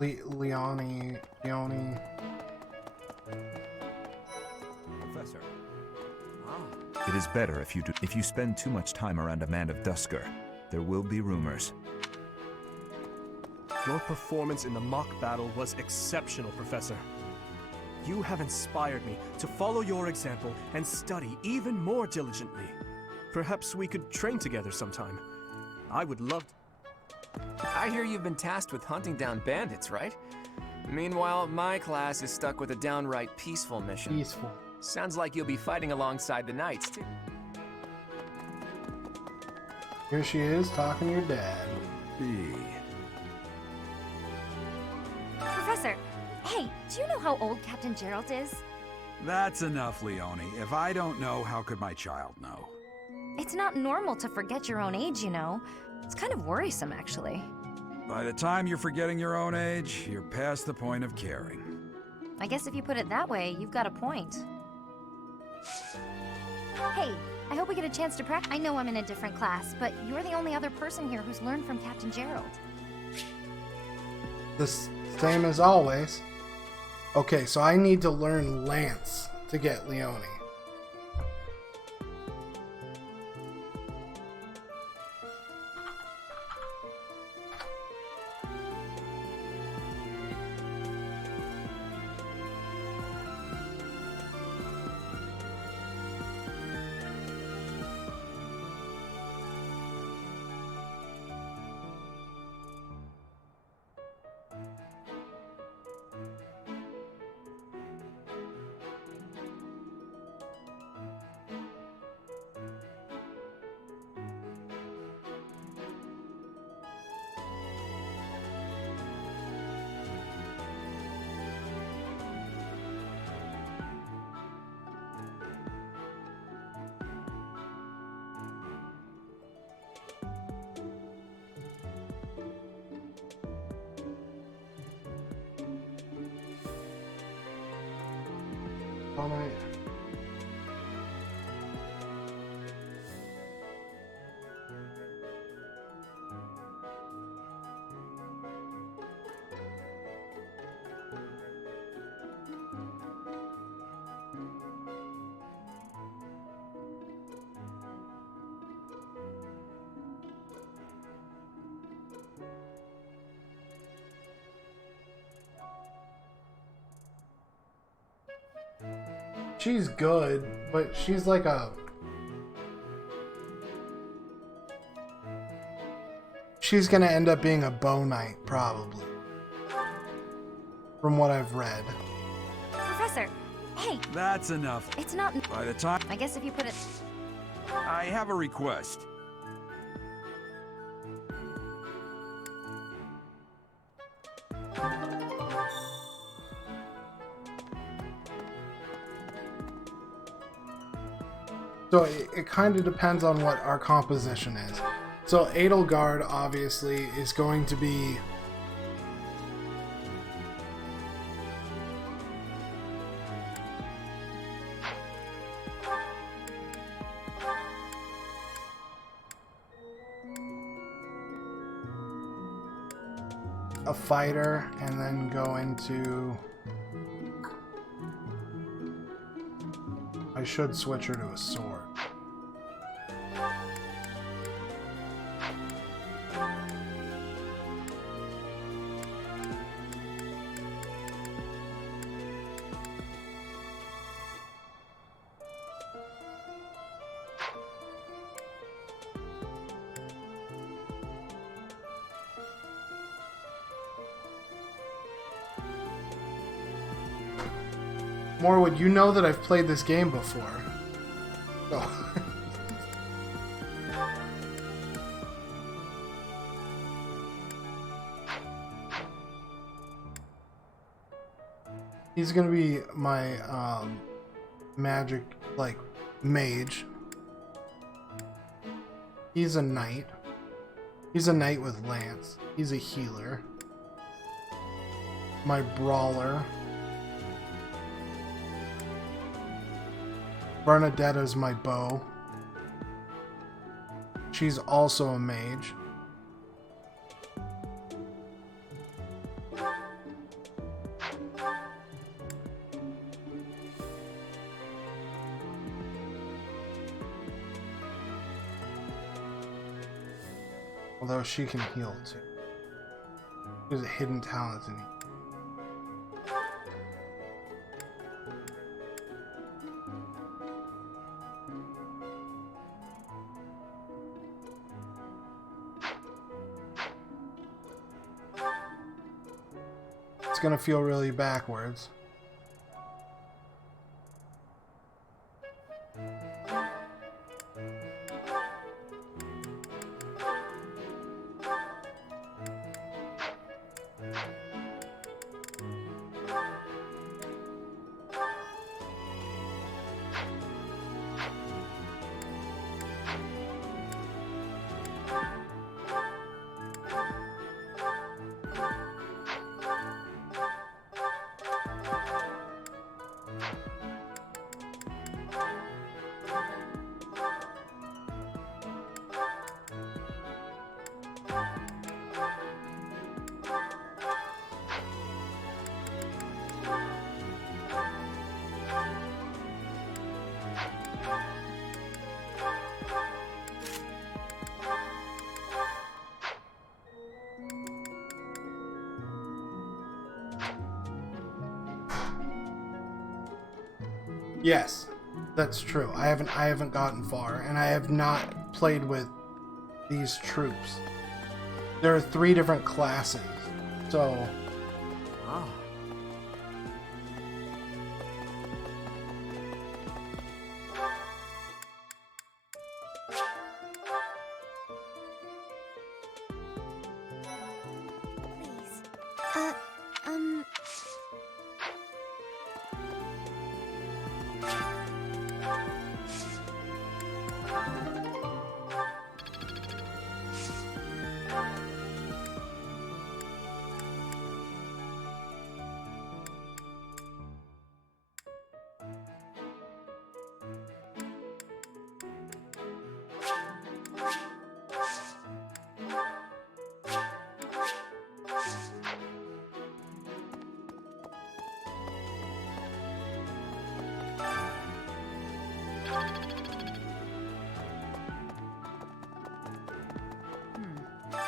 Leone. Professor. It is better if you spend too much time around a man of Dusker. There will be rumors. Your performance in the mock battle was exceptional, Professor. You have inspired me to follow your example and study even more diligently. Perhaps we could train together sometime. I would love to. I hear you've been tasked with hunting down bandits, right? Meanwhile, my class is stuck with a downright peaceful mission. Peaceful. Sounds like you'll be fighting alongside the knights, too. Here she is, talking to your dad. Professor, hey, do you know how old Captain Gerald is? That's enough, Leone. If I don't know, how could my child know? It's not normal to forget your own age, you know. It's kind of worrisome, actually. By the time you're forgetting your own age, you're past the point of caring. I guess if you put it that way, you've got a point. Hey, I hope we get a chance to practice. I know I'm in a different class, but you're the only other person here who's learned from Captain Gerald. The same as always. Okay, so I need to learn Lance to get Leone. All right. She's good, but she's like a... She's gonna end up being a bow knight, probably. From what I've read. Professor, hey! That's enough. It's not... By the time... I guess if you put it... I have a request. So it kind of depends on what our composition is. So Edelgard obviously is going to be a fighter and then go into... I should switch her to a sword. Morwood, you know that I've played this game before. Oh. He's gonna be my magic, like, mage. He's a knight. He's a knight with lance. He's a healer. My brawler. Bernadetta's my bow. She's also a mage. Although she can heal too. There's a hidden talent in it. It's gonna feel really backwards. Yes, that's true. I haven't gotten far, and I have not played with these troops. There are 3 different classes, so... Ah.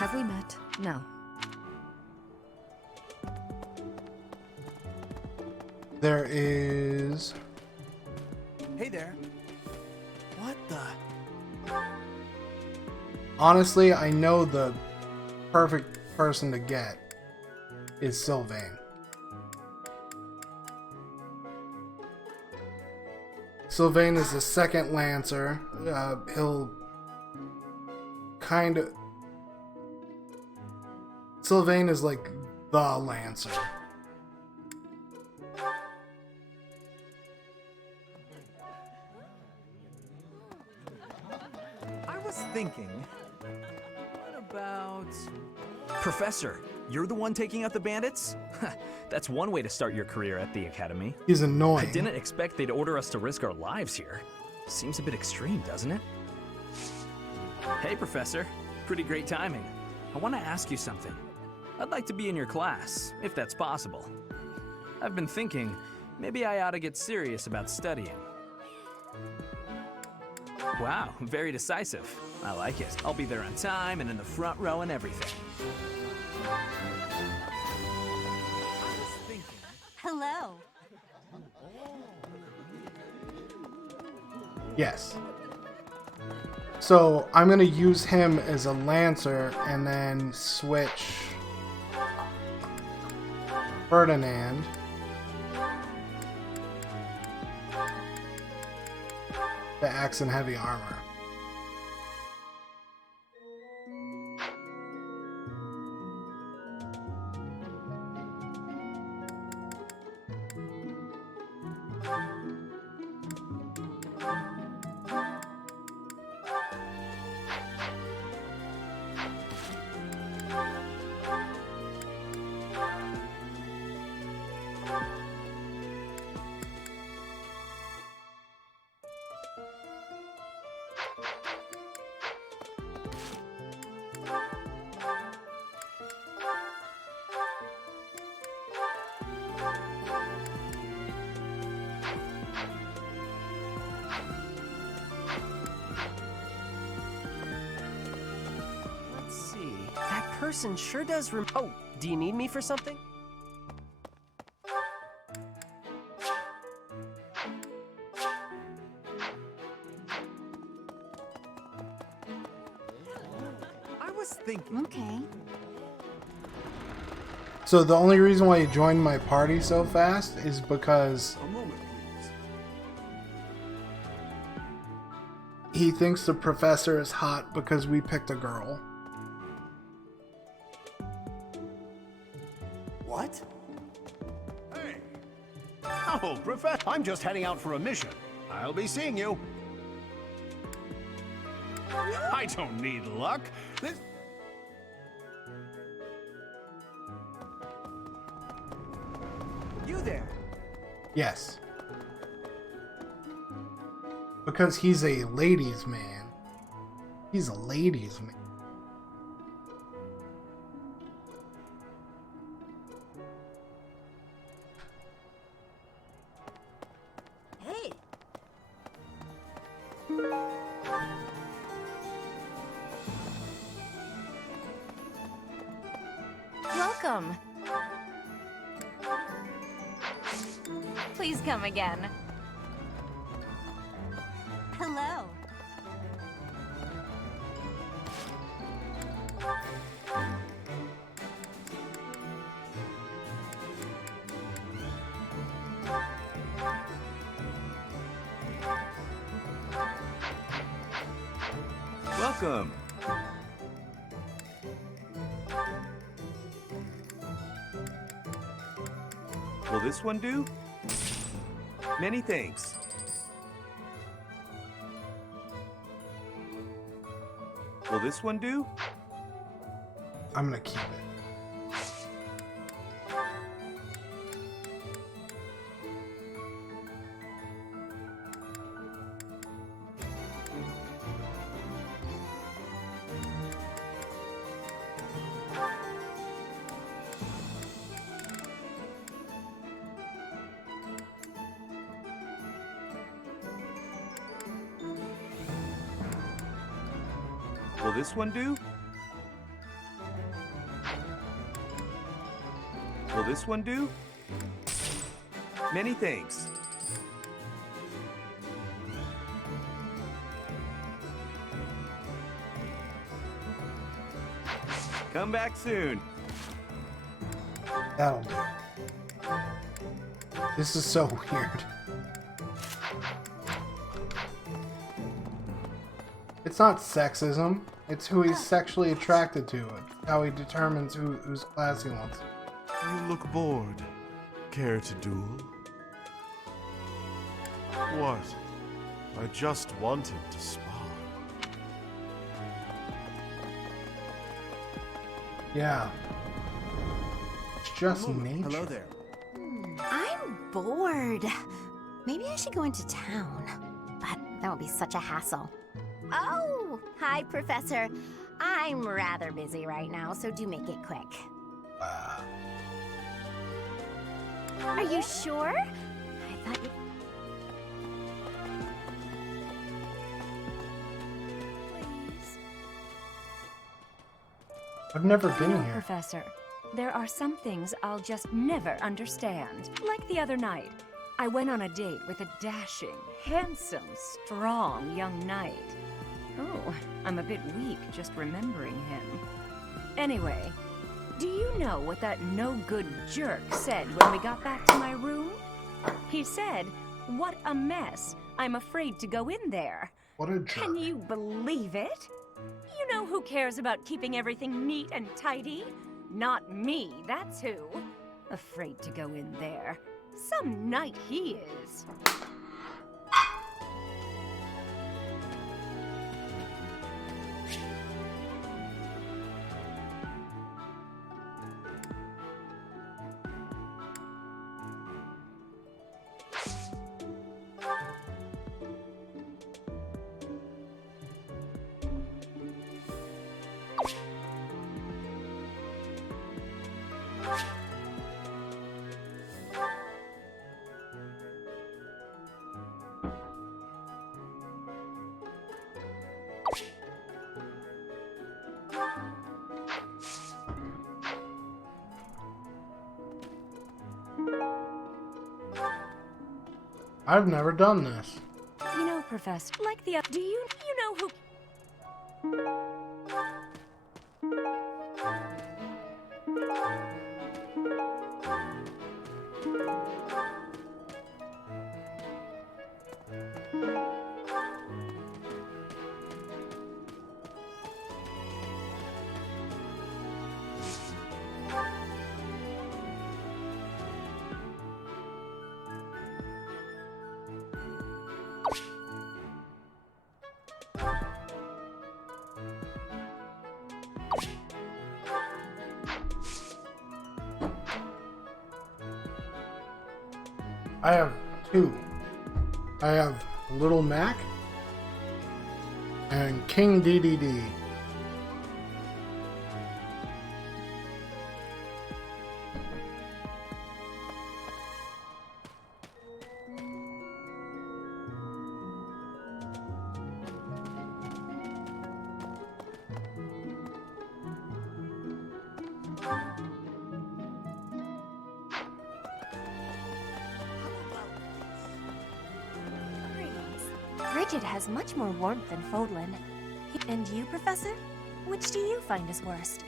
Have we met? No. There is... Hey there. What the? Honestly, I know the perfect person to get is Sylvain. Sylvain is the second Lancer. He'll kind of... Sylvain is like the Lancer. I was thinking, what about... Professor, you're the one taking out the bandits? That's one way to start your career at the Academy. He's annoying. I didn't expect they'd order us to risk our lives here. Seems a bit extreme, doesn't it? Hey, Professor. Pretty great timing. I want to ask you something. I'd like to be in your class, if that's possible. I've been thinking, maybe I ought to get serious about studying. Wow, very decisive. I like it. I'll be there on time and in the front row and everything. Hello. Yes. So I'm gonna use him as a Lancer and then switch Ferdinand to Axe and Heavy Armor. That person sure does Oh, do you need me for something? I was thinking... Okay. So the only reason why he joined my party so fast is because A moment, please. he thinks the professor is hot because we picked a girl. What? Hey! Oh, Professor, I'm just heading out for a mission. I'll be seeing you. I don't need luck. You there? Yes. Because he's a ladies' man. He's a ladies' man. Hey! Welcome. Please come again. Hello. Welcome. Will this one do? Many thanks. Will this one do? I'm gonna keep it. Will this one do? this one do? Many thanks. Come back soon. That'll do. This is so weird. It's not sexism. It's who he's sexually attracted to. It's how he determines whose class he wants. You look bored. Care to duel? What? I just wanted to spar. Yeah. It's just nature. Hello there. I'm bored. Maybe I should go into town. But that would be such a hassle. Oh, hi, Professor. I'm rather busy right now, so do make it quick. Are you sure? I thought you... I've never been No, here. Professor. There are some things I'll just never understand. Like the other night, I went on a date with a dashing, handsome, strong young knight. Oh, I'm a bit weak just remembering him. Anyway, do you know what that no-good jerk said when we got back to my room? He said, "What a mess. I'm afraid to go in there." What a jerk. Can you believe it? You know who cares about keeping everything neat and tidy? Not me, that's who. Afraid to go in there. Some knight he is. I've never done this. You know, Professor, like the do you know who... I have two. I have Little Mac and King DDD. Bridget has much more warmth than Fodlan. And you, Professor? Which do you find is worst?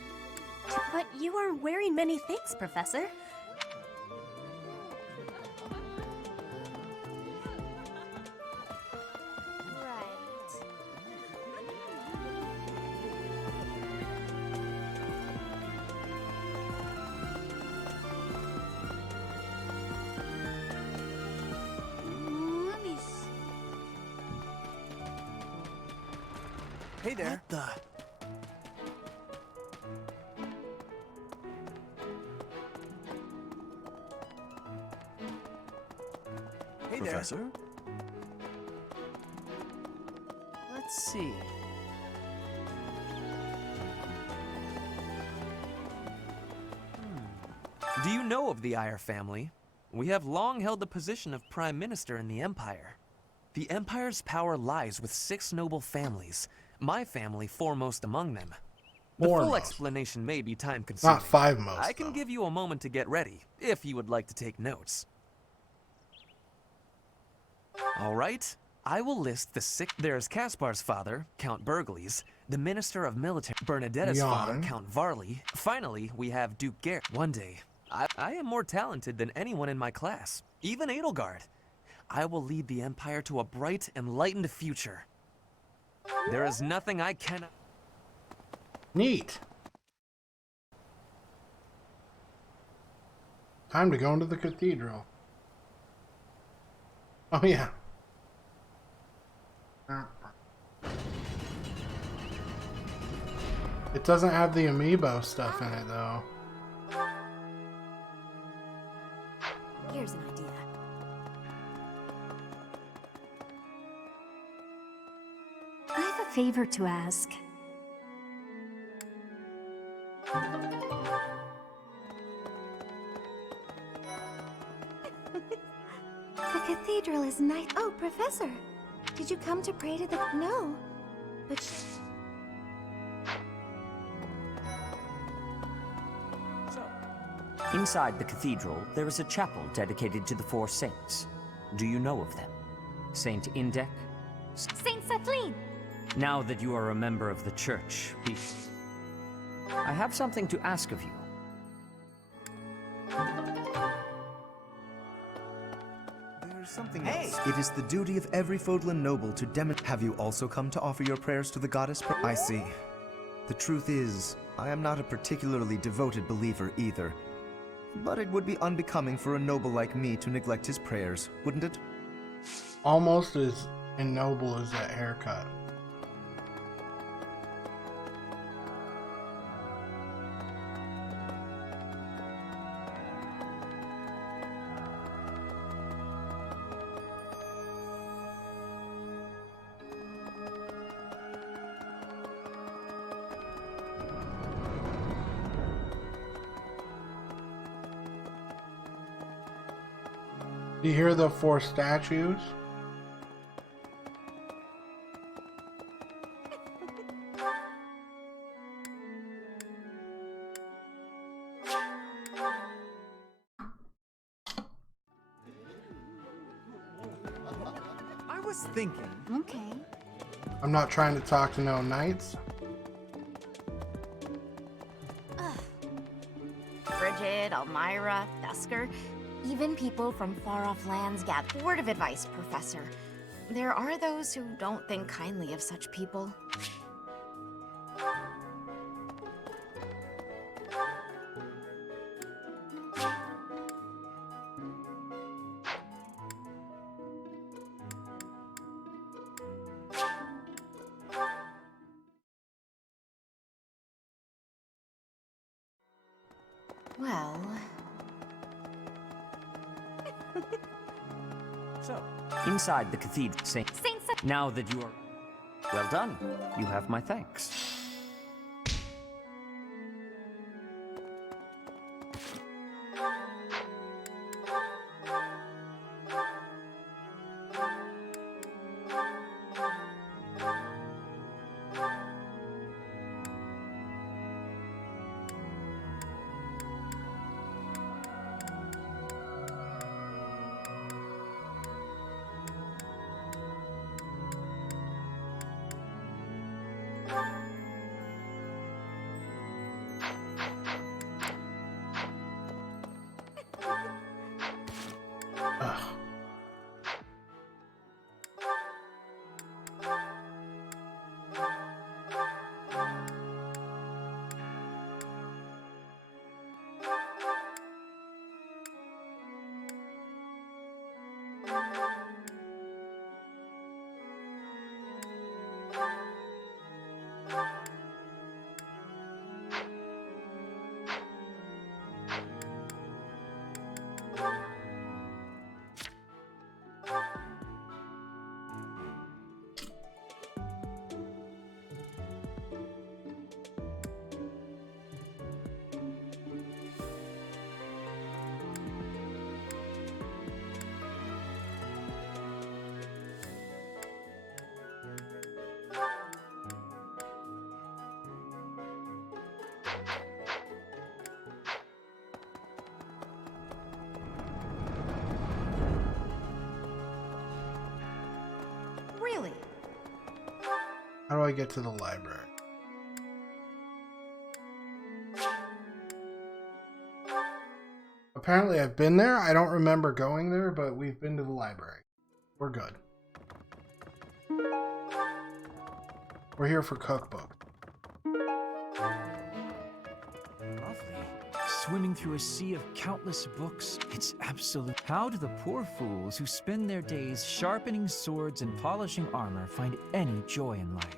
But you are wearing many things, Professor. Hey there. What the? Hey Professor? there. Let's see. Do you know of the Iyer family? We have long held the position of Prime Minister in the Empire. The Empire's power lies with 6 noble families, my family foremost among them. The full Foremost. explanation may be time-consuming. Not five most, I can give you a moment to get ready, if you would like to take notes. All right. I will list the six. There's Caspar's father, Count Burgles, the Minister of Military, Bernadetta's father, Yawn. Count Varley. Finally, we have Duke Garrett. One day, I am more talented than anyone in my class, even Edelgard. I will lead the Empire to a bright, enlightened future. There is nothing I cannot... Neat. Time to go into the cathedral. Oh, yeah. It doesn't have the amiibo stuff in it, though. Here's an idea. I have a favor to ask. The cathedral is nice. Oh, Professor, did you come to pray to the... No, but... Inside the cathedral, there is a chapel dedicated to the four saints. Do you know of them? Saint Indec? Saint Satlin! Now that you are a member of the church, I have something to ask of you. There's something else. It is the duty of every Fodlan noble to demonstrate. Have you also come to offer your prayers to the goddess? I see. The truth is, I am not a particularly devoted believer either. But it would be unbecoming for a noble like me to neglect his prayers, wouldn't it? Almost as ignoble as that haircut. Do you hear the four statues? I was thinking... Okay. I'm not trying to talk to no knights. Bridget, Elmira, Thusker, even people from far-off lands gather. Word of advice, Professor. There are those who don't think kindly of such people. Well... So, inside the cathedral, now that you are... Well done. You have my thanks. How do I get to the library? Apparently I've been there. I don't remember going there, but we've been to the library. We're good. We're here for cookbook. Lovely. Swimming through a sea of countless books. It's absolute. How do the poor fools who spend their days sharpening swords and polishing armor find any joy in life?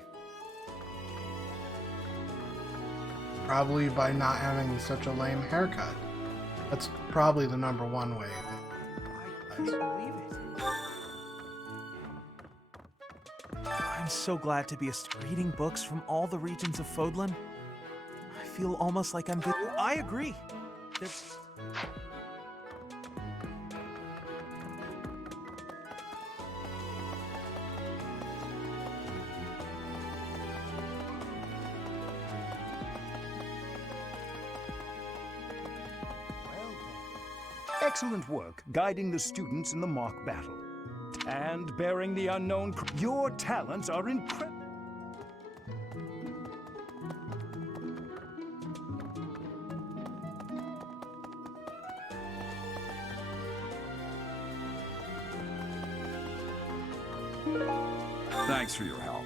Probably by not having such a lame haircut. That's probably the #1 way. I couldn't believe it. I'm so glad to be reading books from all the regions of Fodlan. I feel almost like I'm. I agree. There's... Excellent work guiding the students in the mock battle. And bearing the unknown. Your talents are incredible. Thanks for your help.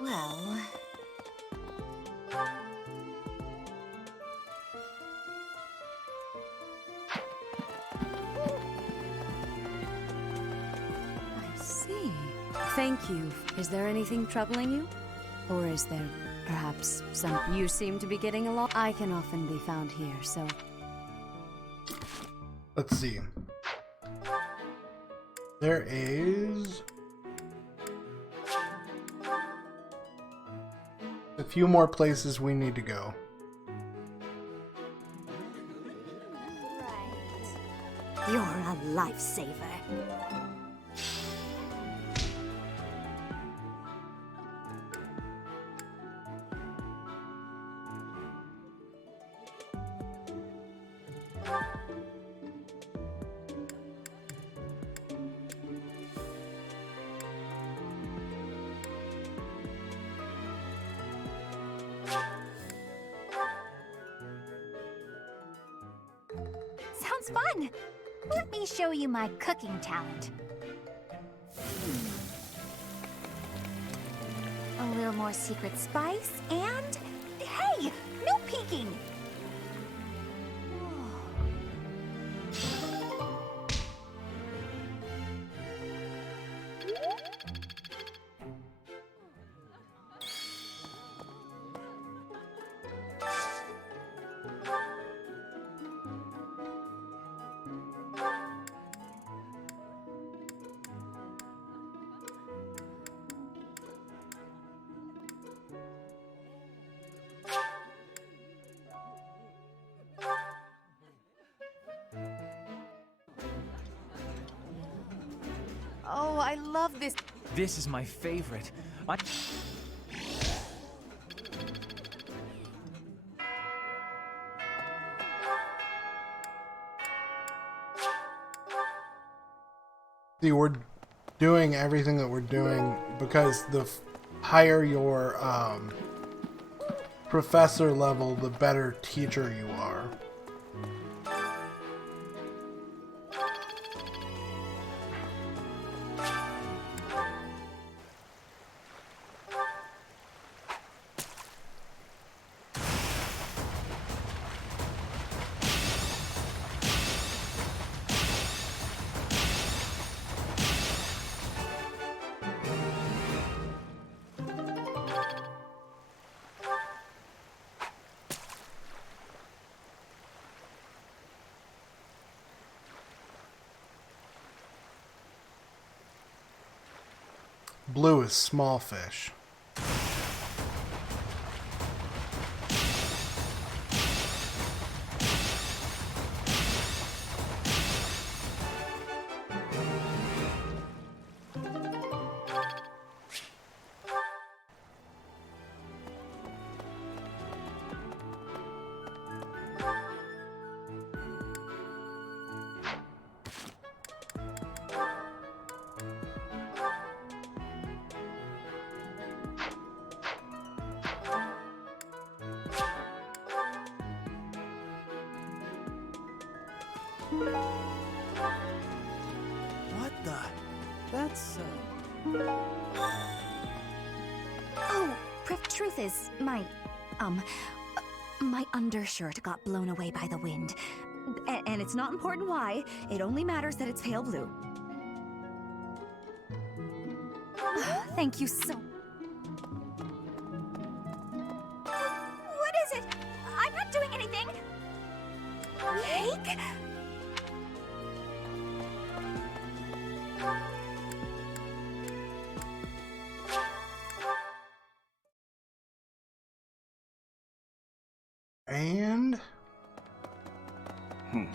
Well... I see. Thank you. Is there anything troubling you? Or is there perhaps some... You seem to be getting along. I can often be found here, so... Let's see. There is a few more places we need to go. You're a lifesaver. Sounds fun! Let me show you my cooking talent. A little more secret spice, and... Hey! No peeking! Oh, I love this. This is my favorite. See, we're doing everything that we're doing because the higher your professor level, the better teacher you are. Blue is small fish. What the? That's, Oh, truth is, my undershirt got blown away by the wind. And it's not important why, it only matters that it's pale blue. Thank you so... What is it? I'm not doing anything! Cake? And...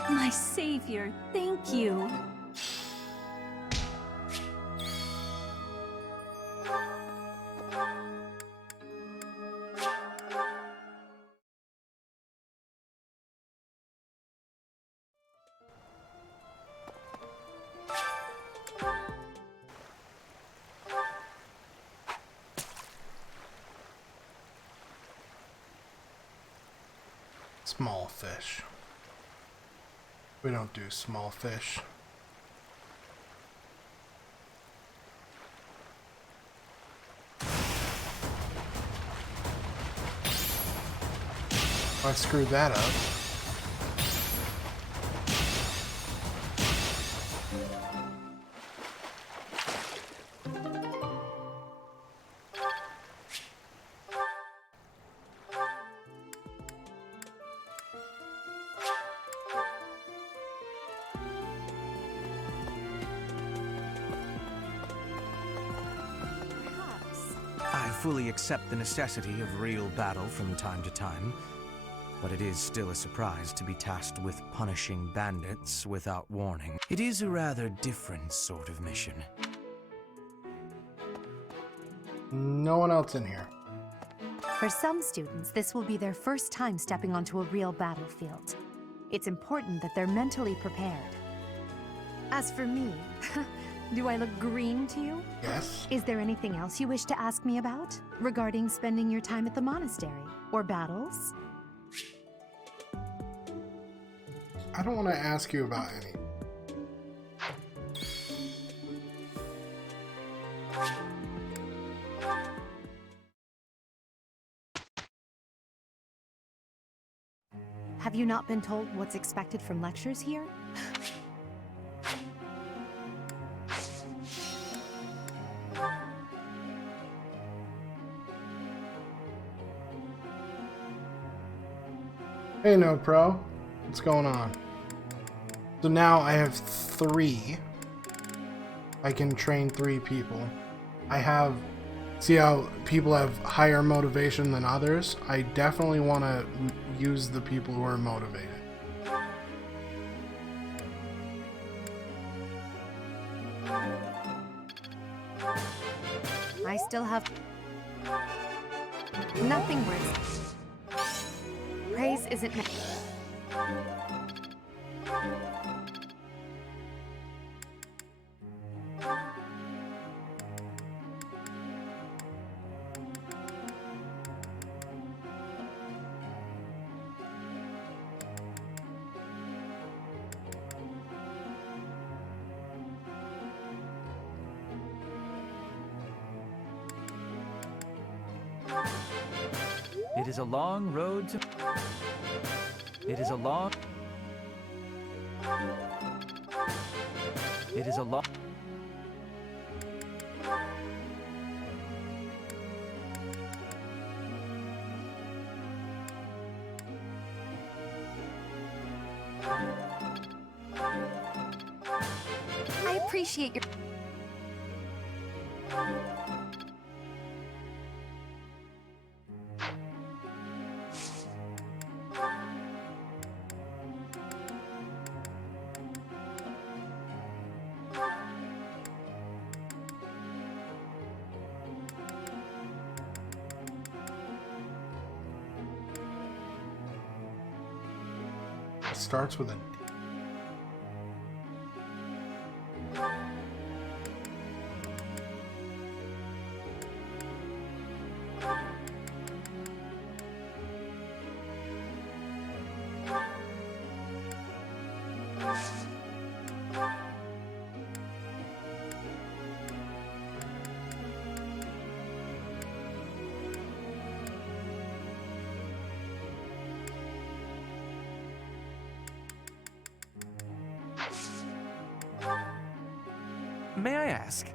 My savior, thank you. Small fish. We don't do small fish. I screwed that up. I fully accept the necessity of real battle from time to time, but it is still a surprise to be tasked with punishing bandits without warning. It is a rather different sort of mission. No one else in here. For some students, this will be their first time stepping onto a real battlefield. It's important that they're mentally prepared. As for me, do I look green to you? Yes. Is there anything else you wish to ask me about regarding spending your time at the monastery or battles? I don't want to ask you about any. Have you not been told what's expected from lectures here? Hey, No Pro. What's going on? So now I have 3. I can train 3 people. I have... See how people have higher motivation than others? I definitely want to use the people who are motivated. I still have... nothing worse. Praise isn't... It is a long road to... It is a long... It is a long... I appreciate your... It starts with a... May I ask?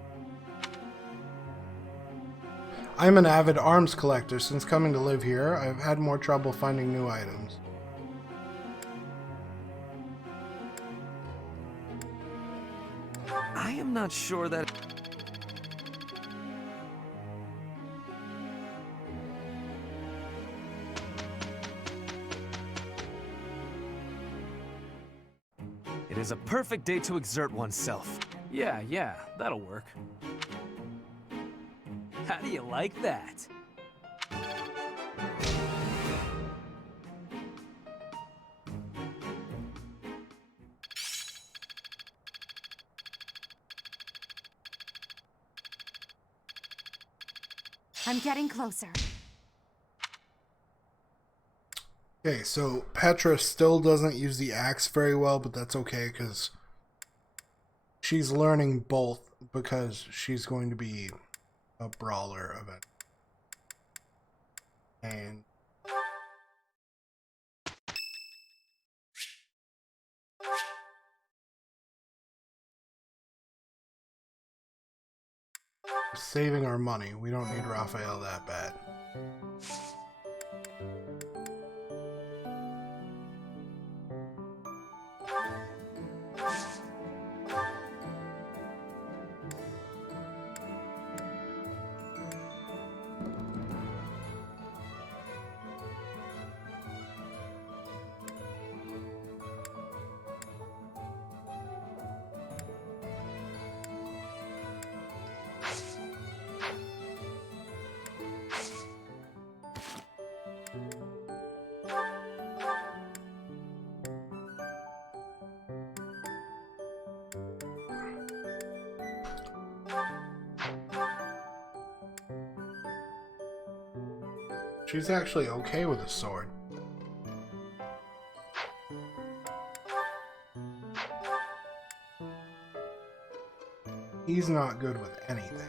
I'm an avid arms collector. Since coming to live here, I've had more trouble finding new items. I am not sure that... It is a perfect day to exert oneself. Yeah, that'll work. How do you like that? I'm getting closer. Okay, so Petra still doesn't use the axe very well, but that's okay because she's learning both because she's going to be a brawler of it. And saving our money. We don't need Raphael that bad. She's actually okay with a sword. He's not good with anything.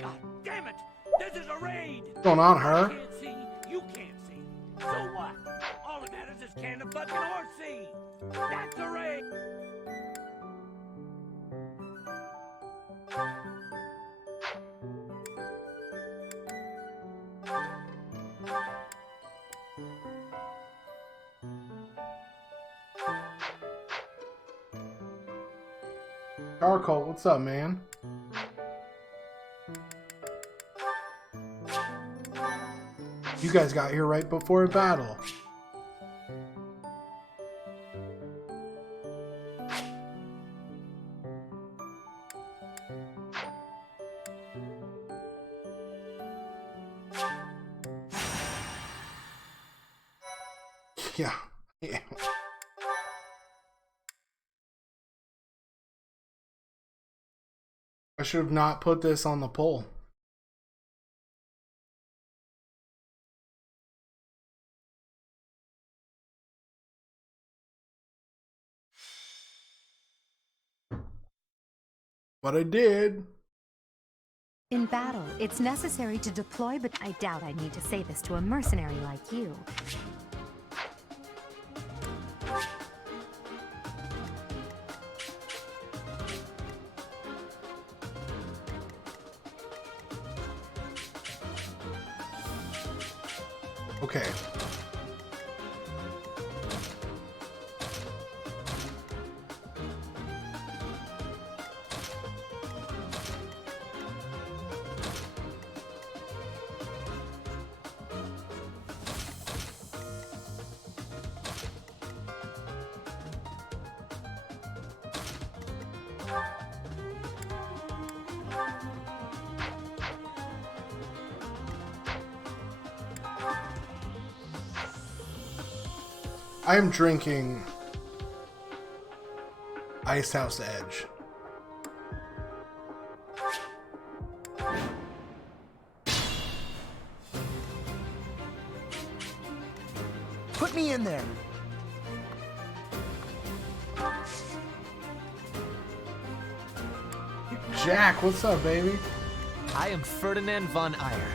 God damn it! This is a raid! What's going on, her? I can't see, you can't see. So what? All that matters is can the fucking horse see? That's a raid! Charcoal, what's up, man? You guys got here right before a battle. Yeah. I should have not put this on the poll. But I did. In battle, it's necessary to deploy, but I doubt I need to say this to a mercenary like you. Okay. I'm drinking Ice House Edge. Put me in there. Jack, what's up, baby? I am Ferdinand von Eyre.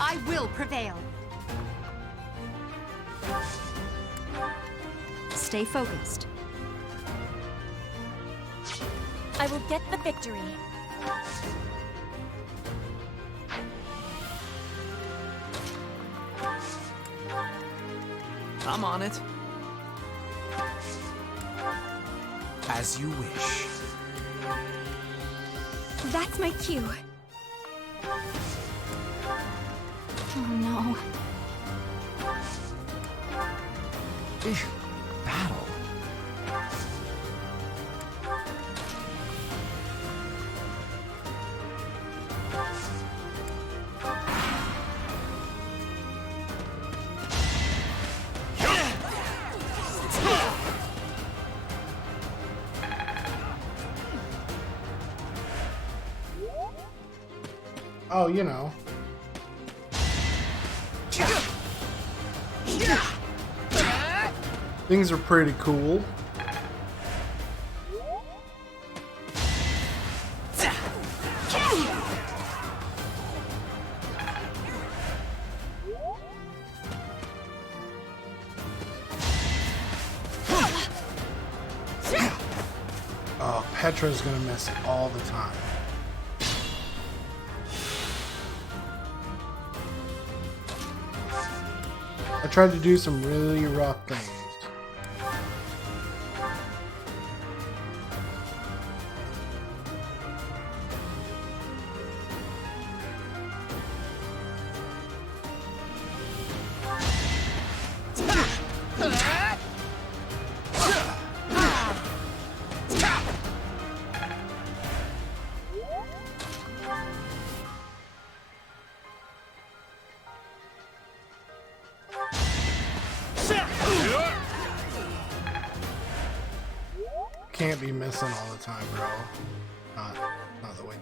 I will prevail. Stay focused. I will get the victory. I'm on it. As you wish. That's my cue. Oh no. Battle. Oh, you know. Things are pretty cool. Oh, Petra's gonna miss all the time. I tried to do some really rough things. Can't be missing all the time, bro. Not the way.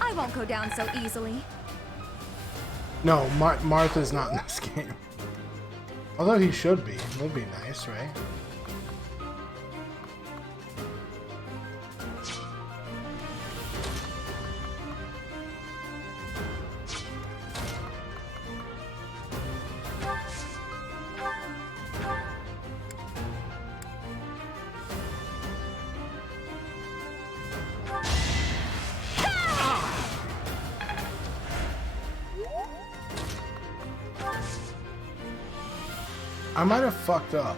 I won't go down so easily. No, Martha's not in this game. Although he should be. That'd be nice, right? I might have fucked up.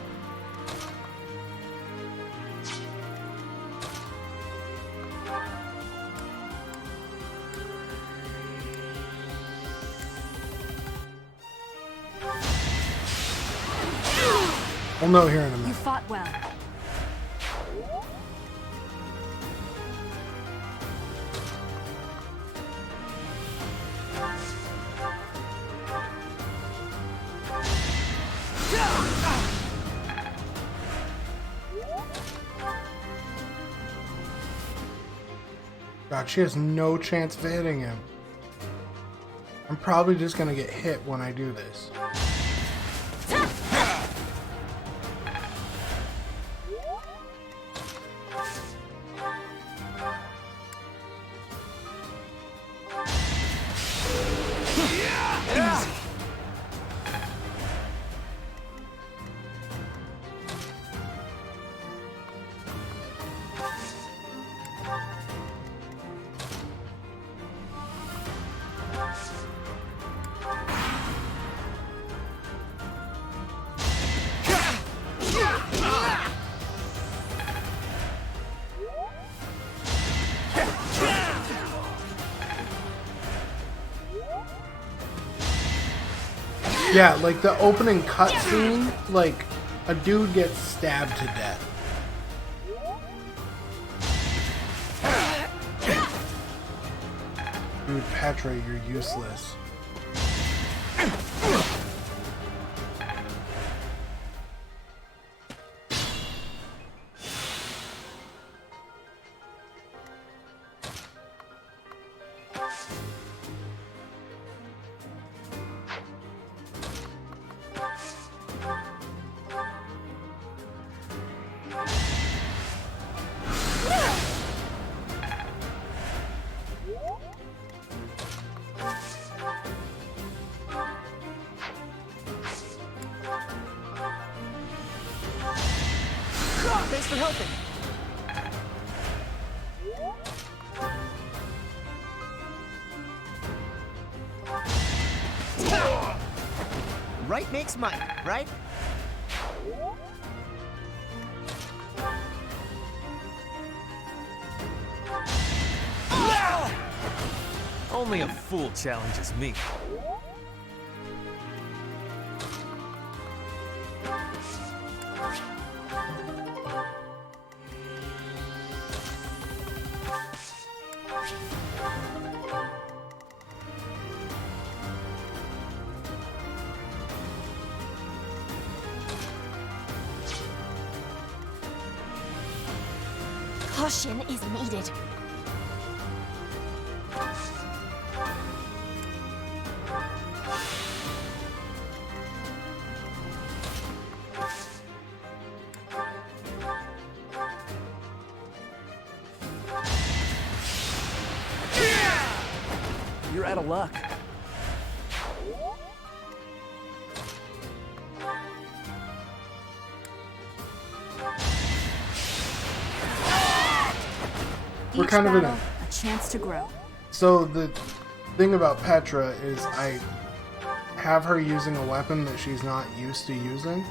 We'll know here in a minute. You fought well. God, she has no chance of hitting him. I'm probably just gonna get hit when I do this. Yeah, like the opening cutscene, like a dude gets stabbed to death. Dude, Petra, you're useless. Thanks for helping. Right makes might, right? Only a fool challenges me. Caution is needed. You're out of luck. We're kind of in a chance to grow. So the thing about Petra is I have her using a weapon that she's not used to using.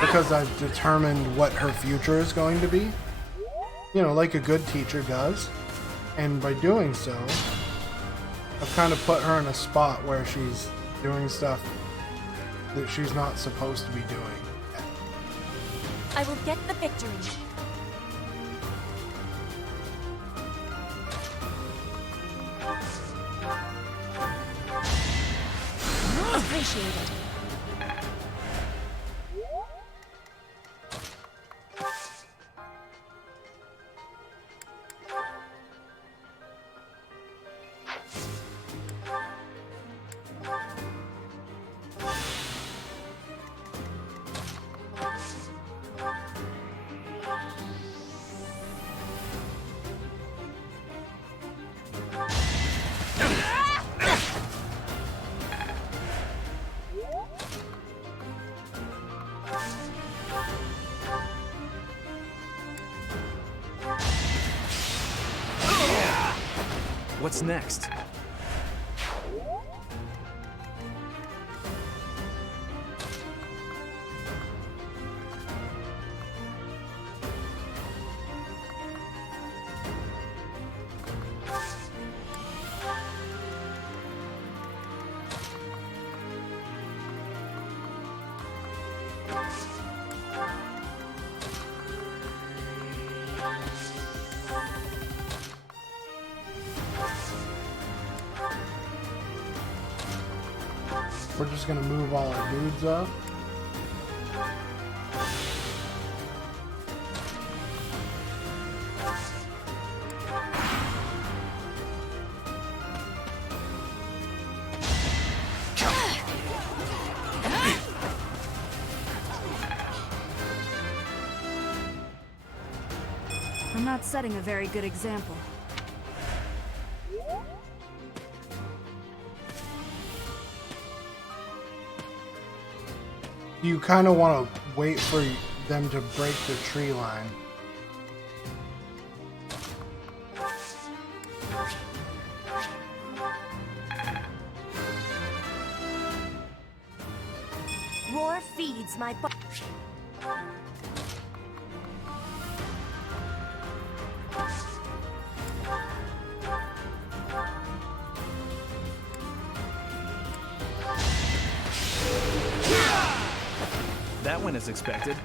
Because I've determined what her future is going to be. You know, like a good teacher does. And by doing so, I've kind of put her in a spot where she's doing stuff that she's not supposed to be doing. I will get the victory. Appreciated. What's next? We're just gonna move all our dudes up. I'm not setting a very good example. You kind of want to wait for them to break the tree line. Roar feeds my body. went as expected.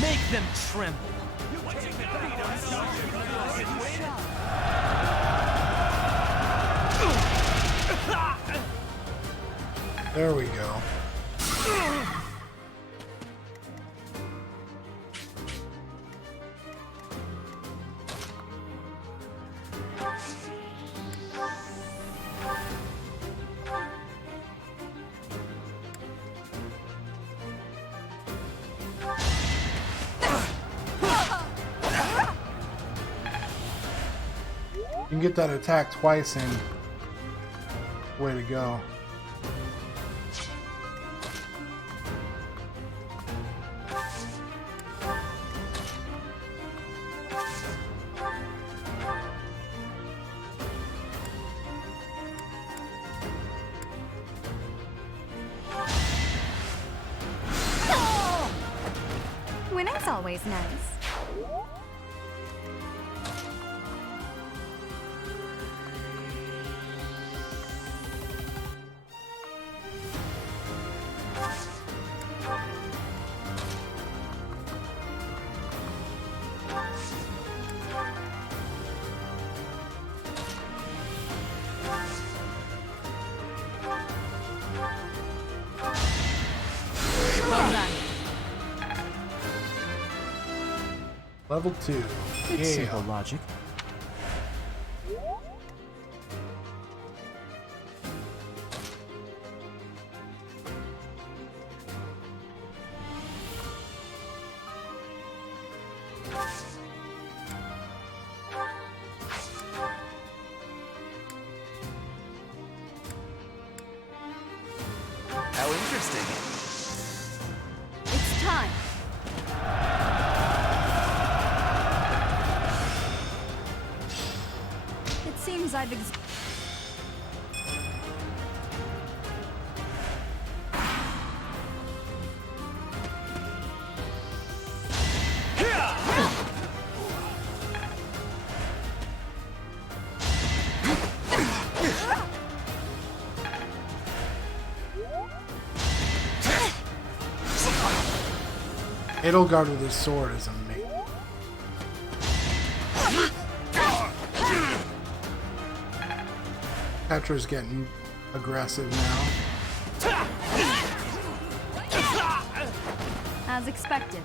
Make them tremble. There we go. You can get that attack twice and way to go. Winning's always nice. Level 2. It's simple logic. How interesting. It's time. It seems I've Edelgard with his sword is amazing. Petra's getting aggressive now. as expected.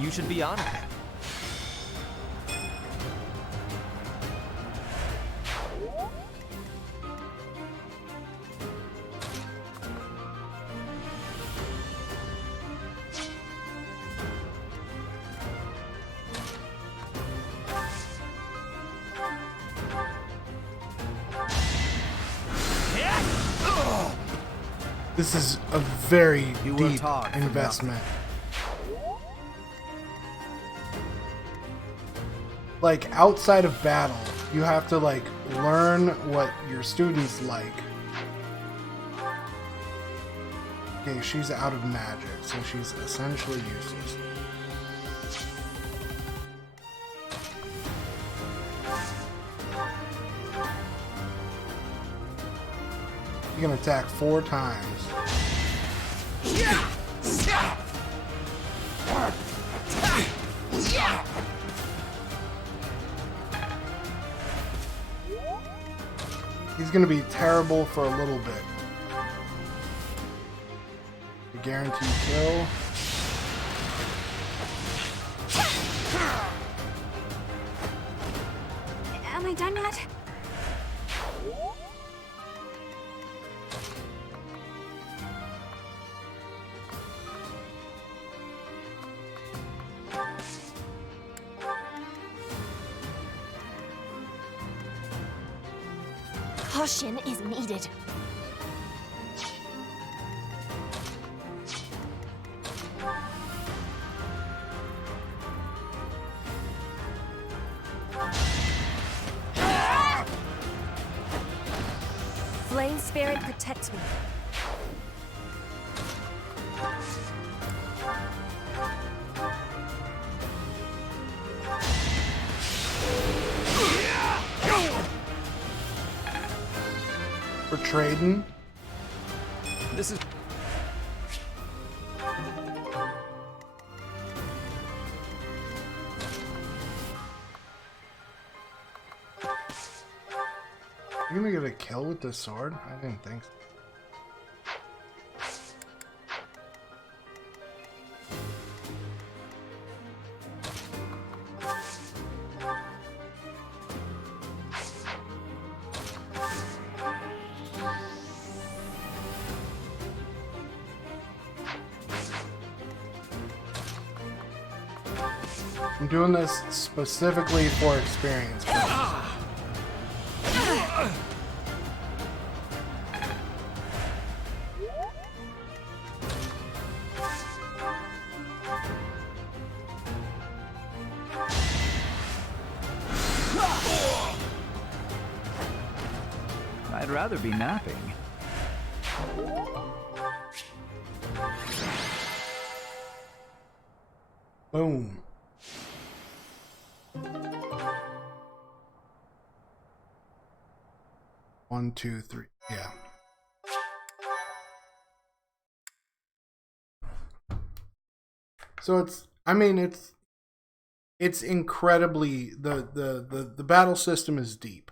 You should be honored. This is a very You deep worked hard for investment. Like, outside of battle, you have to, like, learn what your students like. Okay, she's out of magic, so she's essentially useless. You can attack 4 times. He's gonna be terrible for a little bit. The guaranteed kill. Am I done yet? Caution is needed. Flame Spirit protects me. We're trading. This is... You gonna get a kill with this sword? I didn't think so. I'm doing this specifically for experience purposes. I'd rather be napping. Boom. One, two, three. Yeah. So it's incredibly the battle system is deep,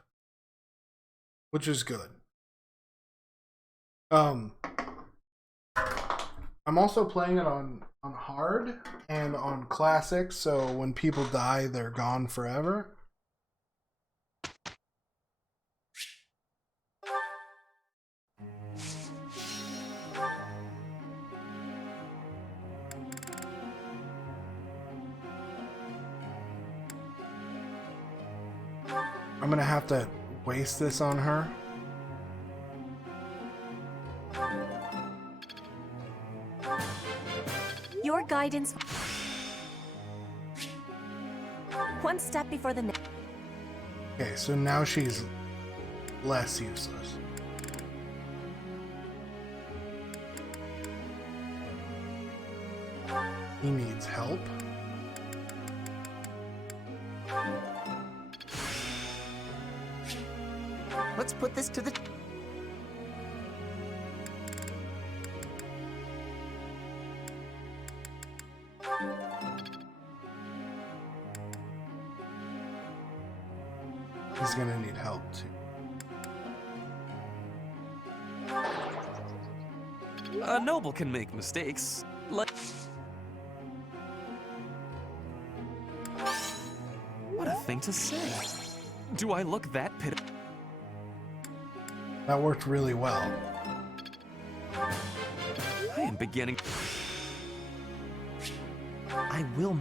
which is good. I'm also playing it on hard and on classic, so when people die, they're gone forever. I'm gonna have to waste this on her. Your guidance. One step before the next. Okay, so now she's less useless. He needs help. Let's put this to the... He's gonna need help too. A noble can make mistakes. What a thing to say. Do I look that pitiful? That worked really well. I am beginning. I will.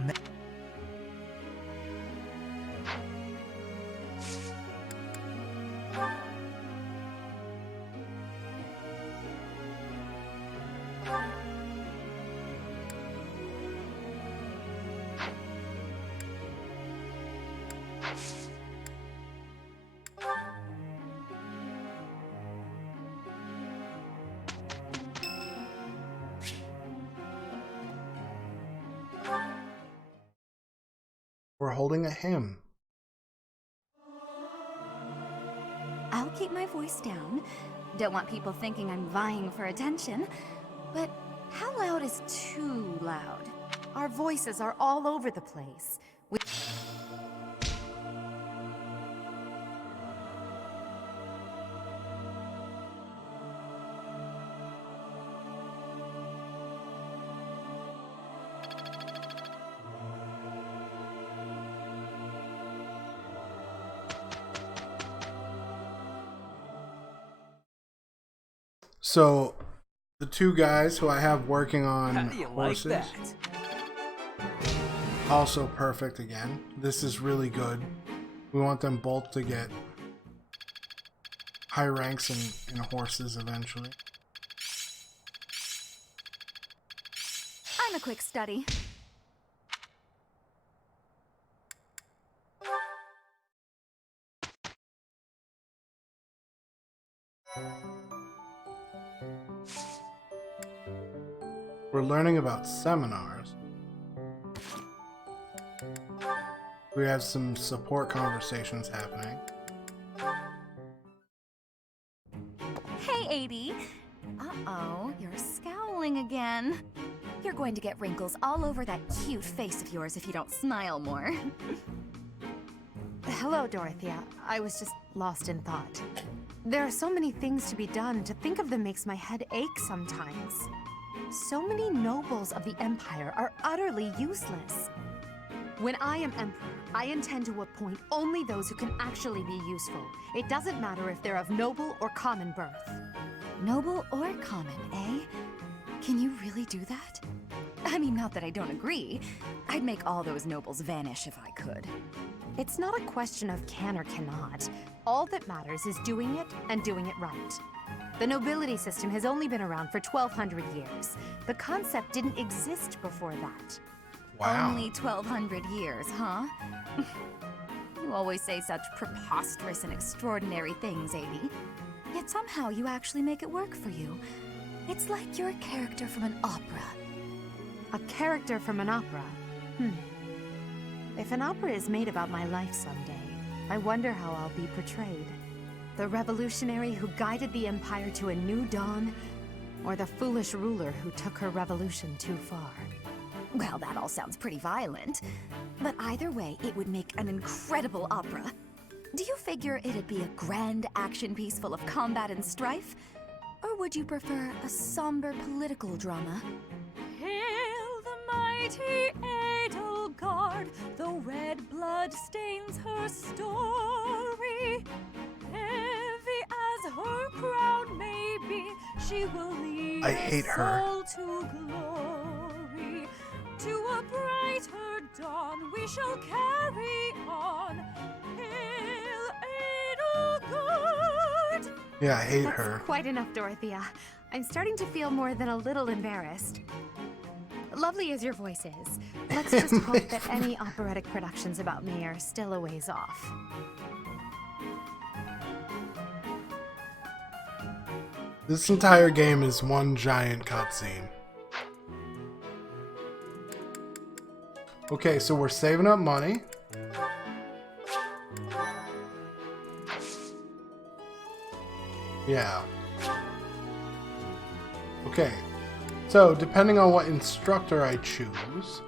We're holding a hymn. I'll keep my voice down. Don't want people thinking I'm vying for attention. But how loud is too loud? Our voices are all over the place. So, the two guys who I have working on How do you horses, like that? also perfect again. This is really good. We want them both to get high ranks in horses eventually. I'm a quick study. We're learning about seminars. We have some support conversations happening. Hey, AD. Uh-oh, you're scowling again. You're going to get wrinkles all over that cute face of yours if you don't smile more. Hello, Dorothea. I was just lost in thought. There are so many things to be done. To think of them makes my head ache sometimes. So many nobles of the Empire are utterly useless. When I am Emperor, I intend to appoint only those who can actually be useful. It doesn't matter if they're of noble or common birth. Noble or common, eh? Can you really do that? I mean, not that I don't agree. I'd make all those nobles vanish if I could. It's not a question of can or cannot. All that matters is doing it and doing it right. The nobility system has only been around for 1,200 years. The concept didn't exist before that. Wow. Only 1,200 years, huh? You always say such preposterous and extraordinary things, AD. Yet somehow you actually make it work for you. It's like you're a character from an opera. A character from an opera? If an opera is made about my life someday, I wonder how I'll be portrayed. The revolutionary who guided the Empire to a new dawn, or the foolish ruler who took her revolution too far? Well, that all sounds pretty violent. But either way, it would make an incredible opera. Do you figure it'd be a grand action piece full of combat and strife? Or would you prefer a somber political drama? Hail the mighty Edelgard, though red blood stains her story. Heavy as her crown may be, she will lead I hate her. us all to glory. To a brighter dawn we shall carry on. Hail Edelgard! Yeah, I hate That's her. quite enough, Dorothea. I'm starting to feel more than a little embarrassed. Lovely as your voice is, let's just hope that any operatic productions about me are still a ways off. This entire game is one giant cutscene. Okay, so we're saving up money. Yeah. Okay. So, depending on what instructor I choose...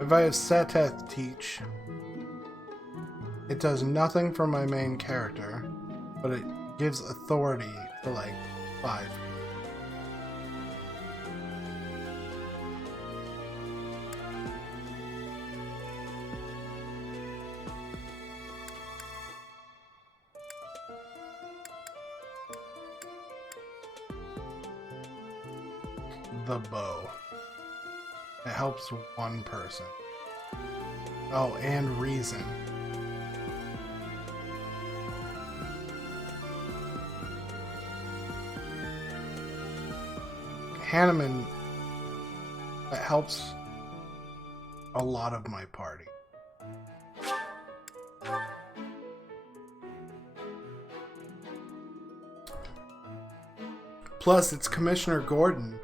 If I have Seteth teach, it does nothing for my main character, but it gives authority to like 5. The bow. It helps one person. Oh, and reason. Hanneman, that helps a lot of my party. Plus, it's Commissioner Gordon.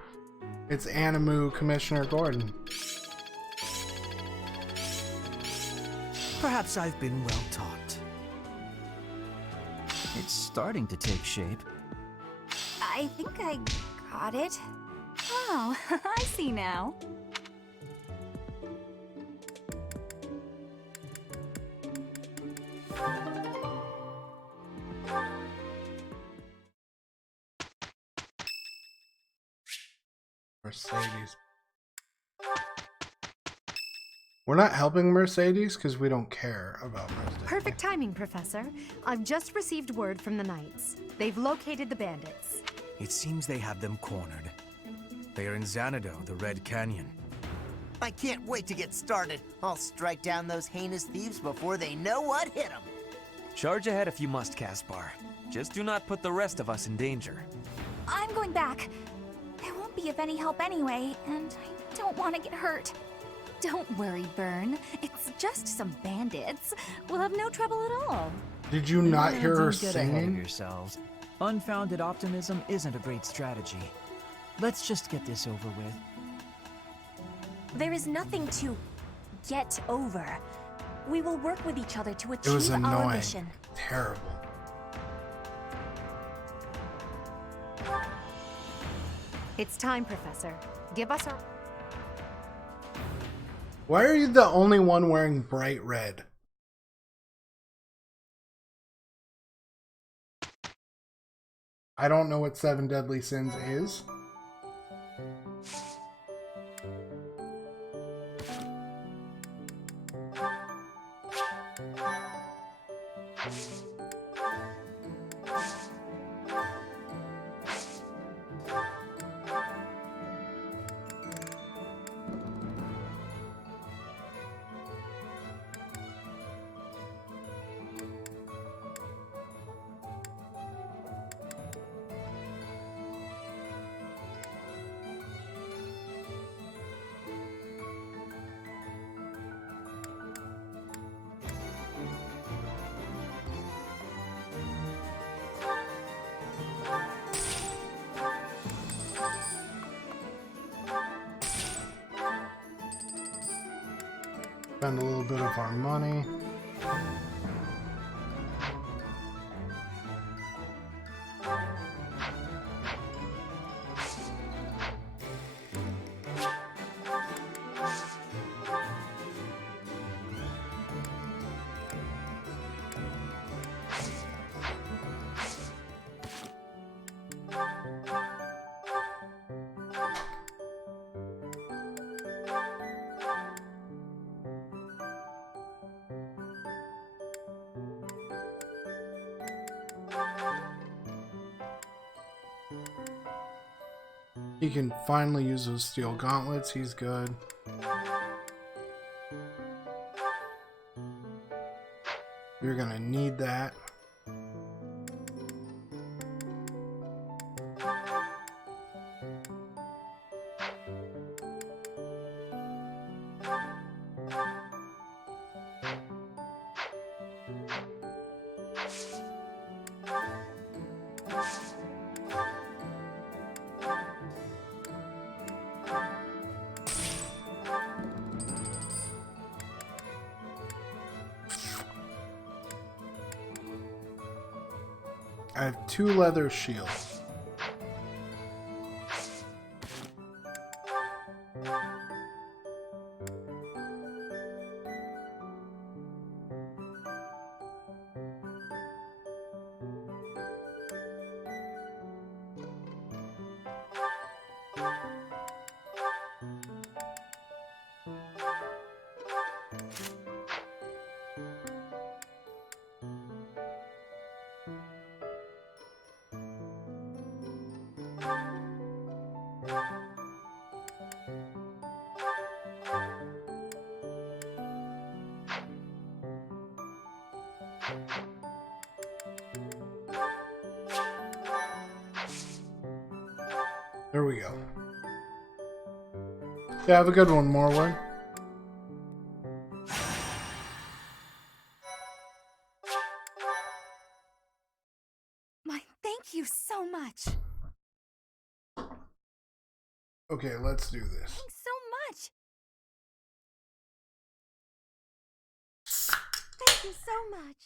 It's Animu Commissioner Gordon. Perhaps I've been well taught. It's starting to take shape. I think I got it. Oh, I see now. Mercedes. We're not helping Mercedes because we don't care about Mercedes. Perfect timing, Professor. I've just received word from the Knights. They've located the bandits. It seems they have them cornered. They are in Xanadu, the Red Canyon. I can't wait to get started. I'll strike down those heinous thieves before they know what hit them. Charge ahead if you must, Caspar. Just do not put the rest of us in danger. I'm going back. They won't be of any help anyway, and I don't want to get hurt. Don't worry, Byrne. It's just some bandits. We'll have no trouble at all. Did you not hear her Don't get ahead of singing? yourselves. Unfounded optimism isn't a great strategy. Let's just get this over with. There is nothing to get over. We will work with each other to It was achieve our annoying. mission. Terrible. It's time, Professor. Give us a... Why are you the only one wearing bright red? I don't know what 7 Deadly Sins is. Spend a little bit of our money. He can finally use those steel gauntlets. He's good. You're gonna need that. I have 2 leather shields. There we go. Yeah, have a good one, Morwood. My, thank you so much. Okay, let's do this. Thanks so much. Thank you so much.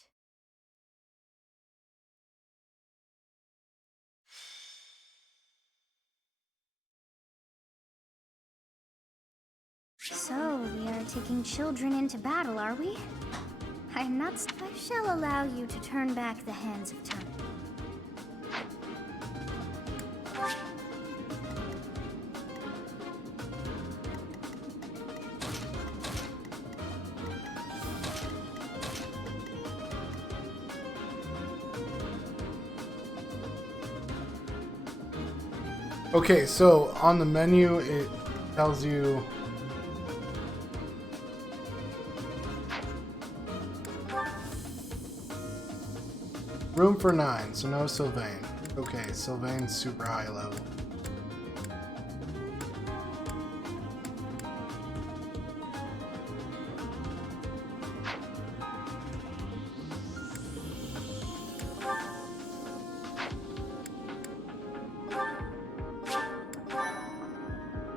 So, we are taking children into battle, are we? I am not. I shall allow you to turn back the hands of time. Okay, so on the menu it tells you room for 9, so no Sylvain. Okay, Sylvain's super high level.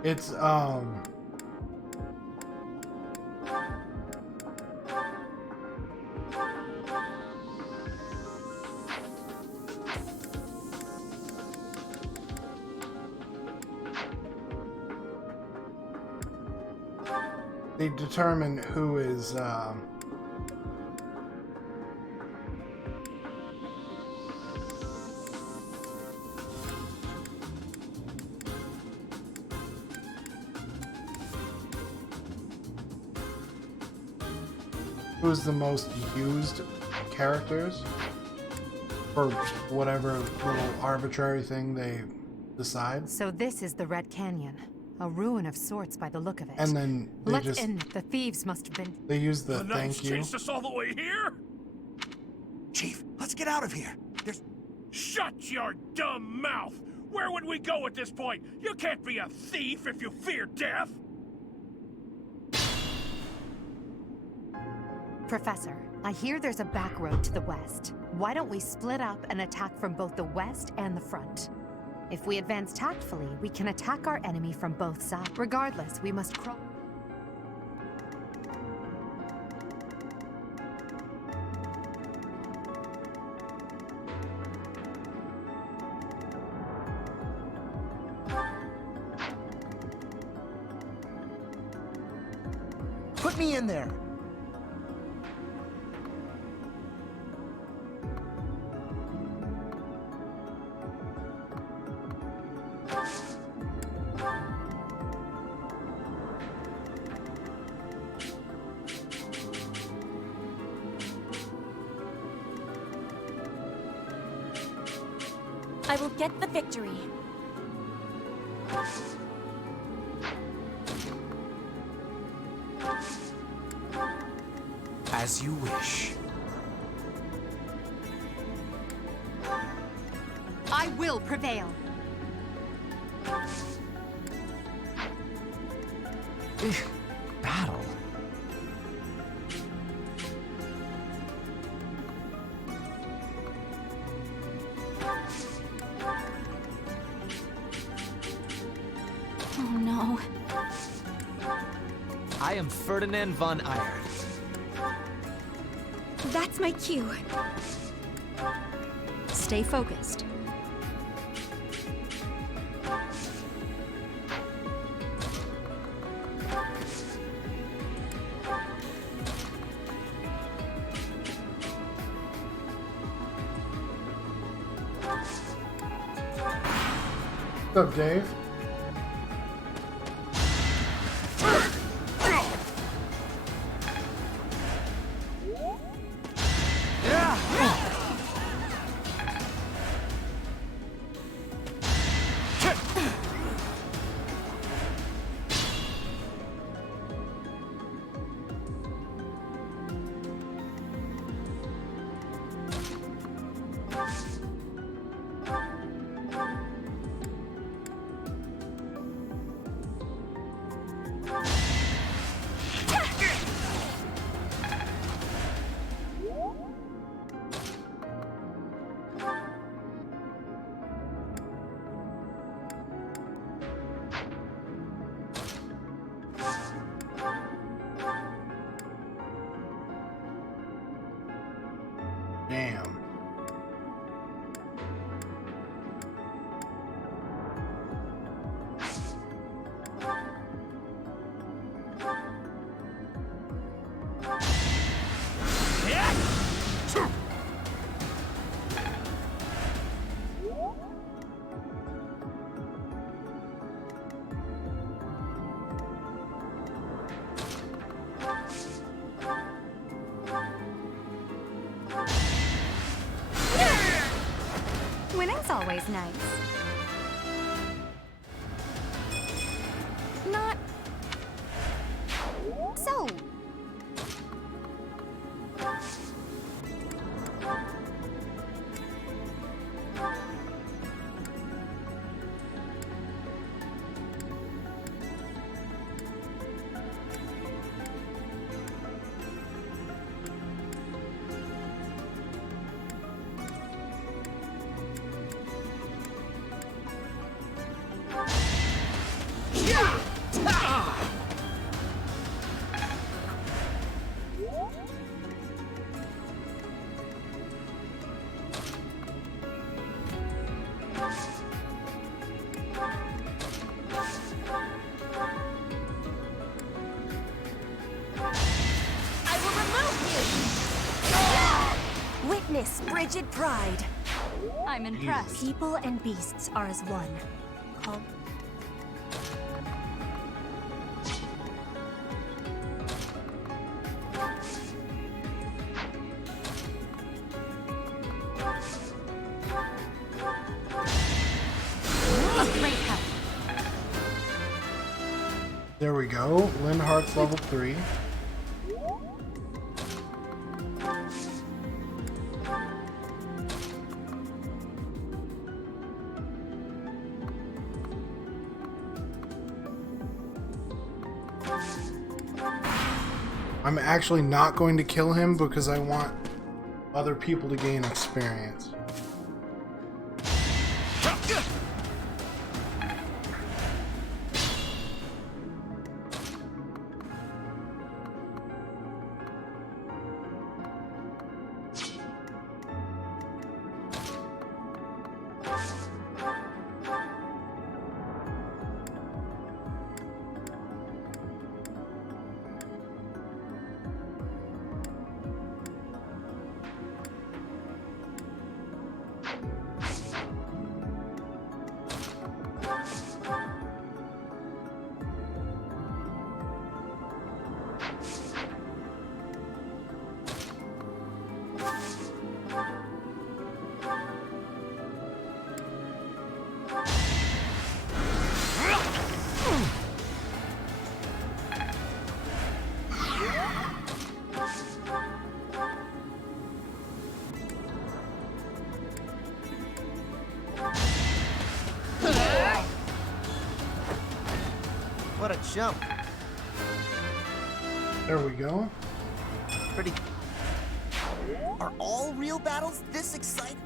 It's they determine who is who's the most used characters for whatever little arbitrary thing they decide. So this is the Red Canyon. A ruin of sorts by the look of it. And then they Let's just end it. The thieves must have been... They use the Knights thank you. chased us all the way here? Chief, let's get out of here. There's... Shut your dumb mouth! Where would we go at this point? You can't be a thief if you fear death! Professor, I hear there's a back road to the west. Why don't we split up and attack from both the west and the front? If we advance tactfully, we can attack our enemy from both sides. Regardless, we must cross... Put me in there. I will get the victory. As you wish. I will prevail. Battle. Oh no. I am Ferdinand von Iron. That's my cue. Stay focused. What's up, Dave? Damn. Winning's always nice. Embrace Brigid pride. I'm impressed. People and beasts are as one. Called a great help. There we go. Linhart's level 3. I'm actually not going to kill him because I want other people to gain experience. What a jump. There we go. Pretty. Are all real battles this exciting?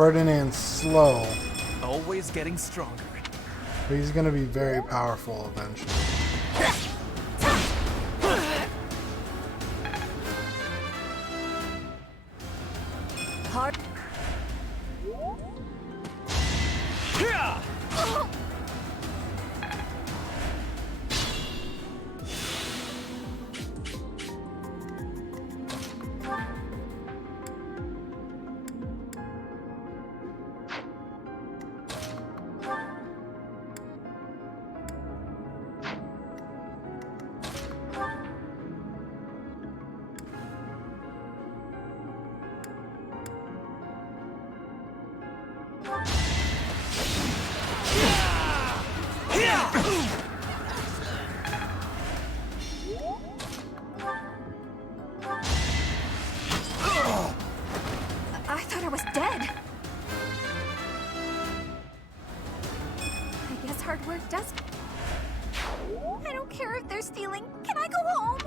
Ferdinand's slow, Always getting stronger. but he's going to be very powerful eventually. hard. I thought I was dead. I guess hard work does. I don't care if they're stealing. Can I go home?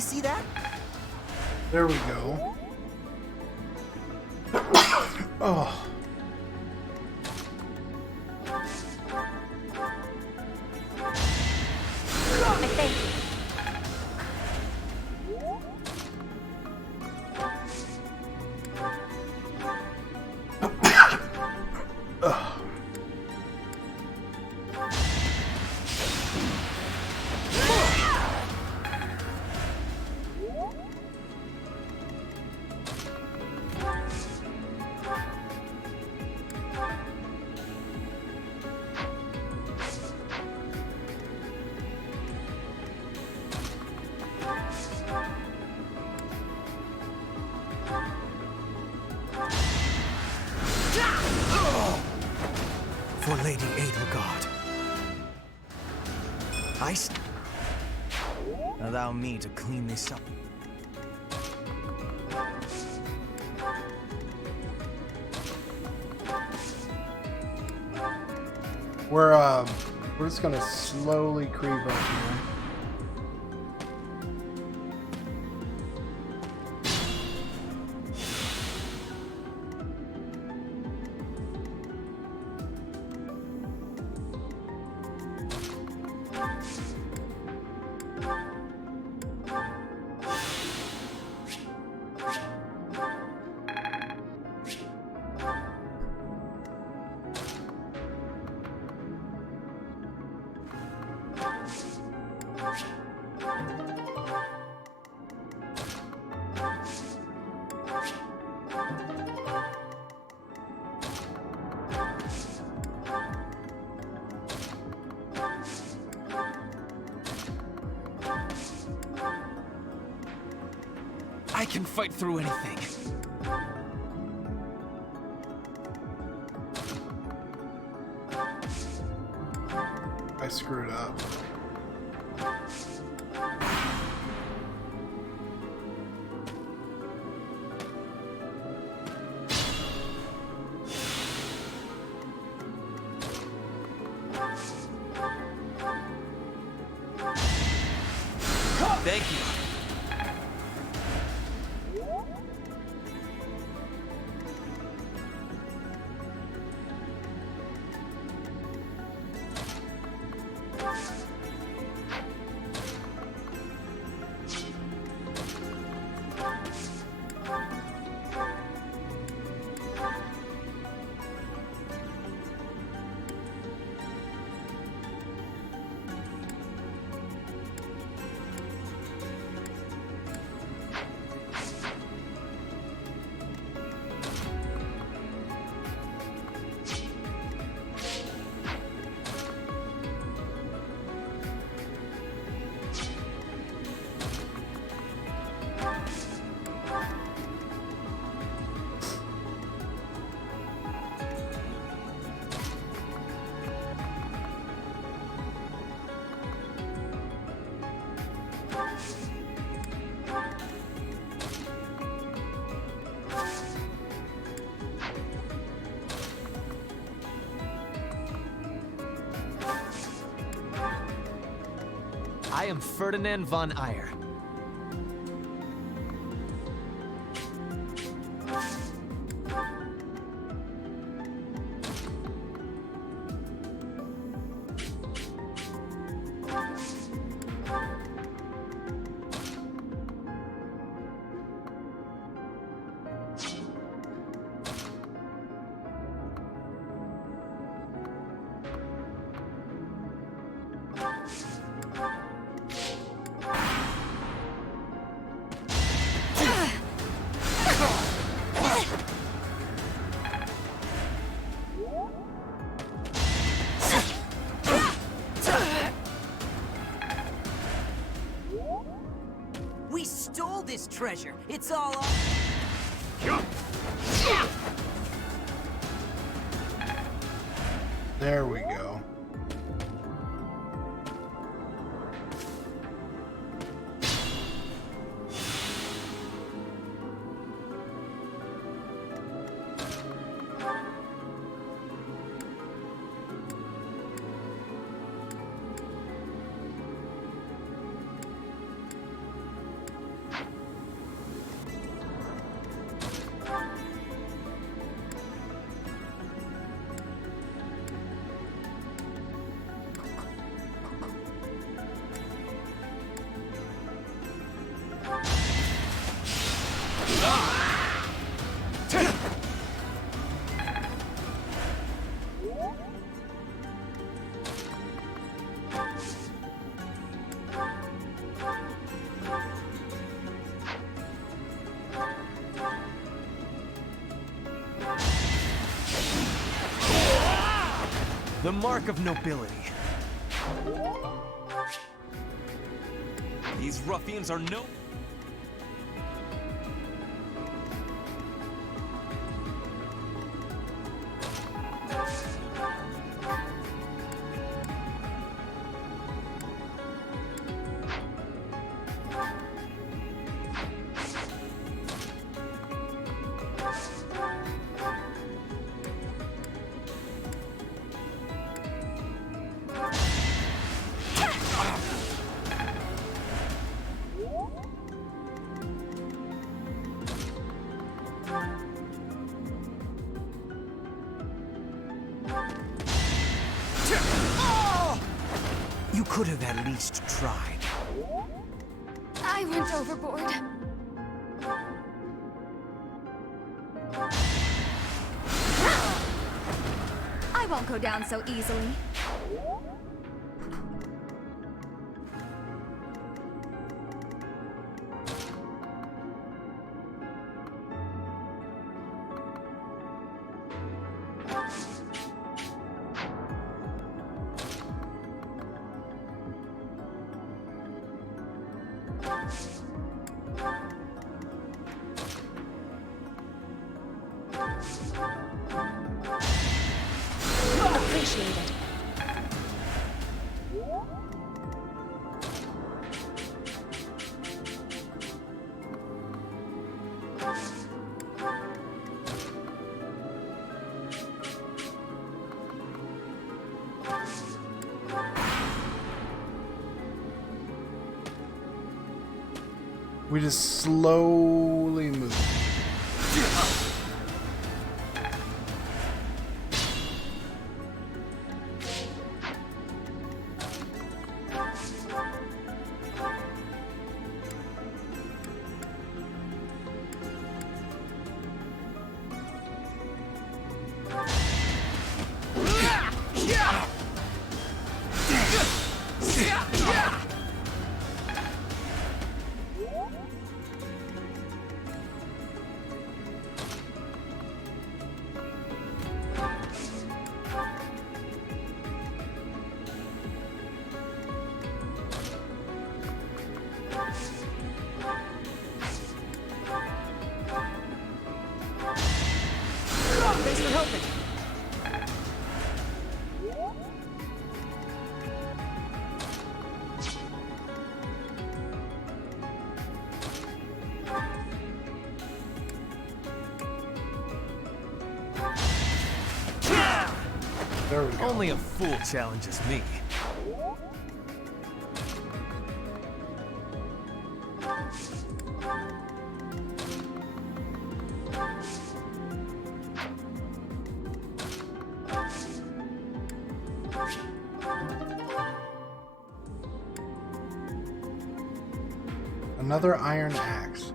You see that? There we go. Oh. Thank you. Lady Edelgard. Allow me to clean this up. We're just gonna slowly creep up here. I can fight through anything. I screwed up. Thank you. I am Ferdinand von Eyre. We stole this treasure. It's all There we go. The mark of nobility. These ruffians are no... could have at least tried. I went overboard. I won't go down so easily. Appreciate it. We just slowly move. Thanks for helping. There we go. Only a fool challenges me. Another iron axe.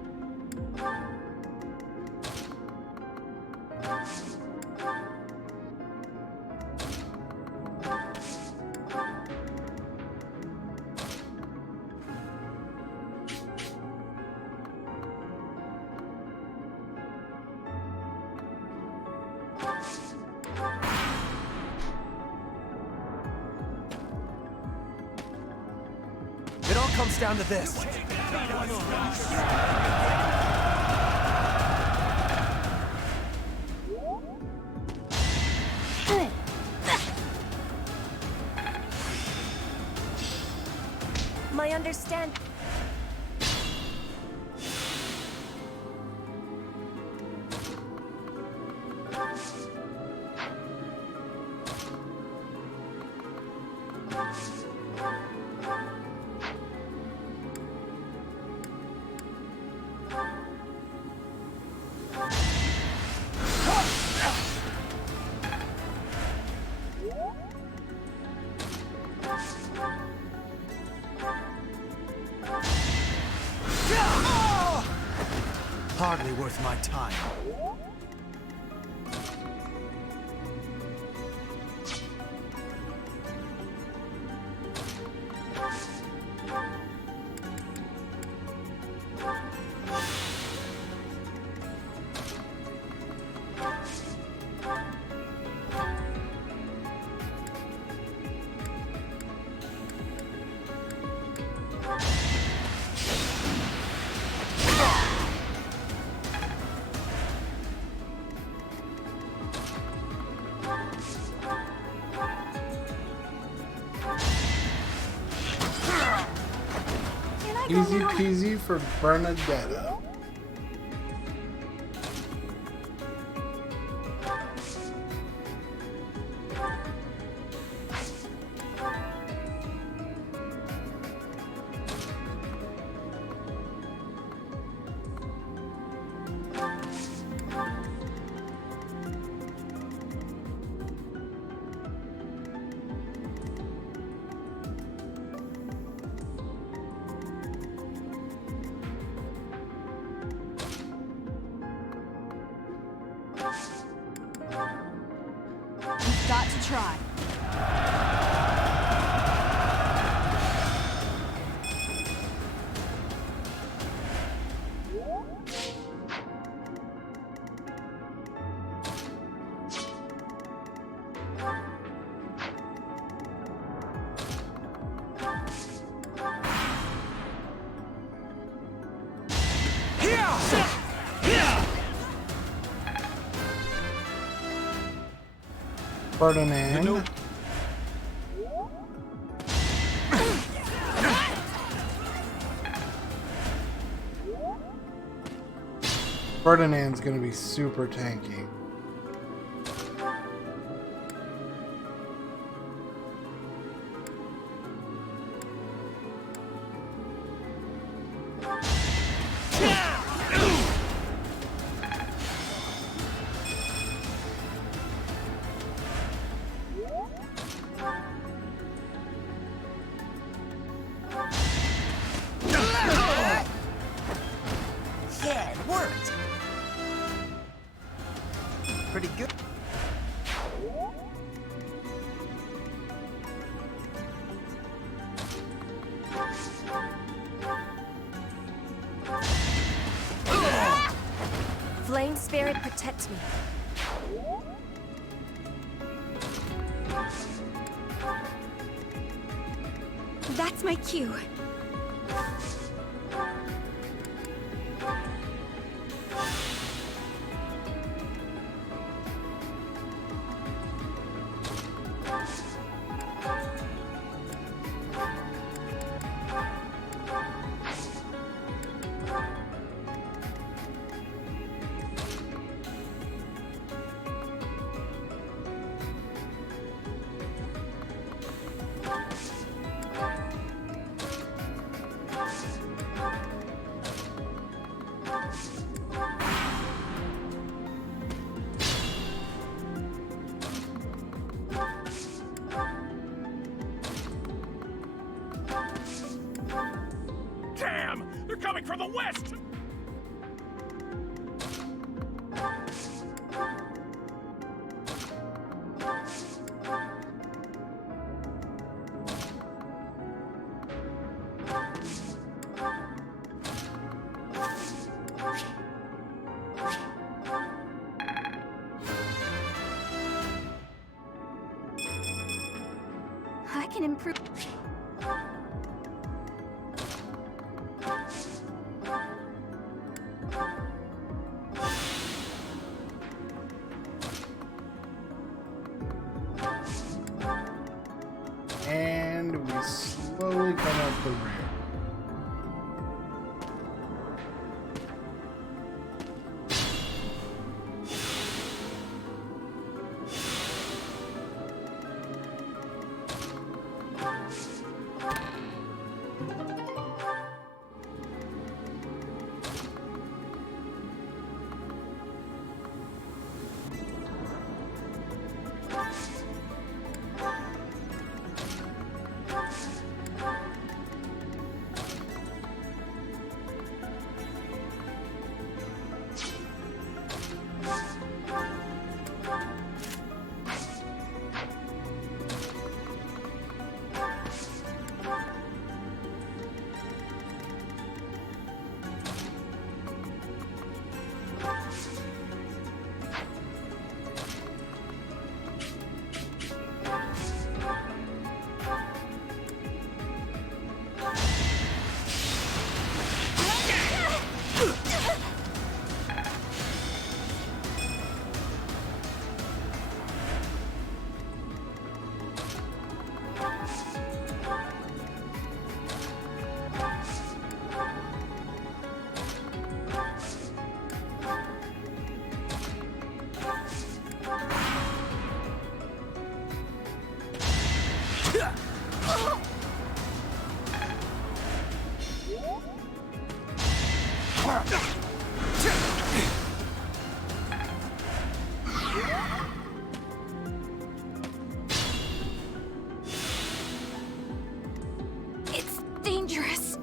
It all comes down to this. My understand. Hardly worth my time. Easy peasy for Bernadetta. got to try. Ferdinand. Ferdinand's gonna be super tanky. Yeah, it worked. Pretty good. Flame Spirit protects me. That's my cue. Damn! They're coming from the west! I can improve. And we slowly come up the rear. It's dangerous.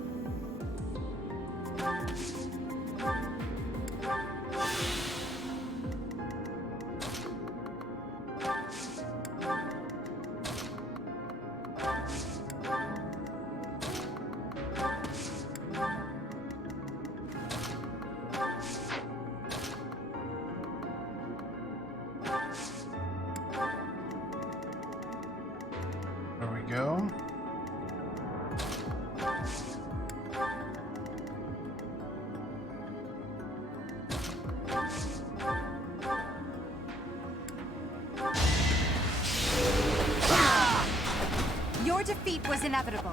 Your defeat was inevitable.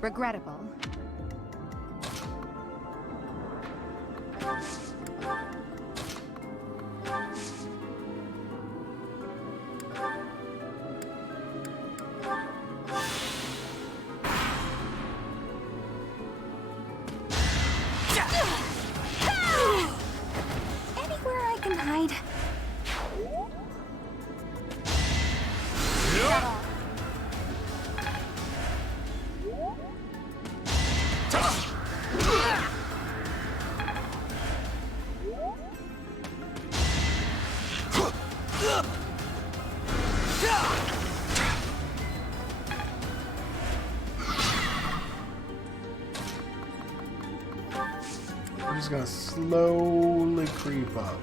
Regrettable. Anywhere I can hide. We're just gonna slowly creep up.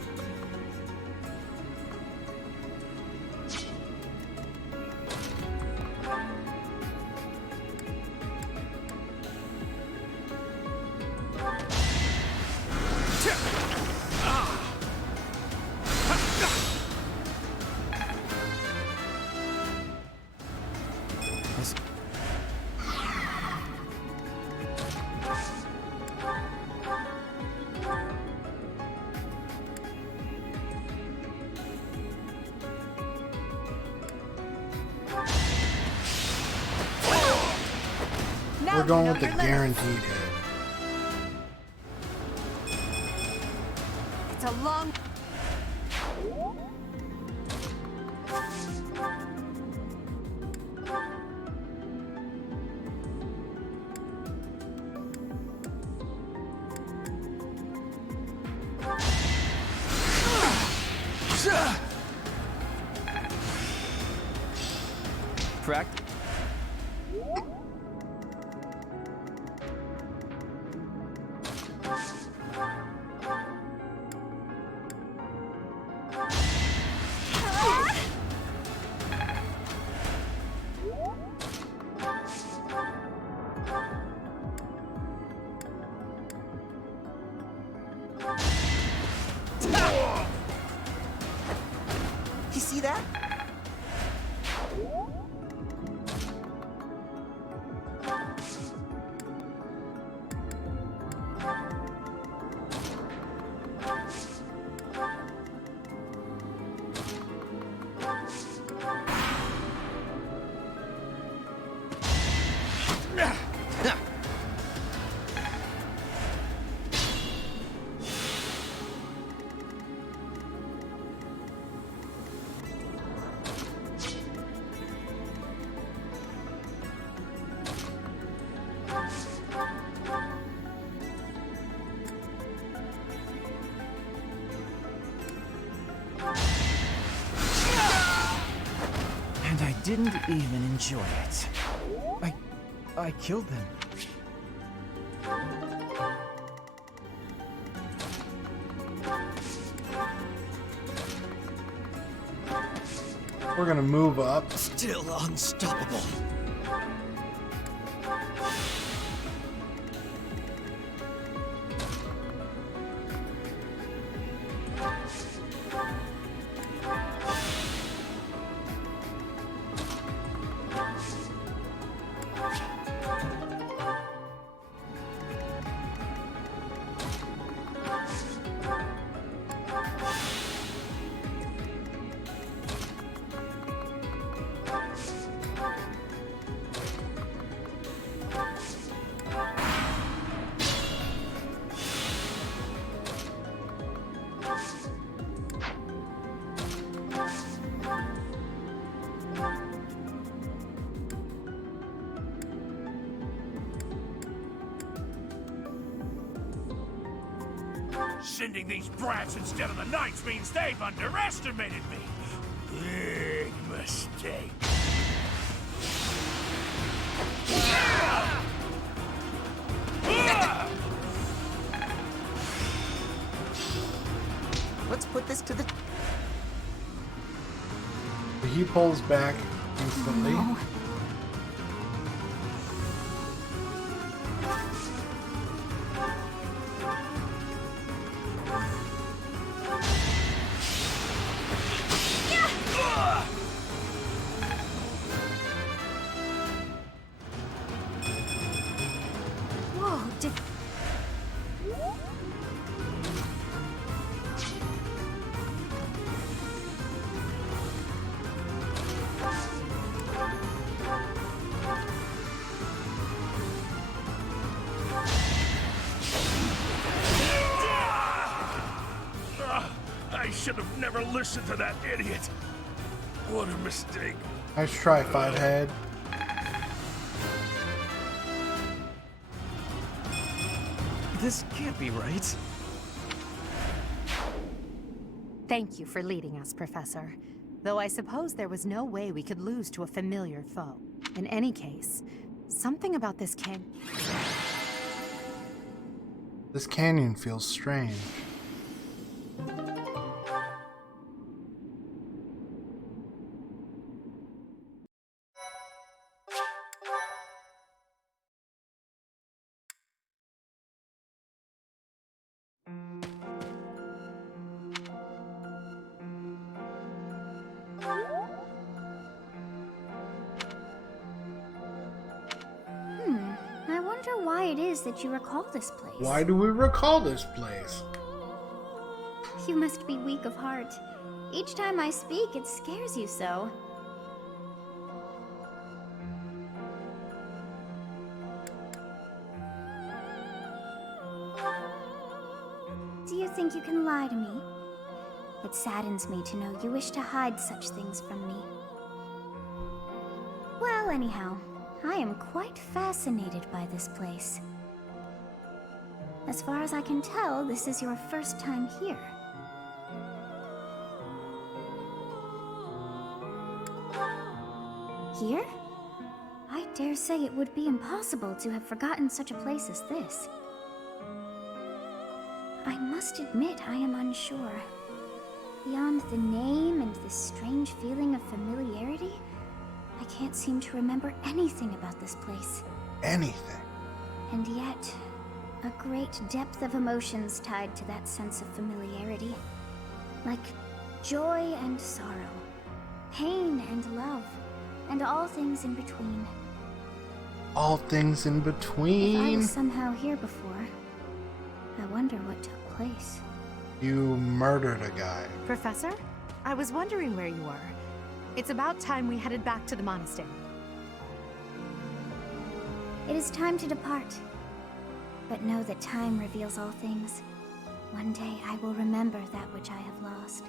We're going with the guaranteed hit. It's a long... Correct? You see that? And I didn't even enjoy it. I killed them. We're gonna move up. Still unstoppable. Sending these brats instead of the knights means they've underestimated me. Big mistake. Let's put this to the... He pulls back instantly. Oh. should have never listened to that idiot. What a mistake. Nice try, Fivehead. This can't be right. Thank you for leading us, Professor. Though I suppose there was no way we could lose to a familiar foe. In any case, something about this This canyon feels strange. I wonder why it is that you recall this place. Why do we recall this place? You must be weak of heart. Each time I speak, it scares you so. Do you think you can lie to me? It saddens me to know you wish to hide such things from me. Well, anyhow, I am quite fascinated by this place. As far as I can tell, this is your first time here. Here? I dare say it would be impossible to have forgotten such a place as this. I must admit I am unsure. Beyond the name and this strange feeling of familiarity, I can't seem to remember anything about this place. Anything? And yet, a great depth of emotions tied to that sense of familiarity. Like joy and sorrow, pain and love, and all things in between. All things in If I between? was somehow here before, I wonder what took place. You murdered a guy. Professor, I was wondering where you were. It's about time we headed back to the monastery. It is time to depart. But know that time reveals all things. One day I will remember that which I have lost.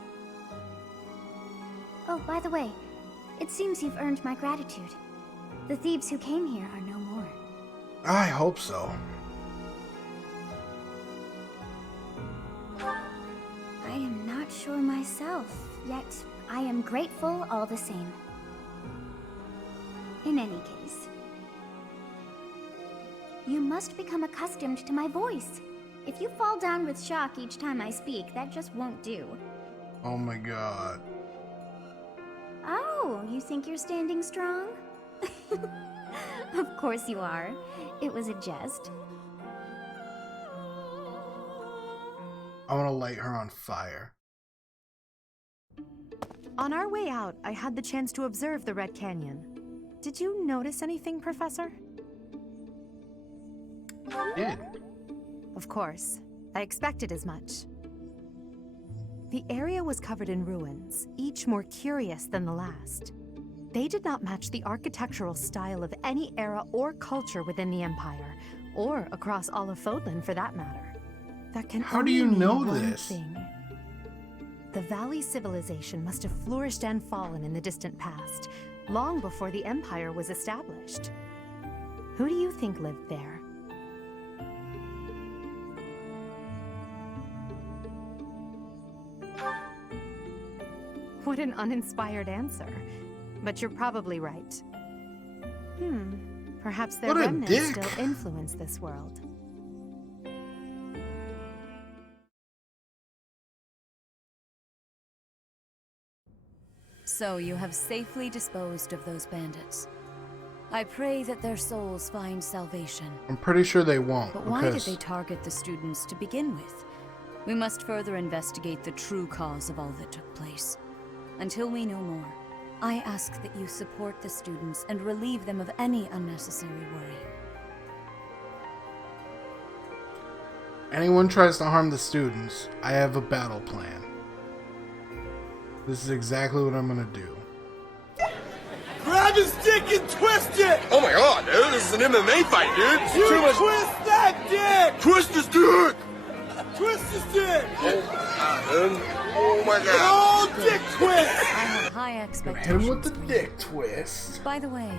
Oh, by the way, it seems you've earned my gratitude. The thieves who came here are no more. I hope so. I am not sure myself, yet I am grateful all the same. In any case, you must become accustomed to my voice. If you fall down with shock each time I speak, that just won't do. Oh my god. Oh, you think you're standing strong? Of course you are. It was a jest. I want to light her on fire. On our way out, I had the chance to observe the Red Canyon. Did you notice anything, Professor? Did. Of course. I expected as much. The area was covered in ruins, each more curious than the last. They did not match the architectural style of any era or culture within the Empire, or across all of Fodlan for that matter. That can How do you know only mean one this? thing. The Valley civilization must have flourished and fallen in the distant past, long before the Empire was established. Who do you think lived there? What an uninspired answer. But you're probably right. Perhaps their What a remnants dick. still influence this world. So you have safely disposed of those bandits. I pray that their souls find salvation. I'm pretty sure they won't. But why did because they target the students to begin with? We must further investigate the true cause of all that took place. Until we know more, I ask that you support the students and relieve them of any unnecessary worry. anyone tries to harm the students, I have a battle plan. This is exactly what I'm gonna do. Grab his dick and twist it! Oh my god, dude, this is an MMA fight, dude! You twist that dick! Twist his dick! Twist his dick! Oh, dude. Oh my god. Oh, dick twist! I have high Hit expectations. him with the for you. dick twist. By the way,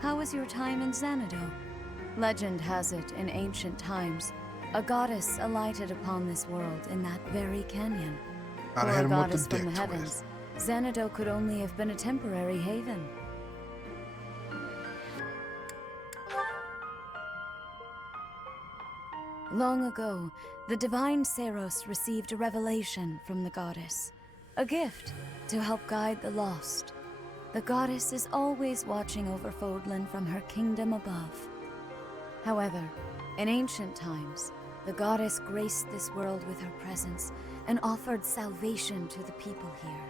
how was your time in Xanadu? Legend has it, in ancient times, a goddess alighted upon this world in that very canyon. Gotta For hit a him with the goddess from dick the heavens, Xanadu could only have been a temporary haven. Long ago, the divine Seros received a revelation from the goddess, a gift to help guide the lost. The goddess is always watching over Fodlan from her kingdom above. However, in ancient times, the goddess graced this world with her presence and offered salvation to the people here.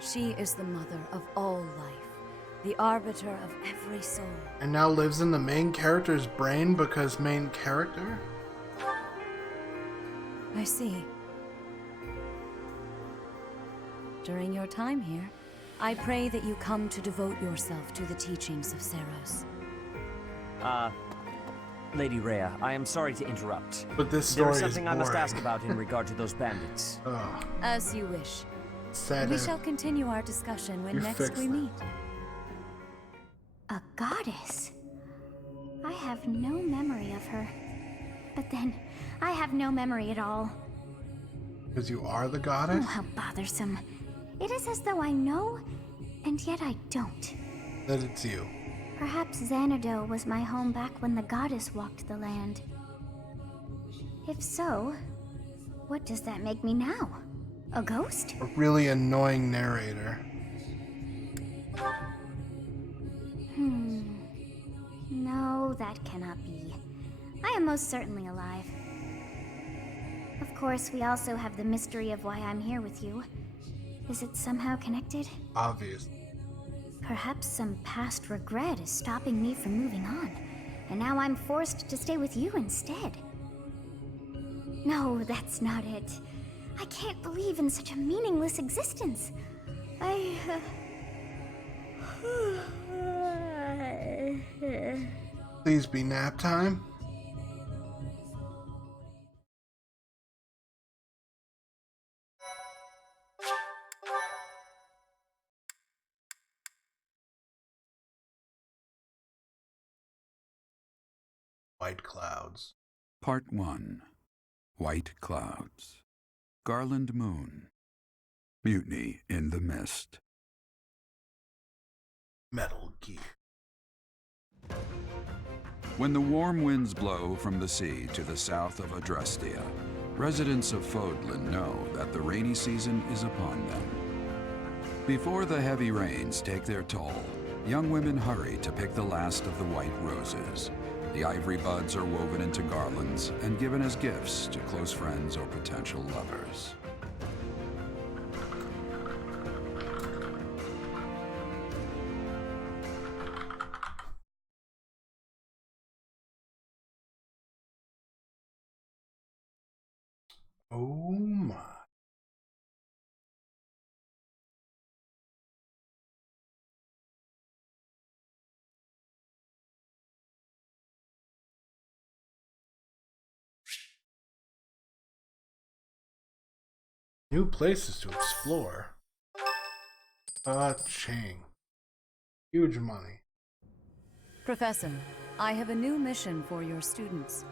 She is the mother of all life, the arbiter of every soul. And now lives in the main character's brain because main character? I see. During your time here, I pray that you come to devote yourself to the teachings of Seros. Lady Rhea, I am sorry to interrupt. But this There story is is something I must boring. ask about in regard to those bandits. As you wish. Sad We end. shall continue our discussion when You next fix we that. meet. A goddess? I have no memory of her. But then, I have no memory at all. Because you are the Oh, goddess? how bothersome. It is as though I know, and yet I don't. That it's you. Perhaps Xanadu was my home back when the goddess walked the land. If so, what does that make me now? A ghost? A really annoying narrator. No, that cannot be. I am most certainly alive. Of course, we also have the mystery of why I'm here with you. Is it somehow connected? Obvious. Perhaps some past regret is stopping me from moving on, and now I'm forced to stay with you instead. No, that's not it. I can't believe in such a meaningless existence. Please be nap time. White clouds. Part 1. White Clouds. Garland Moon. Mutiny in the Mist. Metal Gear. When the warm winds blow from the sea to the south of Adrestia, residents of Fodlan know that the rainy season is upon them. Before the heavy rains take their toll, young women hurry to pick the last of the white roses. The ivory buds are woven into garlands and given as gifts to close friends or potential lovers. Oh my. New places to explore. Ching. Huge money. Professor, I have a new mission for your students.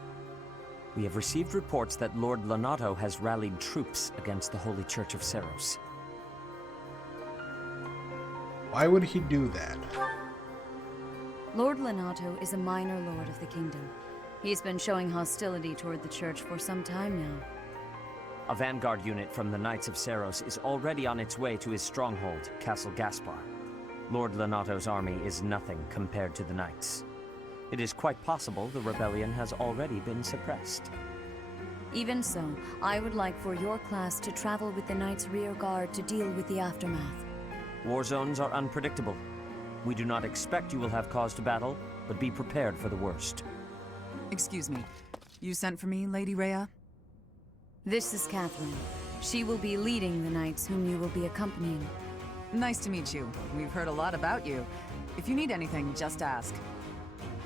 We have received reports that Lord Lonato has rallied troops against the Holy Church of Seros. Why would he do that? Lord Lonato is a minor lord of the kingdom. He's been showing hostility toward the church for some time now. A vanguard unit from the Knights of Seros is already on its way to his stronghold, Castle Gaspar. Lord Lonato's army is nothing compared to the Knights. It is quite possible the rebellion has already been suppressed. Even so, I would like for your class to travel with the Knights' rear guard to deal with the aftermath. War zones are unpredictable. We do not expect you will have cause to battle, but be prepared for the worst. Excuse me. You sent for me, Lady Rhea? This is Catherine. She will be leading the Knights whom you will be accompanying. Nice to meet you. We've heard a lot about you. If you need anything, just ask.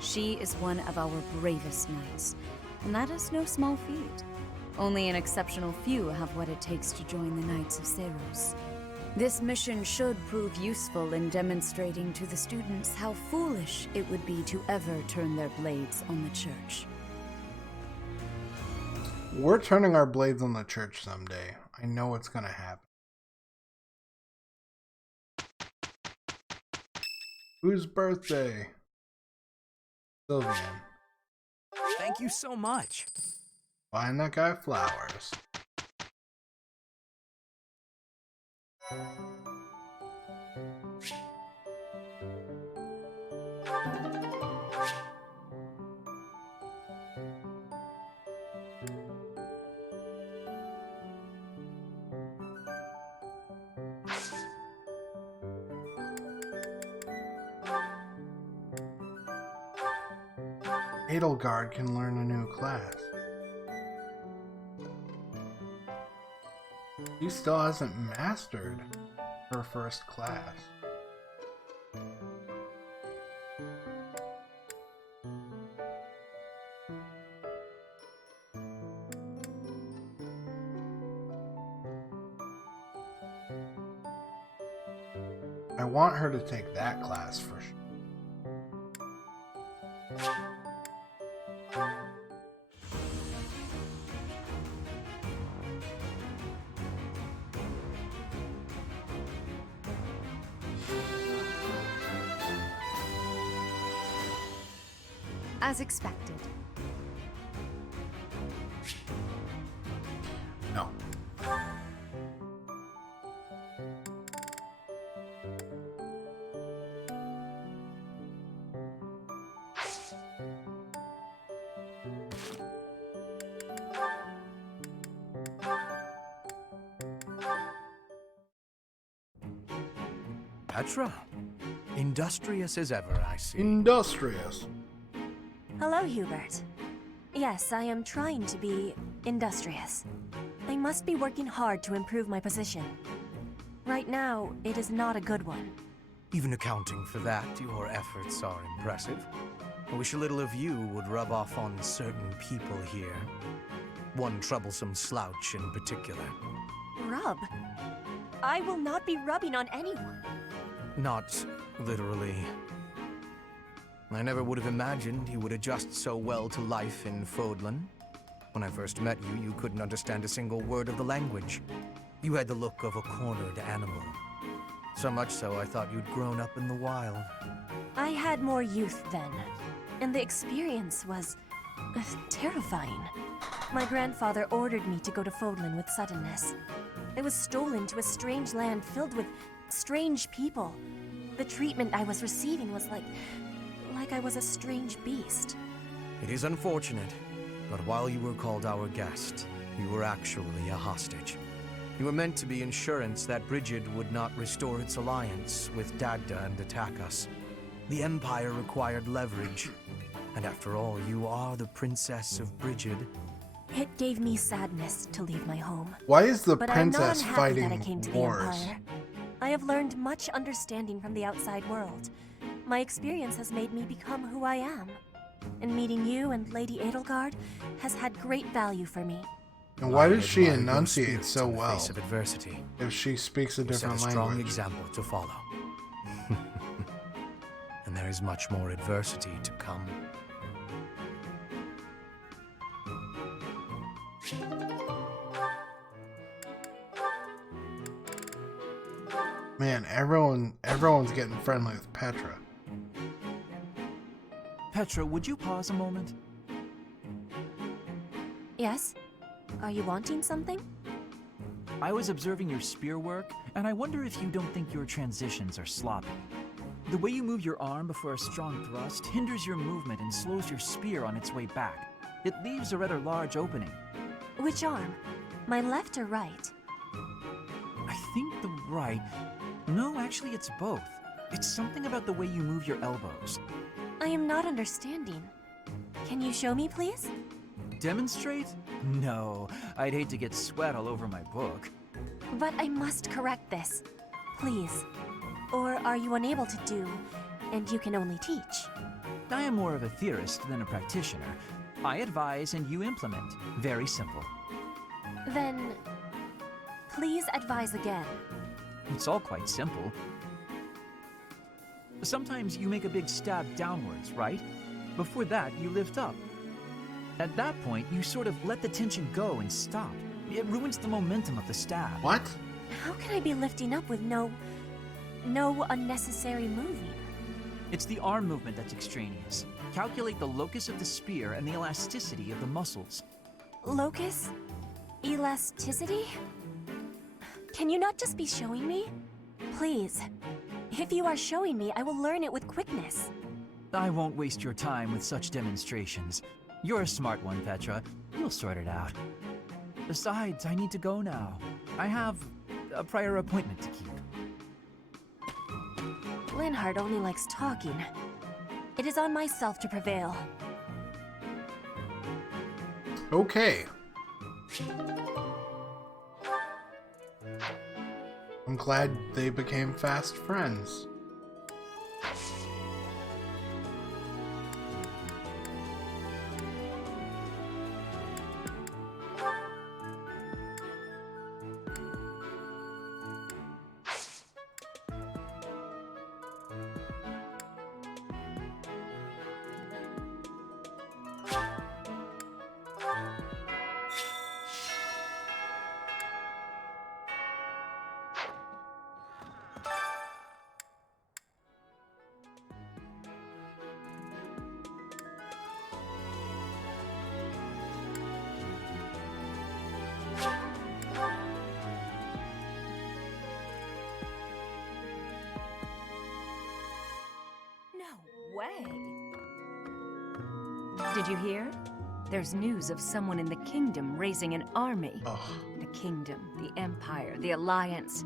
She is one of our bravest knights, and that is no small feat. Only an exceptional few have what it takes to join the Knights of Seros. This mission should prove useful in demonstrating to the students how foolish it would be to ever turn their blades on the church. We're turning our blades on the church someday. I know what's gonna happen. Whose birthday? Sylvian. Thank you so much. Buying that guy flowers. Edelgard can learn a new class. She still hasn't mastered her first class. I want her to take that class for sure. As expected. No. Petra, industrious as ever, I see. Industrious. Hello, Hubert. Yes, I am trying to be industrious. I must be working hard to improve my position. Right now, it is not a good one. Even accounting for that, your efforts are impressive. I wish a little of you would rub off on certain people here. One troublesome slouch in particular. Rub? I will not be rubbing on anyone. Not literally. I never would have imagined you would adjust so well to life in Fodlan. When I first met you, you couldn't understand a single word of the language. You had the look of a cornered animal. So much so, I thought you'd grown up in the wild. I had more youth then, and the experience was terrifying. My grandfather ordered me to go to Fodlan with suddenness. I was stolen to a strange land filled with strange people. The treatment I was receiving was like I was a strange beast. It is unfortunate, but while you were called our guest, you were actually a hostage. You were meant to be insurance that Brigid would not restore its alliance with Dagda and attack us. The Empire required leverage, and after all, you are the Princess of Brigid. It gave me sadness to leave my home. Why is the but princess I'm not fighting that I came to wars? The Empire. I have learned much understanding from the outside world. My experience has made me become who I am. And meeting you and Lady Edelgard has had great value for me. And why does she admire your enunciate spirit so in the well face of adversity? if she speaks a You set different a strong language? example to follow. And there is much more adversity to come. Man, everyone's getting friendly with Petra. Petra, would you pause a moment? Yes? Are you wanting something? I was observing your spear work, and I wonder if you don't think your transitions are sloppy. The way you move your arm before a strong thrust hinders your movement and slows your spear on its way back. It leaves a rather large opening. Which arm? My left or right? I think the right... No, actually it's both. It's something about the way you move your elbows. I am not understanding. Can you show me, please? Demonstrate? No, I'd hate to get sweat all over my book. But I must correct this. Please. Or are you unable to do, and you can only teach? I am more of a theorist than a practitioner. I advise and you implement. Very simple. Then, please advise again. It's all quite simple. Sometimes you make a big stab downwards, right? Before that, you lift up. At that point, you sort of let the tension go and stop. It ruins the momentum of the stab. What? How can I be lifting up with no unnecessary moving? It's the arm movement that's extraneous. Calculate the locus of the spear and the elasticity of the muscles. Locus? Elasticity? Can you not just be showing me? Please. If you are showing me, I will learn it with quickness. I won't waste your time with such demonstrations. You're a smart one, Petra. You'll sort it out. Besides, I need to go now. I have a prior appointment to keep. Linhardt only likes talking. It is on myself to prevail. Okay. I'm glad they became fast friends. Way. Did you hear? There's news of someone in the kingdom raising an army. The kingdom, the empire, the alliance.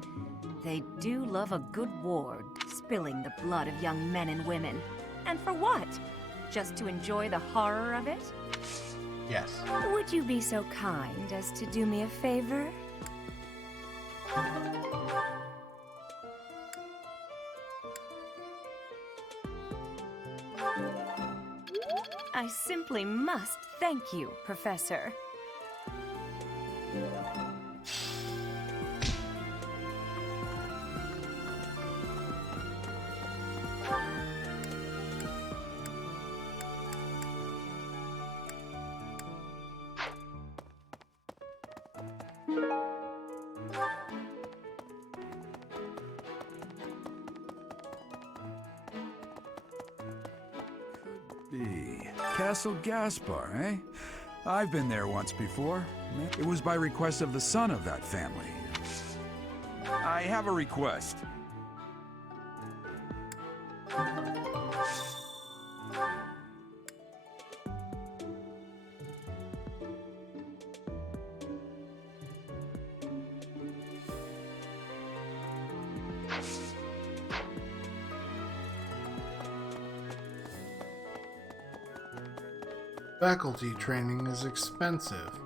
They do love a good war, spilling the blood of young men and women. And for what? Just to enjoy the horror of it? Yes. Would you be so kind as to do me a favor? I simply must thank you, Professor. Castle Gaspar, eh? I've been there once before. It was by request of the son of that family. I have a request. Faculty training is expensive.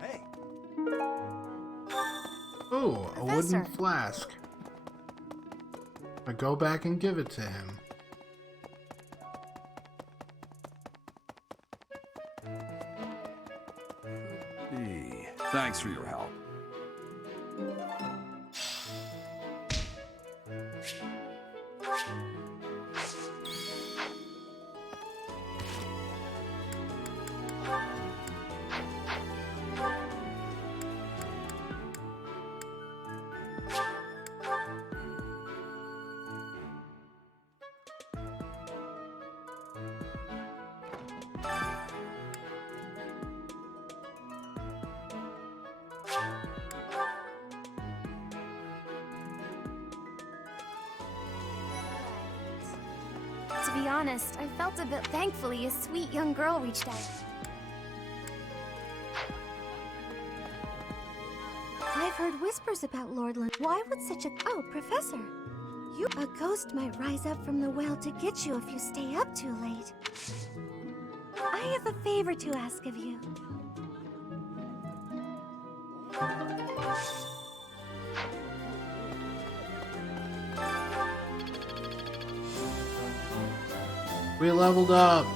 Hey. Oh, a Professor. wooden flask. I go back and give it to him. Thanks for your help. To be honest, I felt a bit thankfully a sweet young girl reached out. I've heard whispers about Lordland. Why would such a... Oh, Professor! A ghost might rise up from the well to get you if you stay up too late. I have a favor to ask of you. We leveled up.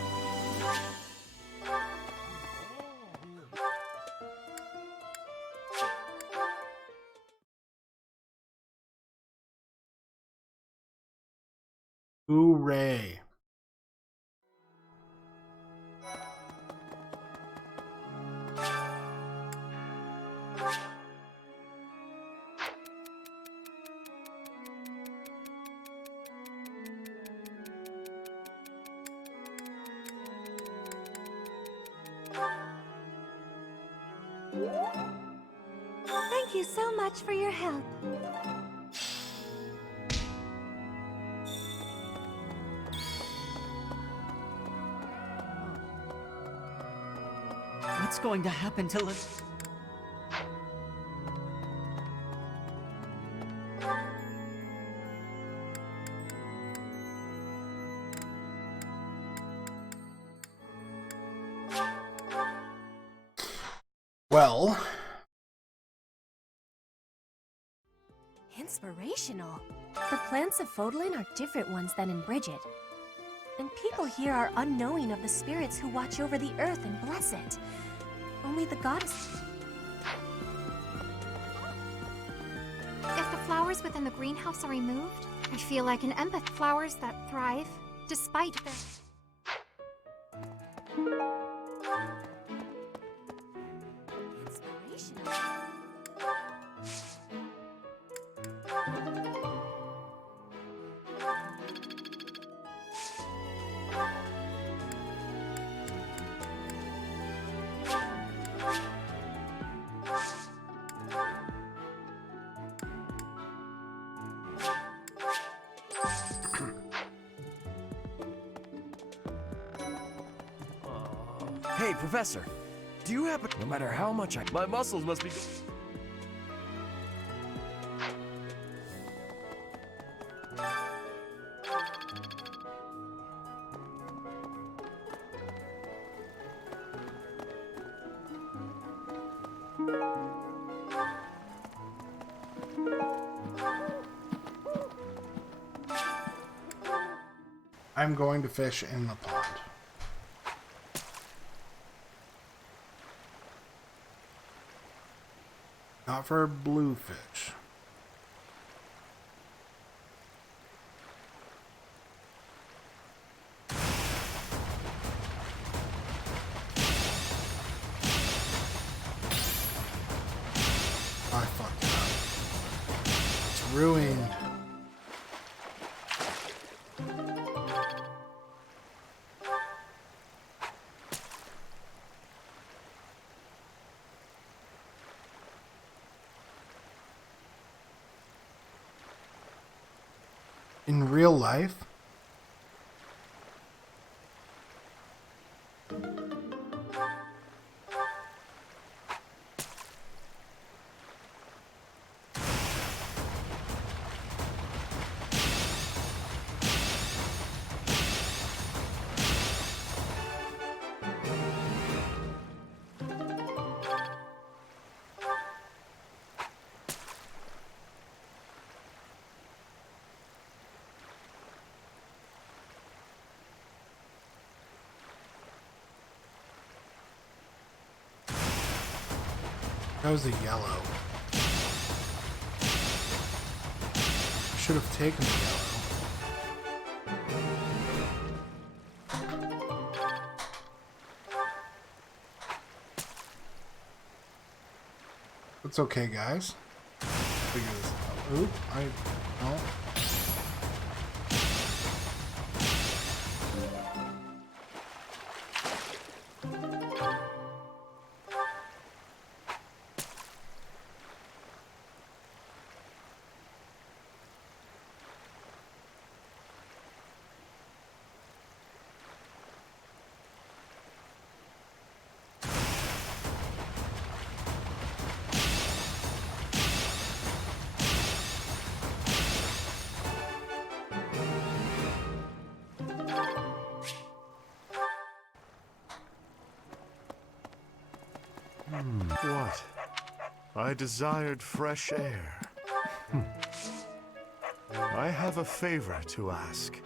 Hooray. Thank you so much for your help. What's going to happen to us? Well, Inspirational. The plants of Fodlan are different ones than in Bridget. And people here are unknowing of the spirits who watch over the earth and bless it. Only the goddess... If the flowers within the greenhouse are removed, I feel like an empath. Flowers that thrive, despite their... Hey, Professor, do you happen... No matter how much my muscles must be... I'm going to fish in the pond. Not for bluefish. I fucked it up. It's ruined. In real life? That was a yellow. Should have taken the yellow. It's okay, guys. Figure this out. Oop, no. What? I desired fresh air. I have a favor to ask.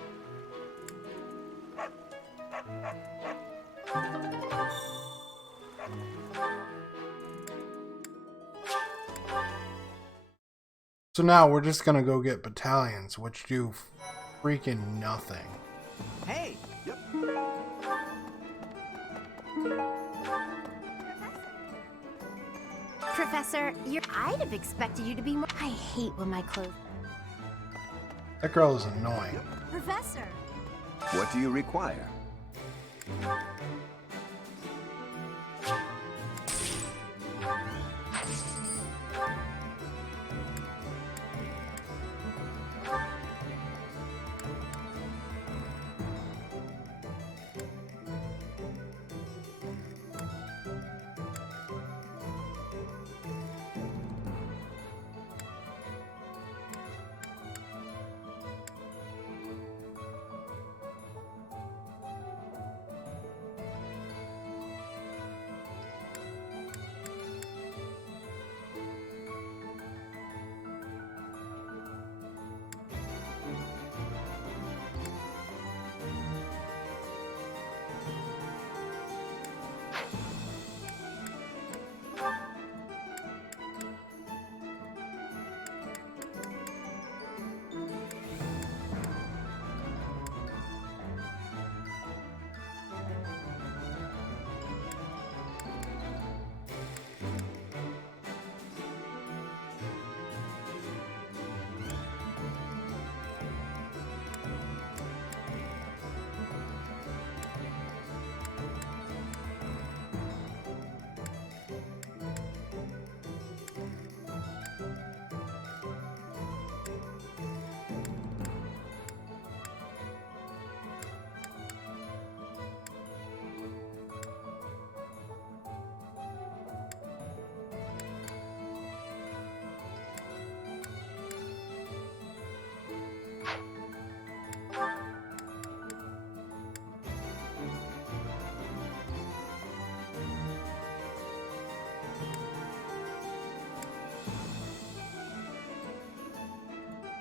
So now we're just gonna go get battalions, which do freaking nothing. Hey! Yep. Professor, I'd have expected you to be more. I hate when my clothes. That girl is annoying. Professor! What do you require?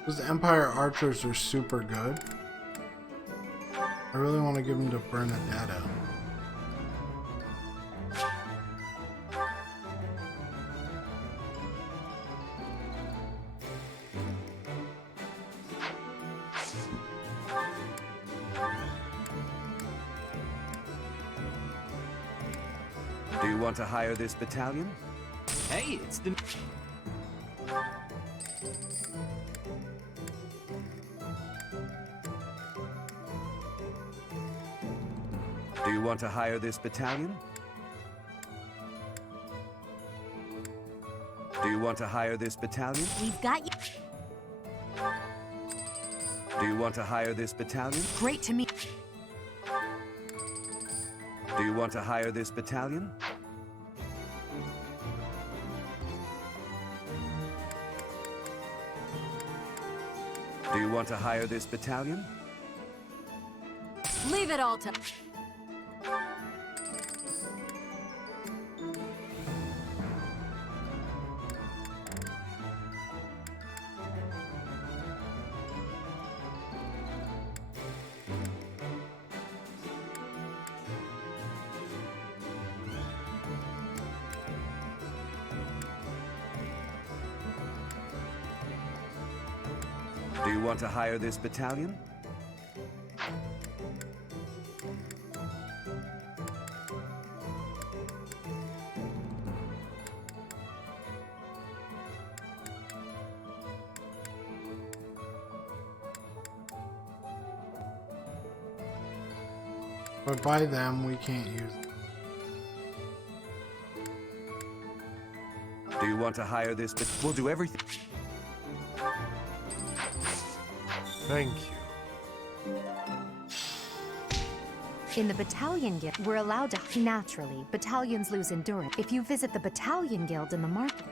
Those Empire archers are super good. I really want to give them to Bernadetta. Do you want to hire this battalion? Hey, it's the... Do you want to hire this battalion? Do you want to hire this battalion? We've got you. Do you want to hire this battalion? Great to meet. Do you want to hire this battalion? Do you want to hire this battalion? Leave it all to... Do you want to hire this battalion? But by them, we can't use them. Do you want to hire this we'll do everything. Thank you. In the Battalion Guild, we're allowed to... Naturally, battalions lose endurance. If you visit the Battalion Guild in the market...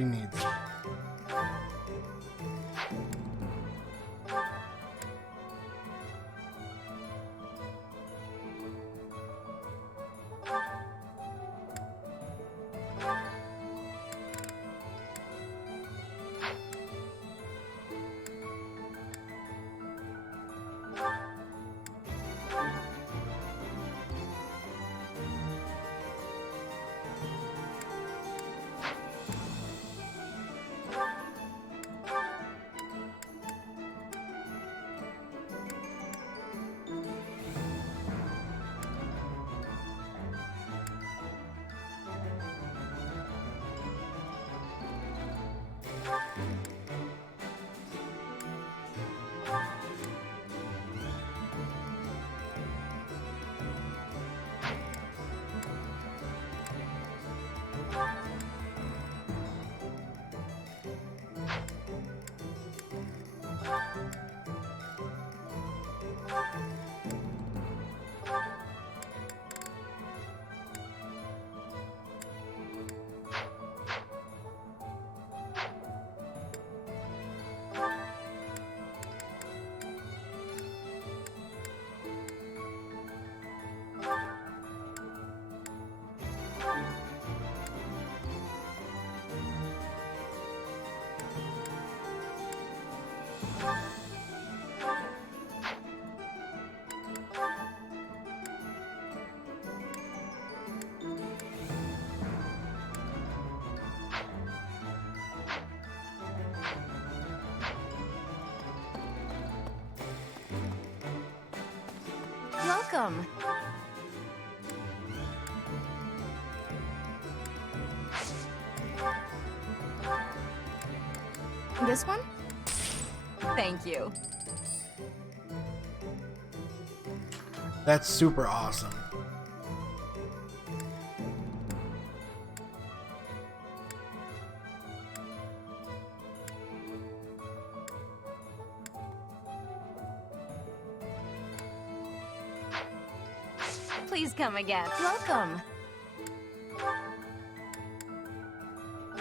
He needs it. Welcome. This one? Thank you. That's super awesome. Please come again. Welcome.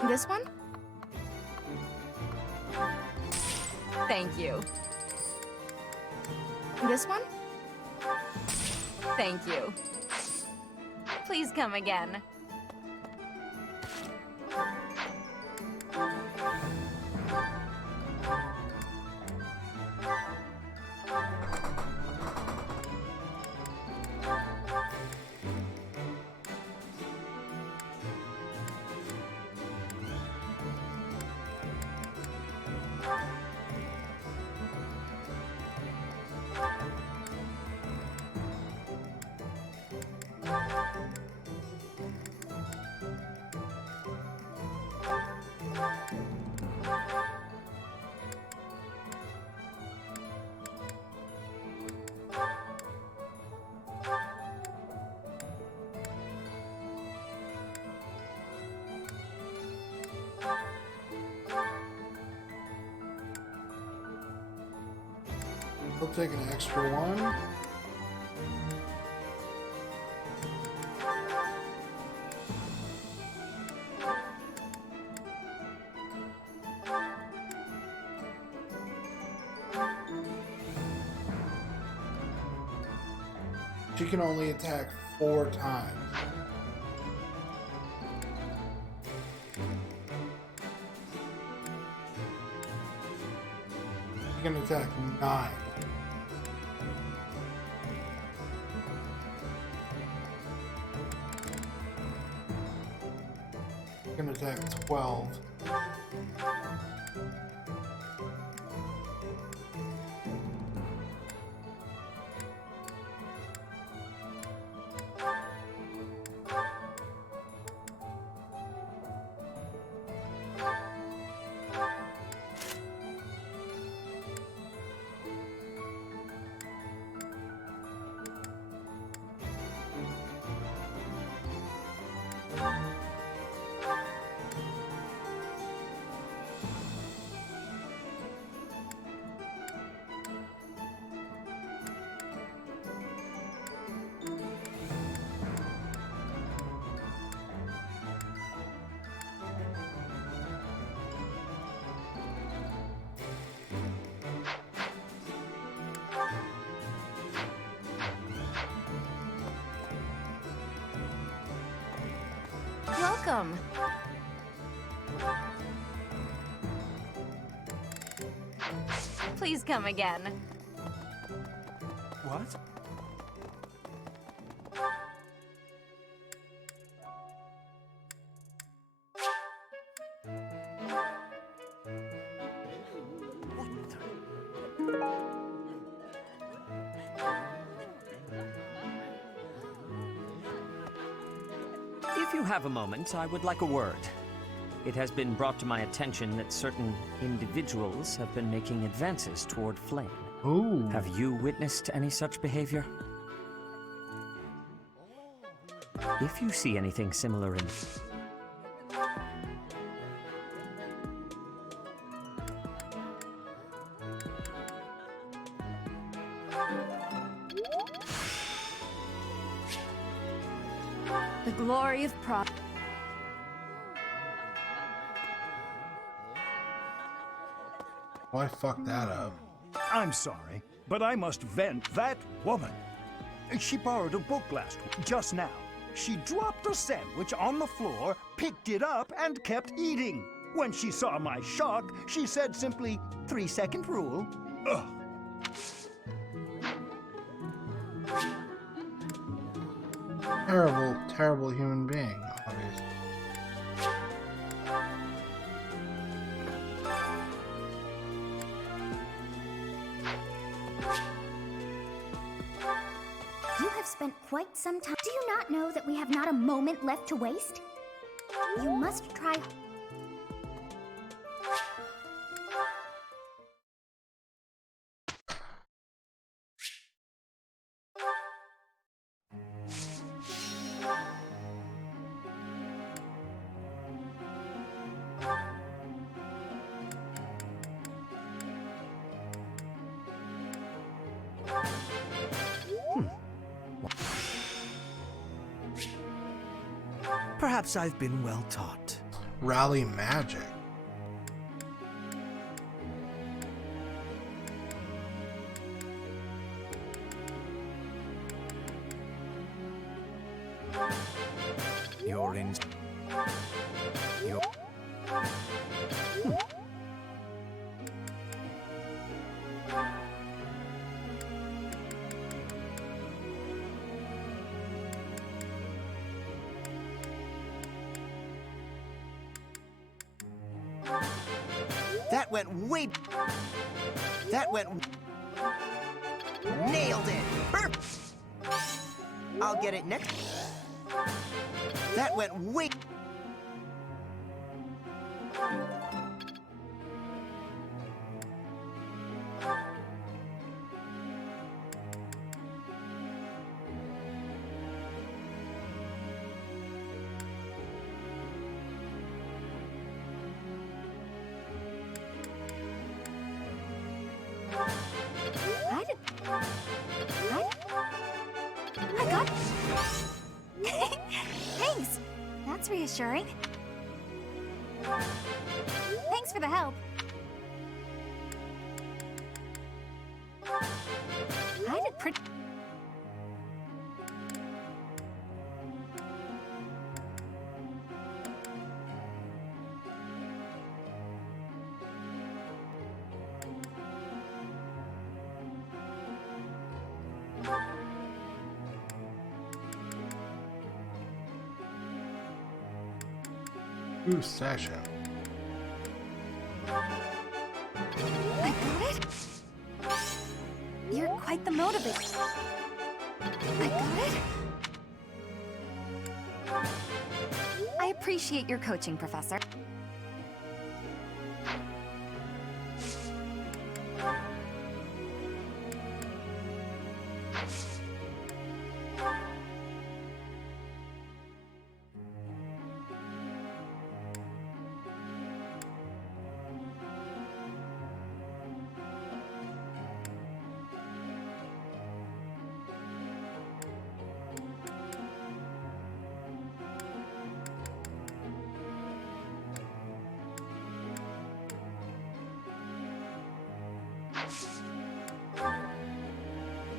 This one? Thank you. This one? Thank you. Please come again. We'll take an extra one. She can only attack 4 times. She can attack 9. She can attack 12. welcome. Please come again. What? If you have a moment, I would like a word. It has been brought to my attention that certain individuals have been making advances toward Flame. Ooh. Have you witnessed any such behavior? If you see anything similar in... The glory of Pro... Why fuck that up? I'm sorry, but I must vent that woman. She borrowed a book just now. She dropped a sandwich on the floor, picked it up, and kept eating. When she saw my shock, she said simply, 3-second rule. Ugh. Terrible, terrible human being, obviously. You have spent quite some time. Do you not know that we have not a moment left to waste? You must try. Perhaps I've been well taught. Rally magic. You're in. You're. That went way... That went... Nailed it! Perfect! I'll get it next... That went way... I got. Thanks. That's reassuring. Thanks for the help. I did pretty. Ooh, session. I got it. You're quite the motivator. I got it. I appreciate your coaching, Professor.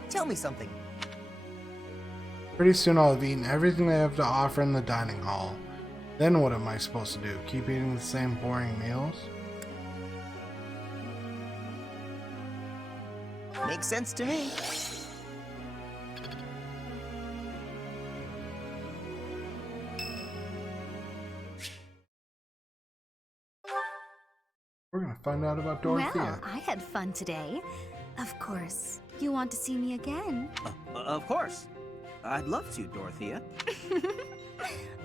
Tell me something. Pretty soon I'll have eaten everything they have to offer in the dining hall. Then what am I supposed to do? Keep eating the same boring meals? Makes sense to me. We're gonna find out about Dorothea. Well, I had fun today. Of course. You want to see me again? Of course. I'd love to, Dorothea.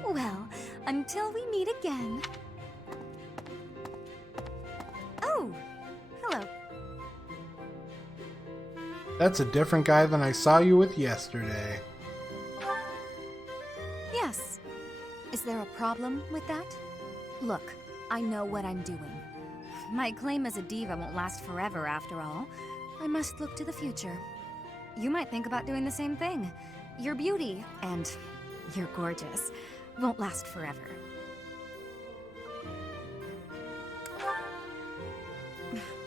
Well, until we meet again. Oh, hello. That's a different guy than I saw you with yesterday. Yes. Is there a problem with that? Look, I know what I'm doing. My claim as a diva won't last forever, after all. I must look to the future. You might think about doing the same thing. Your beauty, and you're gorgeous, won't last forever.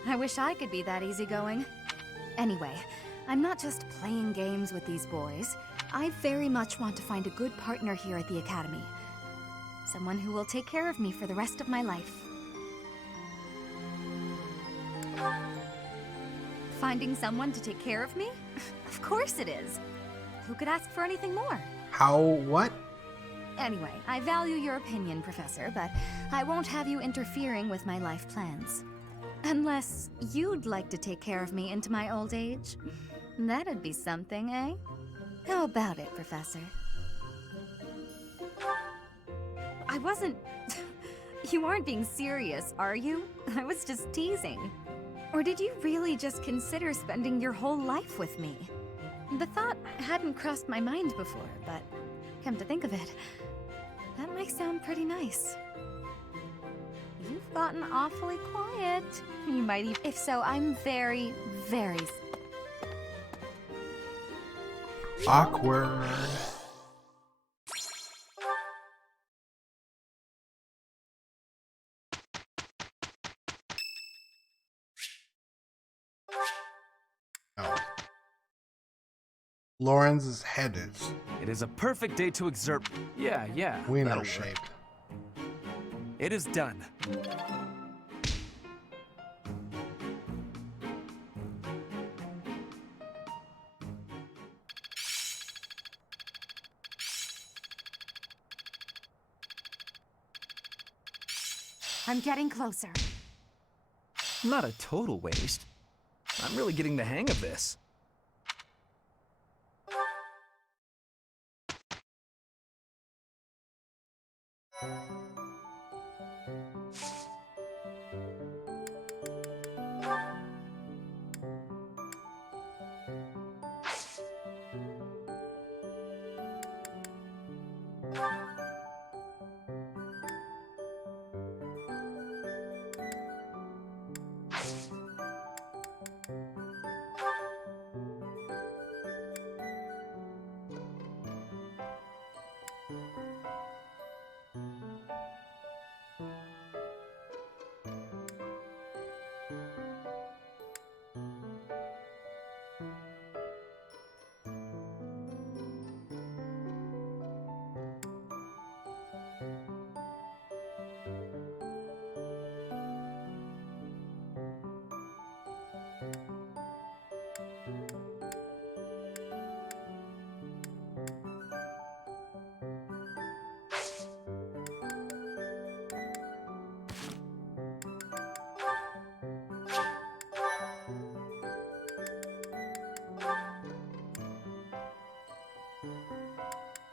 I wish I could be that easygoing. Anyway, I'm not just playing games with these boys. I very much want to find a good partner here at the Academy. Someone who will take care of me for the rest of my life. Finding someone to take care of me? Of course it is. Who could ask for anything more? How? What? Anyway, I value your opinion, Professor, but I won't have you interfering with my life plans. Unless you'd like to take care of me into my old age. That'd be something, eh? How about it, Professor? I wasn't... You aren't being serious, are you? I was just teasing. Or did you really just consider spending your whole life with me? The thought hadn't crossed my mind before, but come to think of it, that might sound pretty nice. You've gotten awfully quiet. You might even... If so, I'm very, very... Awkward. Oh. Lorenz is headed. It is a perfect day to exert. Yeah. Wiener that'll shape. work. It is done. I'm getting closer. Not a total waste. I'm really getting the hang of this.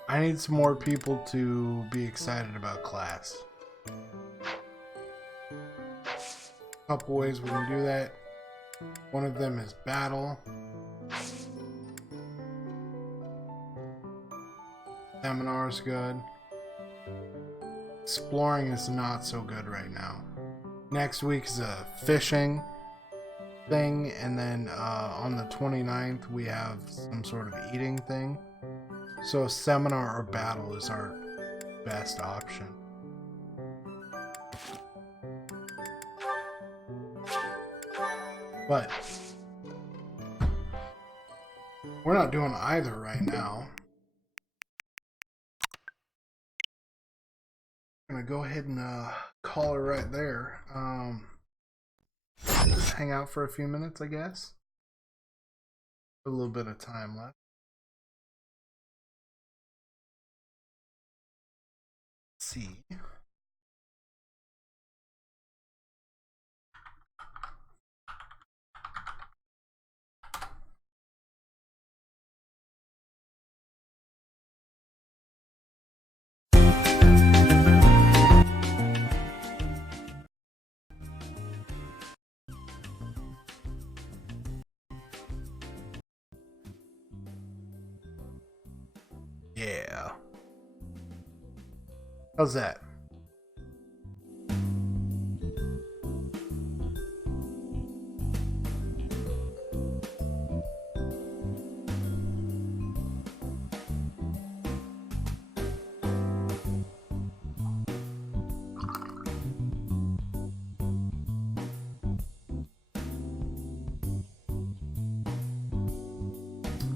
I need some more people to be excited about class. A couple ways we can do that. One of them is battle. Seminar is good. Exploring is not so good right now. Next week is a fishing thing, and then on the 29th we have some sort of eating thing. So seminar or battle is our best option. But we're not doing either right now. go ahead and call her right there. Just hang out for a few minutes, I guess. A little bit of time left. Let's see. Yeah. How's that?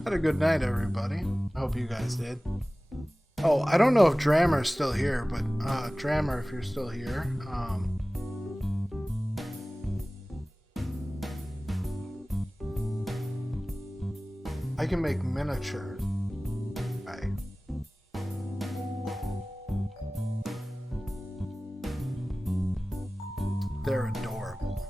Had a good night, everybody. I hope you guys did. Oh, I don't know if Drammer's still here, but Drammer, if you're still here, I can make miniatures. Okay. They're adorable.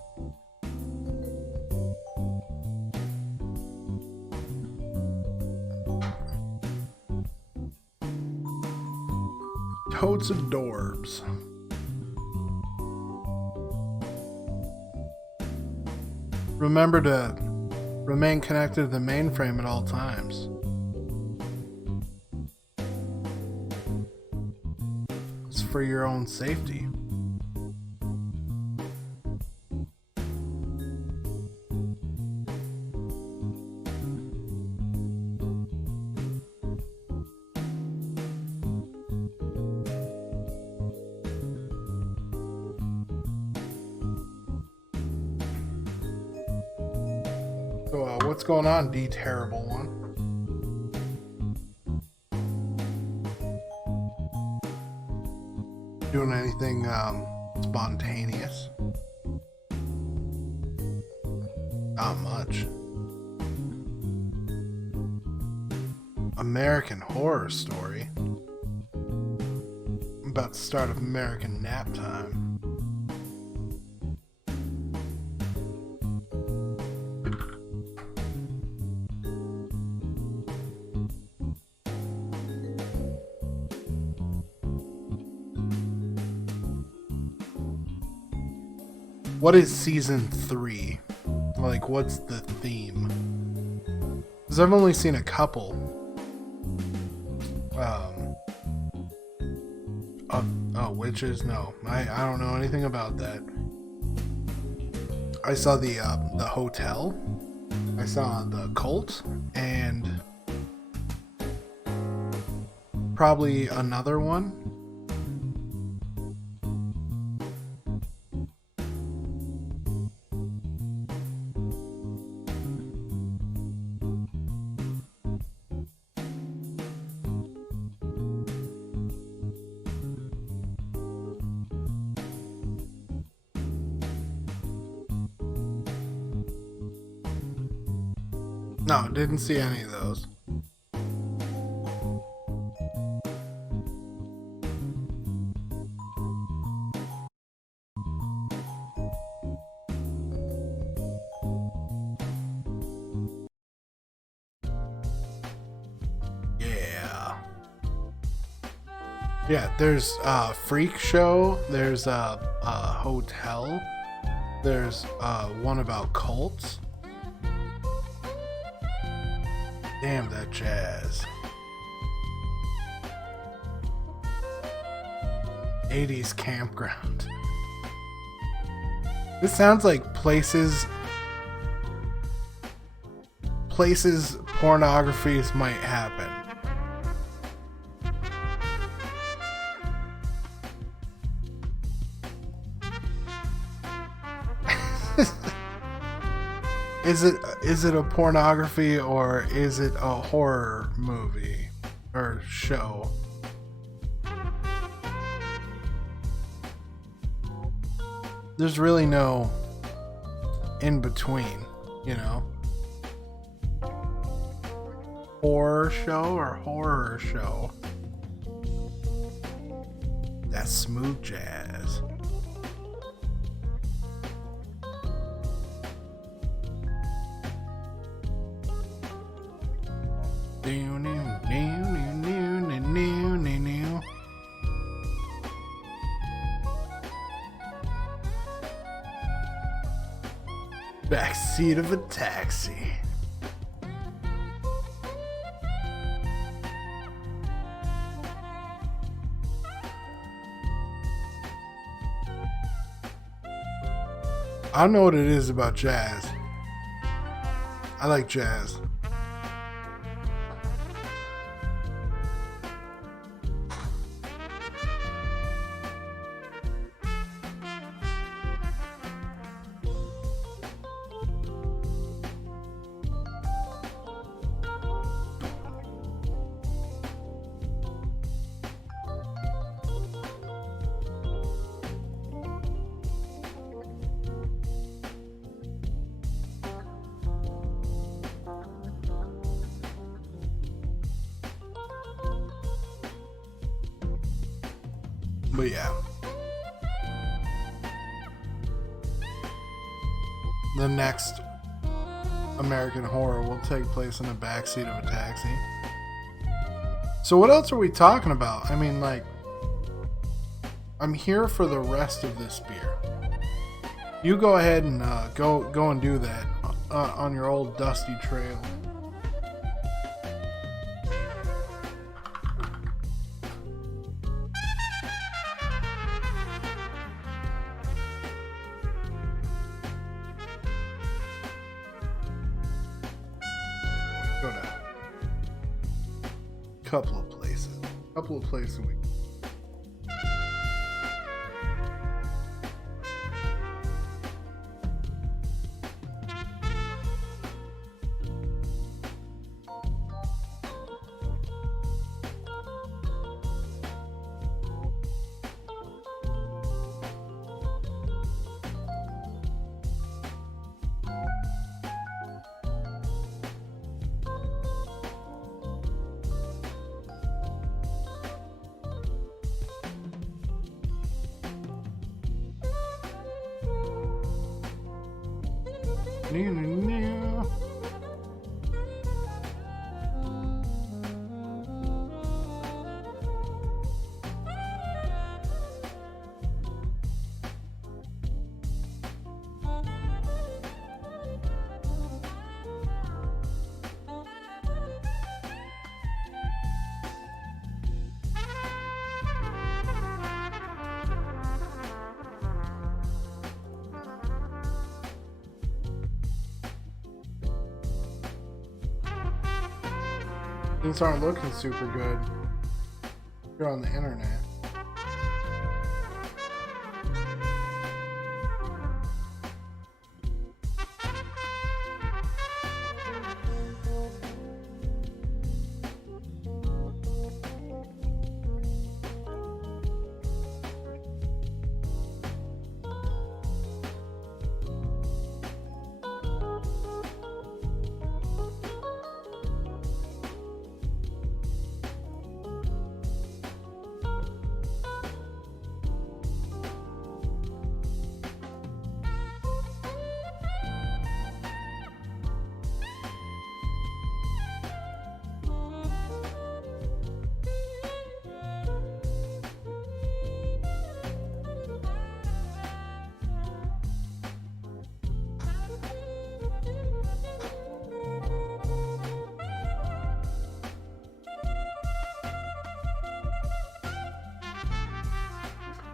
Totes adorbs. Remember to remain connected to the mainframe at all times. It's for your own safety. So, what's going on, D Terrible One? Doing anything spontaneous? Not much. American Horror Story. I'm about to start American Nap Time. What is season 3? Like, what's the theme? Because I've only seen a couple. Witches? No, I don't know anything about that. I saw the hotel. I saw the cult, and probably another one. No, didn't see any of those. Yeah, there's a Freak Show, there's a hotel, there's one about cults. Damn that jazz. 80s campground. This sounds like places pornographies might happen. Is it a pornography or is it a horror movie or show? there's really no in between, you know. Horror show or horror show? That's smooth jazz. Backseat of a taxi. I don't know what it is about jazz. I like jazz. But yeah. The next American Horror will take place in the backseat of a taxi. So what else are we talking about? I mean, like, I'm here for the rest of this beer. You go ahead and go and do that on your old dusty trail. Couple of places we things aren't looking super good. You're on the internet.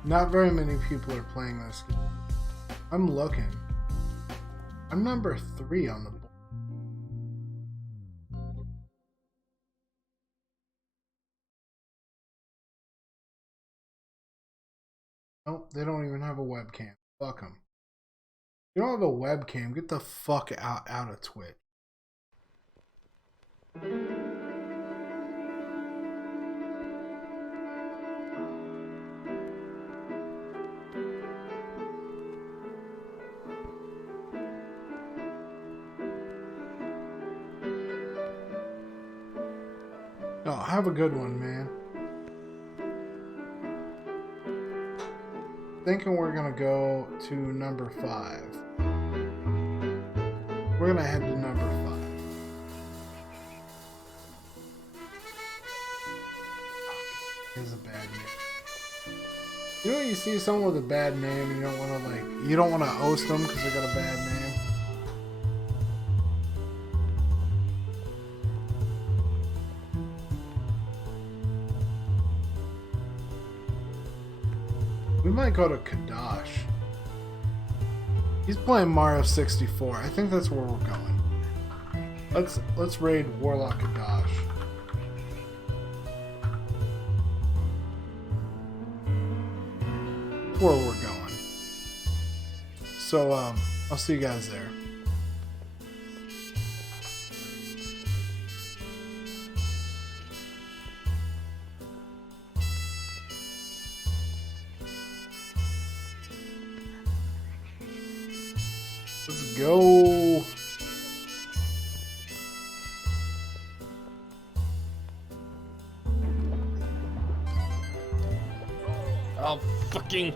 Not very many people are playing this. I'm looking. I'm number 3 on the board. Nope, they don't even have a webcam. Fuck them. You don't have a webcam, get the fuck out of Twitch. Oh, have a good one, man. Thinking we're gonna go to number 5. We're gonna head to number 5. Is a bad name. You know, you see someone with a bad name, and you don't want to oust them because they got a bad name. We might go to Kadash. He's playing Mario 64. I think that's where we're going. Let's raid Warlock Kadash. That's where we're going. So I'll see you guys there. Let's go. Oh, fucking.